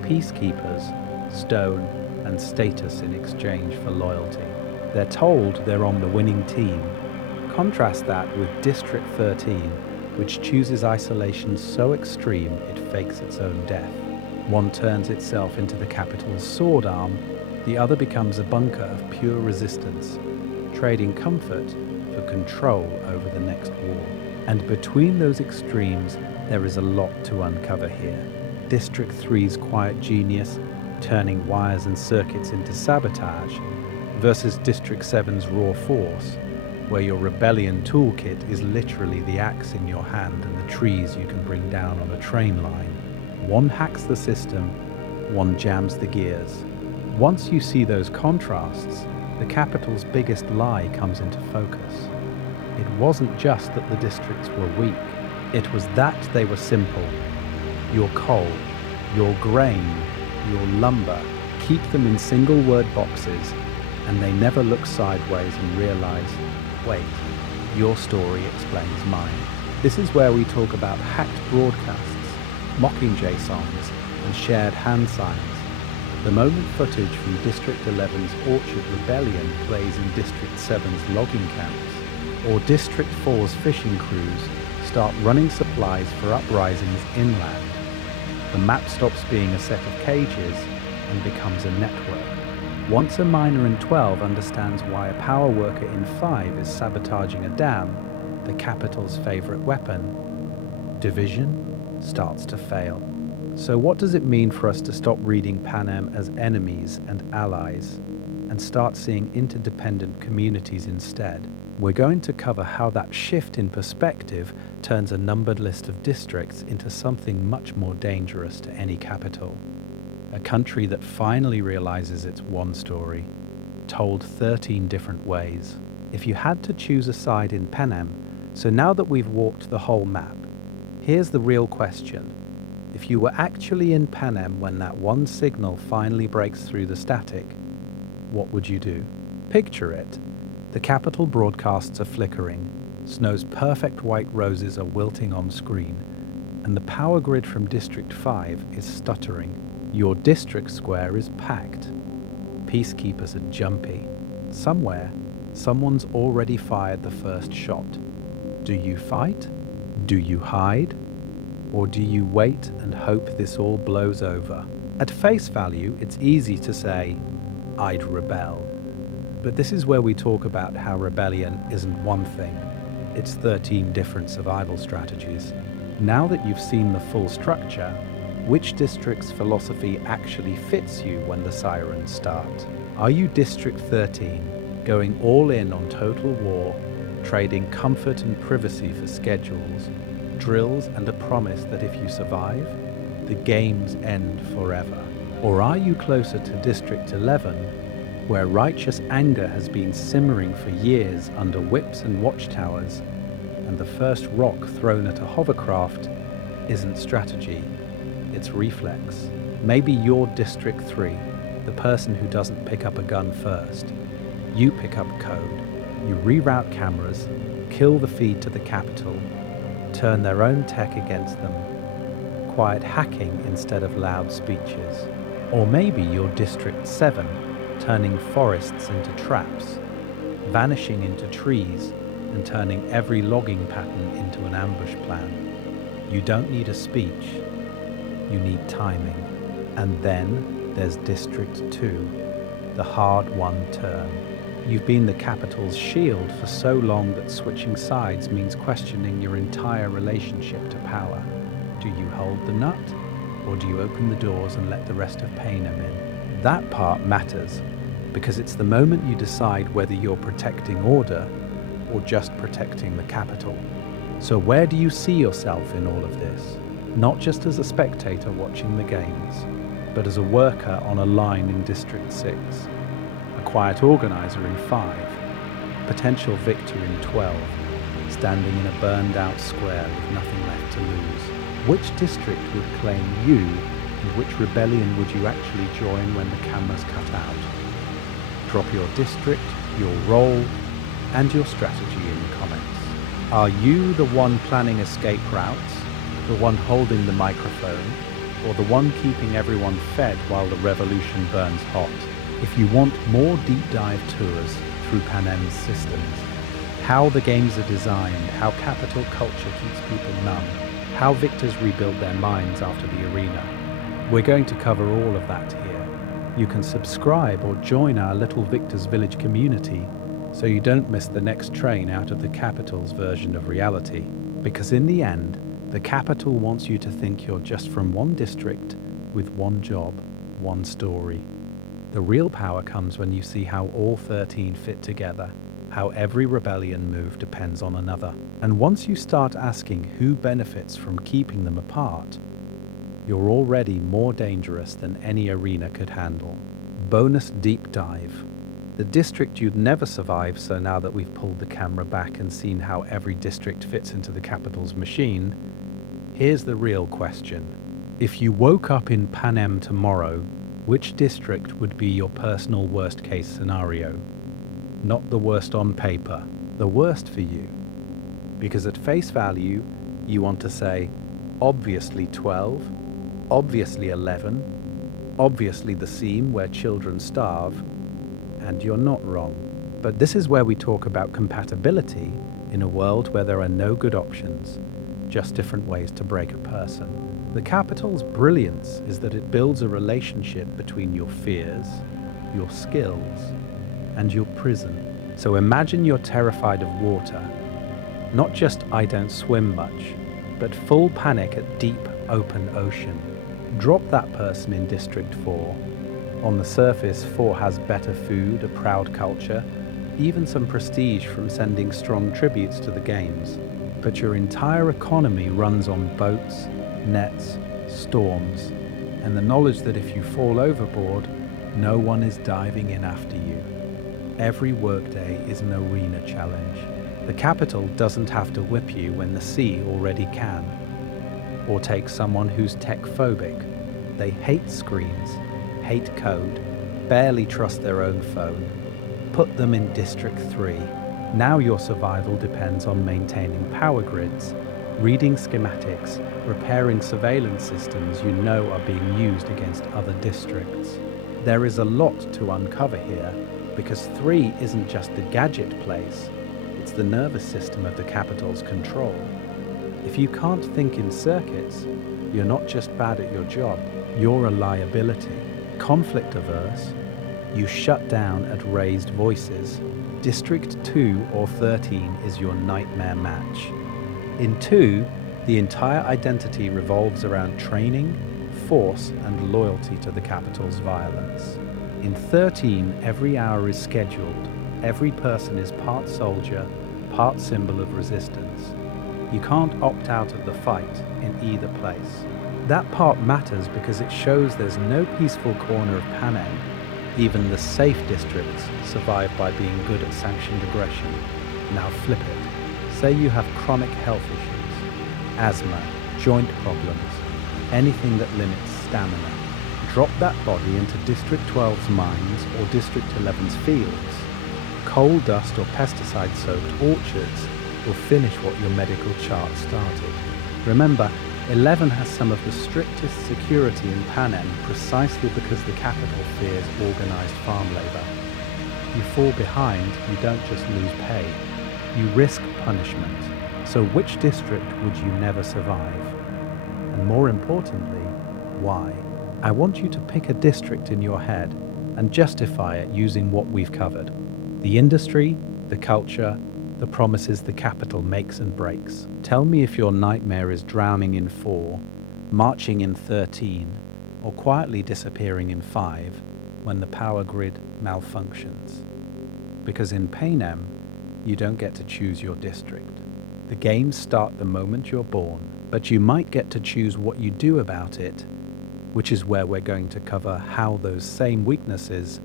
peacekeepers, stone, and status in exchange for loyalty. They're told they're on the winning team. Contrast that with District 13, which chooses isolation so extreme it fakes its own death. One turns itself into the capital's sword arm, the other becomes a bunker of pure resistance, trading comfort for control over the next war. And between those extremes, there is a lot to uncover here. District 3's quiet genius, turning wires and circuits into sabotage, versus District 7's raw force, where your rebellion toolkit is literally the axe in your hand and the trees you can bring down on a train line. One hacks the system, one jams the gears. Once you see those contrasts, the capital's biggest lie comes into focus. It wasn't just that the districts were weak, it was that they were simple. Your coal, your grain, your lumber, keep them in single-word boxes, and they never look sideways and realize, wait, your story explains mine. This is where we talk about hacked broadcasts, Mockingjay songs, and shared hand signs. The moment footage from District 11's Orchard Rebellion plays in District 7's logging camps, or District 4's fishing crews start running supplies for uprisings inland. The map stops being a set of cages and becomes a network. Once a miner in 12 understands why a power worker in 5 is sabotaging a dam, the capital's favorite weapon, division, starts to fail. So what does it mean for us to stop reading Panem as enemies and allies and start seeing interdependent communities instead? We're going to cover how that shift in perspective turns a numbered list of districts into something much more dangerous to any capital. A country that finally realizes it's one story, told 13 different ways. If you had to choose a side in Panem, so now that we've walked the whole map, here's the real question. If you were actually in Panem when that one signal finally breaks through the static, what would you do? Picture it. The capital broadcasts are flickering, Snow's perfect white roses are wilting on screen, and the power grid from District 5 is stuttering. Your district square is packed. Peacekeepers are jumpy. Somewhere, someone's already fired the first shot. Do you fight? Do you hide? Or do you wait and hope this all blows over? At face value, it's easy to say, I'd rebel. But this is where we talk about how rebellion isn't one thing. It's 13 different survival strategies. Now that you've seen the full structure, which district's philosophy actually fits you when the sirens start? Are you District 13, going all in on total war, trading comfort and privacy for schedules, drills and a promise that if you survive, the games end forever? Or are you closer to District 11, where righteous anger has been simmering for years under whips and watchtowers, and the first rock thrown at a hovercraft isn't strategy, it's reflex? Maybe you're District 3, the person who doesn't pick up a gun first. You pick up code, you reroute cameras, kill the feed to the capital, turn their own tech against them, quiet hacking instead of loud speeches. Or maybe you're District 7, turning forests into traps, vanishing into trees, and turning every logging pattern into an ambush plan. You don't need a speech, you need timing. And then there's District 2, the hard-won turn. You've been the capital's shield for so long that switching sides means questioning your entire relationship to power. Do you hold the nut, or do you open the doors and let the rest of Panem in? That part matters, because it's the moment you decide whether you're protecting order or just protecting the capital. So where do you see yourself in all of this? Not just as a spectator watching the games, but as a worker on a line in District 6, a quiet organizer in 5, potential victor in 12, standing in a burned-out square with nothing left to lose. Which district would claim you, and which rebellion would you actually join when the cameras cut out? Drop your district, your role, and your strategy in the comments. Are you the one planning escape routes, the one holding the microphone, or the one keeping everyone fed while the revolution burns hot? If you want more deep dive tours through Panem's systems, how the games are designed, how capital culture keeps people numb, how victors rebuild their minds after the arena, we're going to cover all of that here. You can subscribe or join our Little Victors Village community so you don't miss the next train out of the capital's version of reality. Because in the end, the capital wants you to think you're just from one district with one job, one story. The real power comes when you see how all 13 fit together, how every rebellion move depends on another. And once you start asking who benefits from keeping them apart, you're already more dangerous than any arena could handle. Bonus deep dive. The district you'd never survive, so now that we've pulled the camera back and seen how every district fits into the capital's machine, here's the real question. If you woke up in Panem tomorrow, which district would be your personal worst-case scenario? Not the worst on paper, the worst for you. Because at face value, you want to say, obviously 12, obviously 11, obviously the seam where children starve, and you're not wrong. But this is where we talk about compatibility in a world where there are no good options, just different ways to break a person. The capital's brilliance is that it builds a relationship between your fears, your skills, and your prison. So imagine you're terrified of water. Not just I don't swim much, but full panic at deep, open ocean. Drop that person in District 4. On the surface, 4 has better food, a proud culture, even some prestige from sending strong tributes to the games. But your entire economy runs on boats, nets, storms, and the knowledge that if you fall overboard, no one is diving in after you. Every workday is an arena challenge. The capital doesn't have to whip you when the sea already can. Or take someone who's tech-phobic. They hate screens, hate code, barely trust their own phone. Put them in District 3. Now your survival depends on maintaining power grids, reading schematics, repairing surveillance systems you know are being used against other districts. There is a lot to uncover here, because 3 isn't just the gadget place, it's the nervous system of the capital's control. If you can't think in circuits, you're not just bad at your job, you're a liability. Conflict averse, you shut down at raised voices. District 2 or 13 is your nightmare match. In 2, the entire identity revolves around training, force, and loyalty to the capital's violence. In 13, every hour is scheduled. Every person is part soldier, part symbol of resistance. You can't opt out of the fight in either place. That part matters because it shows there's no peaceful corner of Panem. Even the safe districts survive by being good at sanctioned aggression. Now flip it. Say you have chronic health issues, asthma, joint problems, anything that limits stamina. Drop that body into District 12's mines or District 11's fields. Coal dust or pesticide-soaked orchards will finish what your medical chart started. Remember, 11 has some of the strictest security in Panem precisely because the capital fears organized farm labor. You fall behind, you don't just lose pay, you risk punishment. So which district would you never survive? And more importantly, why? I want you to pick a district in your head and justify it using what we've covered. The industry, the culture, the promises the capital makes and breaks. Tell me if your nightmare is drowning in 4, marching in 13, or quietly disappearing in 5 when the power grid malfunctions. Because in Panem, you don't get to choose your district. The games start the moment you're born, but you might get to choose what you do about it, which is where we're going to cover how those same weaknesses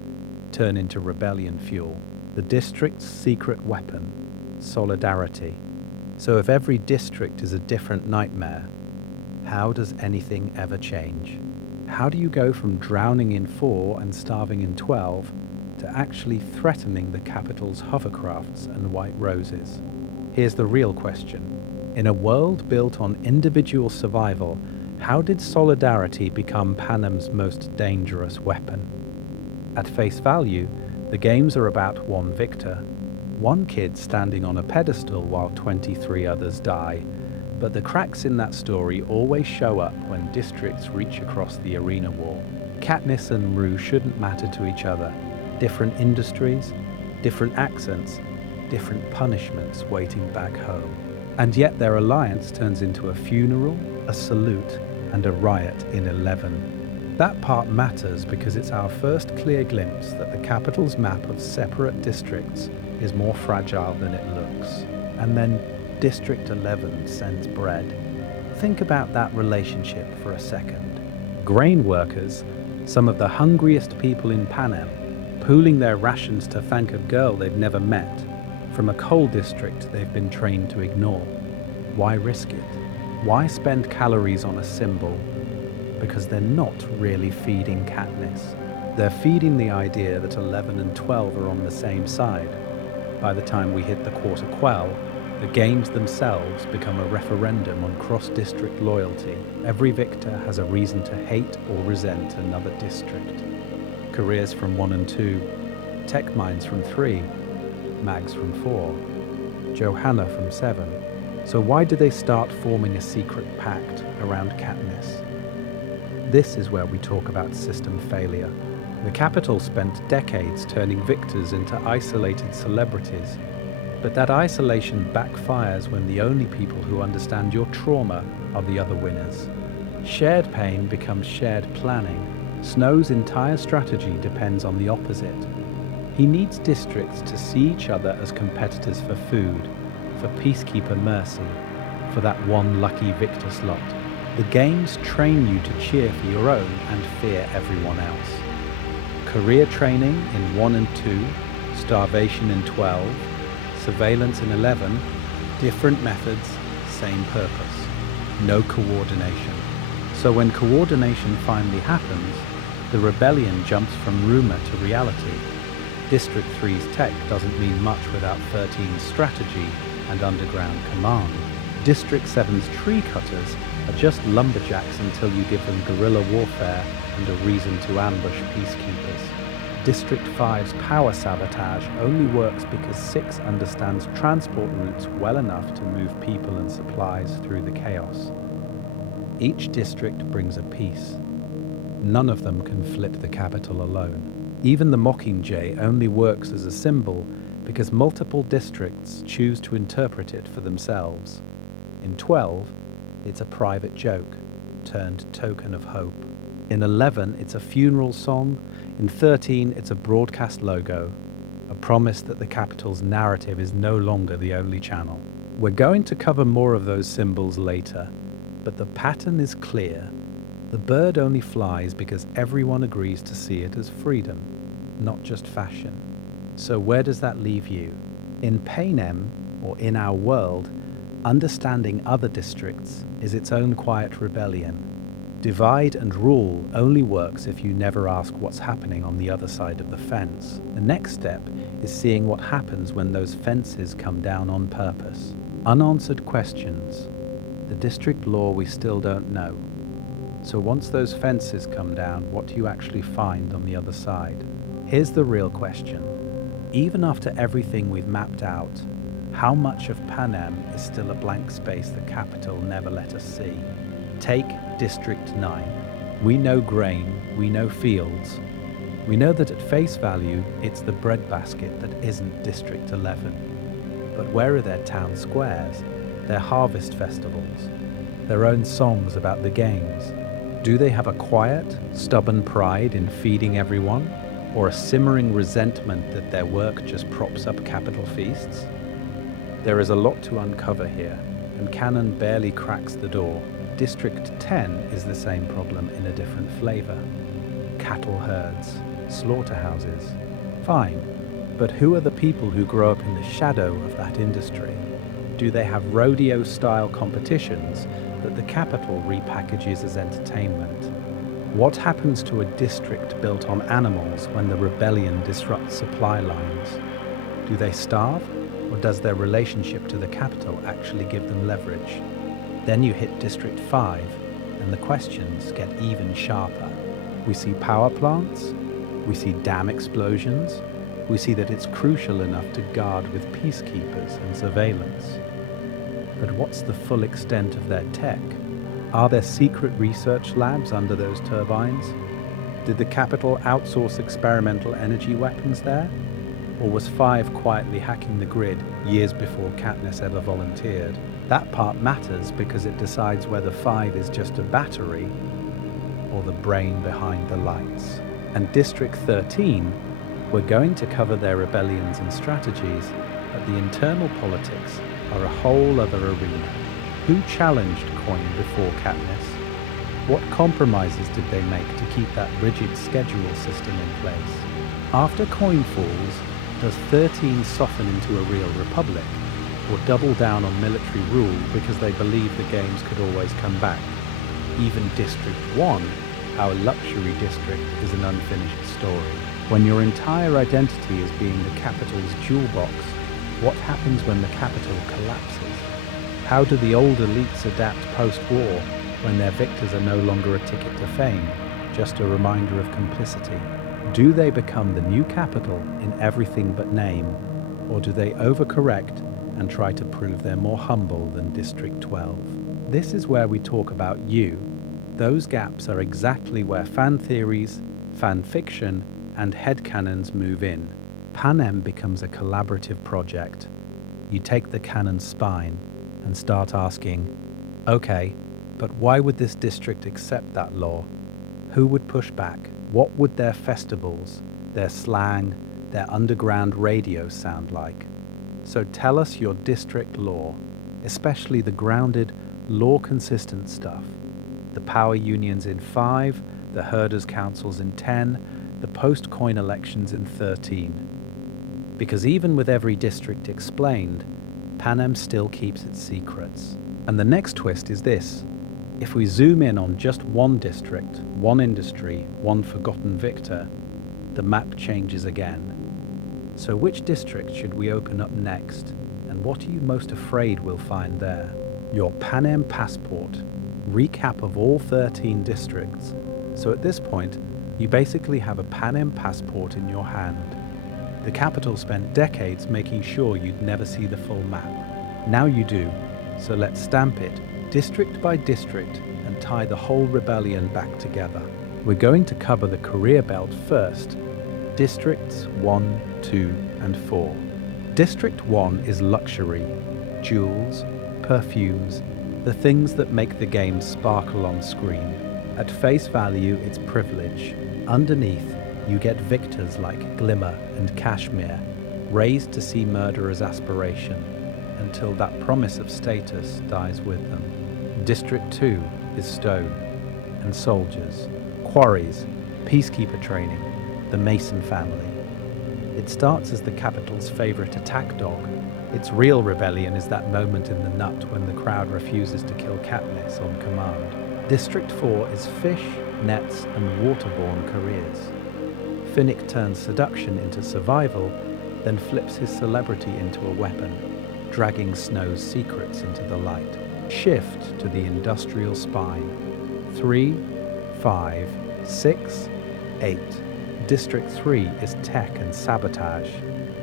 turn into rebellion fuel. The district's secret weapon, solidarity. So if every district is a different nightmare, how does anything ever change? How do you go from drowning in 4 and starving in 12 to actually threatening the capital's hovercrafts and white roses? Here's the real question. In a world built on individual survival, how did solidarity become Panem's most dangerous weapon? At face value, the games are about one victor, one kid standing on a pedestal while 23 others die. But the cracks in that story always show up when districts reach across the arena wall. Katniss and Rue shouldn't matter to each other. Different industries, different accents, different punishments waiting back home. And yet their alliance turns into a funeral, a salute, and a riot in 11. That part matters because it's our first clear glimpse that the capital's map of separate districts is more fragile than it looks. And then District 11 sends bread. think about that relationship for a second. Grain workers, some of the hungriest people in Panem, pooling their rations to thank a girl they've never met, from a coal district they've been trained to ignore. Why risk it? Why spend calories on a symbol? Because they're not really feeding Katniss. They're feeding the idea that 11 and 12 are on the same side. By the time we hit the quarter quell, the games themselves become a referendum on cross-district loyalty. Every victor has a reason to hate or resent another district. Careers from 1 and 2, tech minds from 3, Mags from 4, Johanna from 7. So why do they start forming a secret pact around Katniss? This is where we talk about system failure. The Capitol spent decades turning victors into isolated celebrities, but that isolation backfires when the only people who understand your trauma are the other winners. Shared pain becomes shared planning. Snow's entire strategy depends on the opposite. He needs districts to see each other as competitors for food, for peacekeeper mercy, for that one lucky victor slot. The games train you to cheer for your own and fear everyone else. Career training in 1 and 2, starvation in 12, surveillance in 11, different methods, same purpose. No coordination. So when coordination finally happens, the rebellion jumps from rumor to reality. District 3's tech doesn't mean much without 13's strategy and underground command. District 7's tree cutters are just lumberjacks until you give them guerrilla warfare and a reason to ambush peacekeepers. District 5's power sabotage only works because 6 understands transport routes well enough to move people and supplies through the chaos. Each district brings a piece. None of them can flip the capital alone. Even the Mockingjay only works as a symbol because multiple districts choose to interpret it for themselves. In 12, it's a private joke, turned token of hope. In 11, it's a funeral song. In 13, it's a broadcast logo, a promise that the Capitol's narrative is no longer the only channel. We're going to cover more of those symbols later, but the pattern is clear. The bird only flies because everyone agrees to see it as freedom, not just fashion. So where does that leave you? In Panem, or in our world, understanding other districts is its own quiet rebellion. Divide and rule only works if you never ask what's happening on the other side of the fence. The next step is seeing what happens when those fences come down on purpose. Unanswered questions. The district law we still don't know. So once those fences come down, what do you actually find on the other side? Here's the real question. Even after everything we've mapped out, how much of Panem is still a blank space the Capitol never let us see? Take District 9. We know grain, we know fields. We know that at face value, it's the breadbasket that isn't District 11. But where are their town squares, their harvest festivals, their own songs about the games? Do they have a quiet, stubborn pride in feeding everyone, or a simmering resentment that their work just props up capital feasts? There is a lot to uncover here, and canon barely cracks the door. District 10 is the same problem in a different flavor. Cattle herds, slaughterhouses. Fine, but who are the people who grow up in the shadow of that industry? Do they have rodeo-style competitions that the Capitol repackages as entertainment? What happens to a district built on animals when the rebellion disrupts supply lines? Do they starve, or does their relationship to the Capitol actually give them leverage? Then you hit District 5, and the questions get even sharper. We see power plants, we see dam explosions, we see that it's crucial enough to guard with peacekeepers and surveillance. But what's the full extent of their tech? Are there secret research labs under those turbines? Did the Capitol outsource experimental energy weapons there? Or was 5 quietly hacking the grid years before Katniss ever volunteered? That part matters because it decides whether 5 is just a battery or the brain behind the lights. And District 13, we're going to cover their rebellions and strategies, but the internal politics are a whole other arena. Who challenged coin before Katniss? What compromises did they make to keep that rigid schedule system in place? After coin falls, does 13 soften into a real republic, or double down on military rule because they believe the games could always come back? Even District 1, our luxury district, is an unfinished story. When your entire identity is being the capital's jewel box, what happens when the capital collapses? How do the old elites adapt post-war when their victors are no longer a ticket to fame, just a reminder of complicity? Do they become the new capital in everything but name, or do they overcorrect and try to prove they're more humble than District 12? This is where we talk about you. Those gaps are exactly where fan theories, fan fiction, and headcanons move in. Panem becomes a collaborative project. You take the canon's spine and start asking, okay, but why would this district accept that law? Who would push back? What would their festivals, their slang, their underground radio sound like? So tell us your district lore, especially the grounded, law-consistent stuff. The power unions in 5, the herders' councils in 10, the post-coin elections in 13. Because even with every district explained, Panem still keeps its secrets. And the next twist is this. If we zoom in on just one district, one industry, one forgotten victor, the map changes again. So which district should we open up next? And what are you most afraid we'll find there? Your Panem passport, recap of all 13 districts. So at this point, you basically have a Panem passport in your hand. The capital spent decades making sure you'd never see the full map. Now you do, so let's stamp it, district by district, and tie the whole rebellion back together. We're going to cover the career belt first, Districts 1, 2, and 4. District 1 is luxury, jewels, perfumes, the things that make the game sparkle on screen. At face value, it's privilege. Underneath, you get victors like Glimmer and Kashmir, raised to see murder as aspiration, until that promise of status dies with them. District 2 is stone and soldiers, quarries, peacekeeper training, the Mason family. It starts as the capital's favorite attack dog. Its real rebellion is that moment in the nut when the crowd refuses to kill Katniss on command. District 4 is fish, nets, and waterborne careers. Finnick turns seduction into survival, then flips his celebrity into a weapon, dragging Snow's secrets into the light. Shift to the industrial spine. 3, 5, 6, 8. District 3 is tech and sabotage,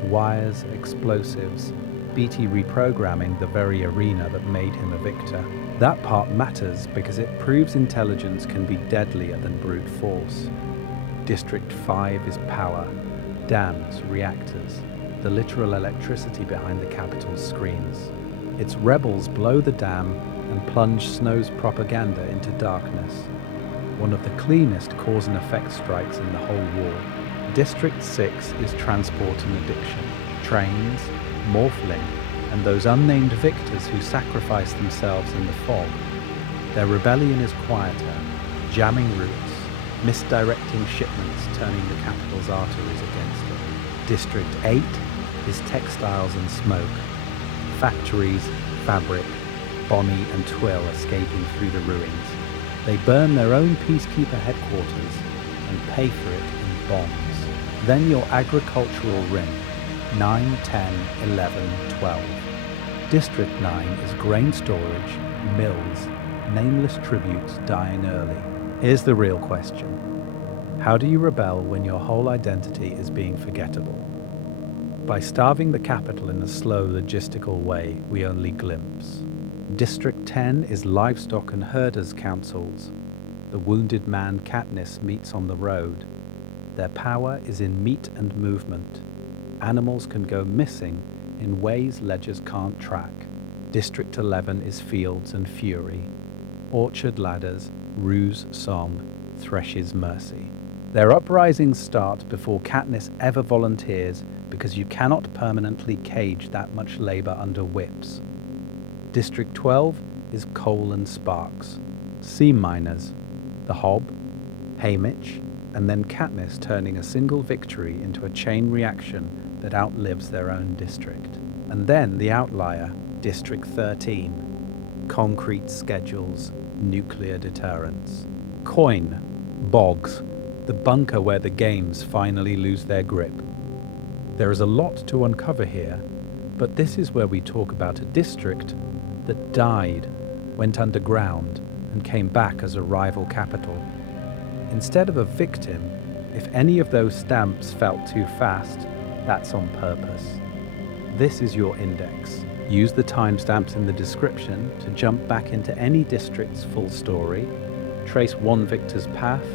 wires, explosives, BT reprogramming the very arena that made him a victor. That part matters because it proves intelligence can be deadlier than brute force. District 5 is power, dams, reactors, the literal electricity behind the capital's screens. Its rebels blow the dam and plunge Snow's propaganda into darkness. One of the cleanest cause and effect strikes in the whole war. District 6 is transport and addiction, trains, morphling, and those unnamed victors who sacrifice themselves in the fog. Their rebellion is quieter, jamming routes, misdirecting shipments, turning the capital's arteries against it. District 8 is textiles and smoke, factories, fabric, Bonnie and Twill escaping through the ruins. They burn their own peacekeeper headquarters and pay for it in bombs. Then your agricultural ring, 9, 10, 11, 12. District 9 is grain storage, mills, nameless tributes dying early. Here's the real question. How do you rebel when your whole identity is being forgettable? By starving the capital in a slow logistical way we only glimpse. District 10 is livestock and herders' councils. The wounded man Katniss meets on the road. Their power is in meat and movement. Animals can go missing in ways ledgers can't track. District 11 is fields and fury. Orchard ladders, ruse song, threshes mercy. Their uprisings start before Katniss ever volunteers because you cannot permanently cage that much labor under whips. District 12 is coal and sparks, sea miners, the Hob, Haymitch, and then Katniss turning a single victory into a chain reaction that outlives their own district. And then the outlier, District 13, concrete schedules, nuclear deterrence. Coin, Bogs, the bunker where the games finally lose their grip. There is a lot to uncover here, but this is where we talk about a district that died, went underground, and came back as a rival capital. Instead of a victim, if any of those stamps felt too fast, that's on purpose. This is your index. Use the timestamps in the description to jump back into any district's full story, trace one victor's path,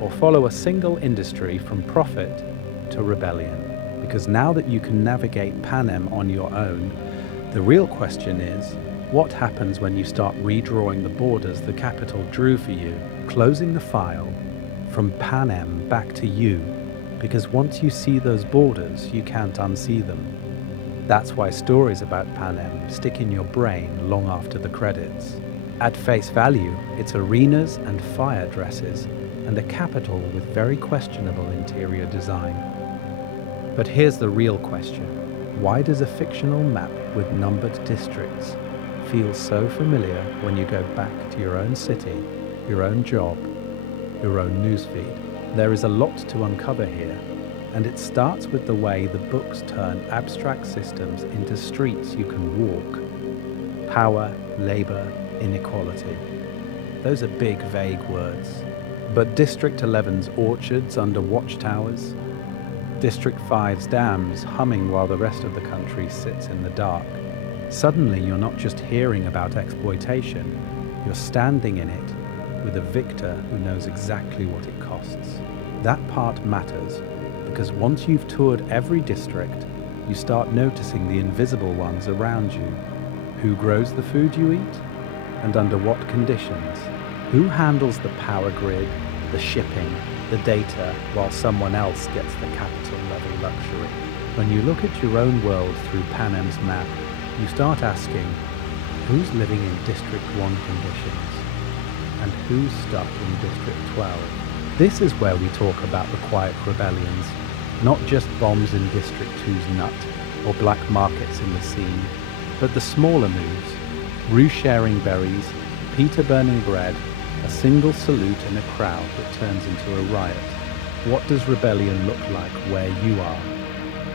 or follow a single industry from profit to rebellion. Because now that you can navigate Panem on your own, the real question is, what happens when you start redrawing the borders the capital drew for you, closing the file from Panem back to you, because once you see those borders, you can't unsee them. That's why stories about Panem stick in your brain long after the credits. At face value, it's arenas and fire dresses, and a capital with very questionable interior design. But here's the real question. Why does a fictional map with numbered districts feel so familiar when you go back to your own city, your own job, your own newsfeed? There is a lot to uncover here, and it starts with the way the books turn abstract systems into streets you can walk. Power, labor, inequality. Those are big, vague words. But District 11's orchards under watchtowers, District 5's dams humming while the rest of the country sits in the dark. Suddenly you're not just hearing about exploitation, you're standing in it with a victor who knows exactly what it costs. That part matters because once you've toured every district, you start noticing the invisible ones around you. Who grows the food you eat? And under what conditions? Who handles the power grid, the shipping, the data, while someone else gets the capital level luxury? When you look at your own world through Panem's map, you start asking, who's living in District 1 conditions? And who's stuck in District 12? This is where we talk about the quiet rebellions, not just bombs in District 2's nut, or black markets in the scene, but the smaller moves, Rue sharing berries, Peter burning bread, a single salute in a crowd that turns into a riot. What does rebellion look like where you are?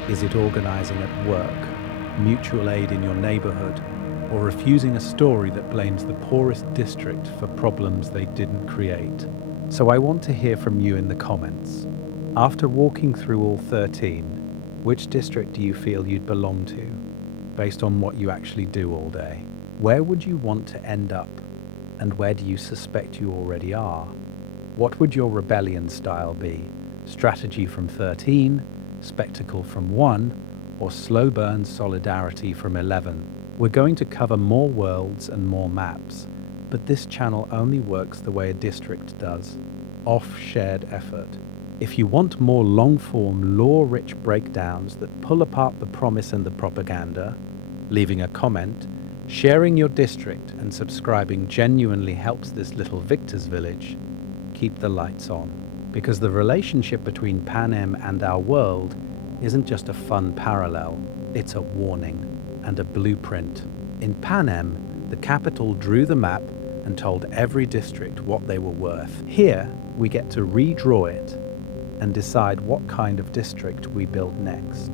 Is it organizing at work, mutual aid in your neighborhood, or refusing a story that blames the poorest district for problems they didn't create? So I want to hear from you in the comments. After walking through all 13, which district do you feel you'd belong to, based on what you actually do all day? Where would you want to end up? And where do you suspect you already are? What would your rebellion style be? Strategy from 13, spectacle from 1, or slow burn solidarity from 11? We're going to cover more worlds and more maps, but this channel only works the way a district does, off shared effort. If you want more long-form, lore-rich breakdowns that pull apart the promise and the propaganda, leaving a comment, sharing your district and subscribing genuinely helps this little victor's village keep the lights on. Because the relationship between Panem and our world isn't just a fun parallel, it's a warning and a blueprint. In Panem, the capital drew the map and told every district what they were worth. Here, we get to redraw it and decide what kind of district we build next.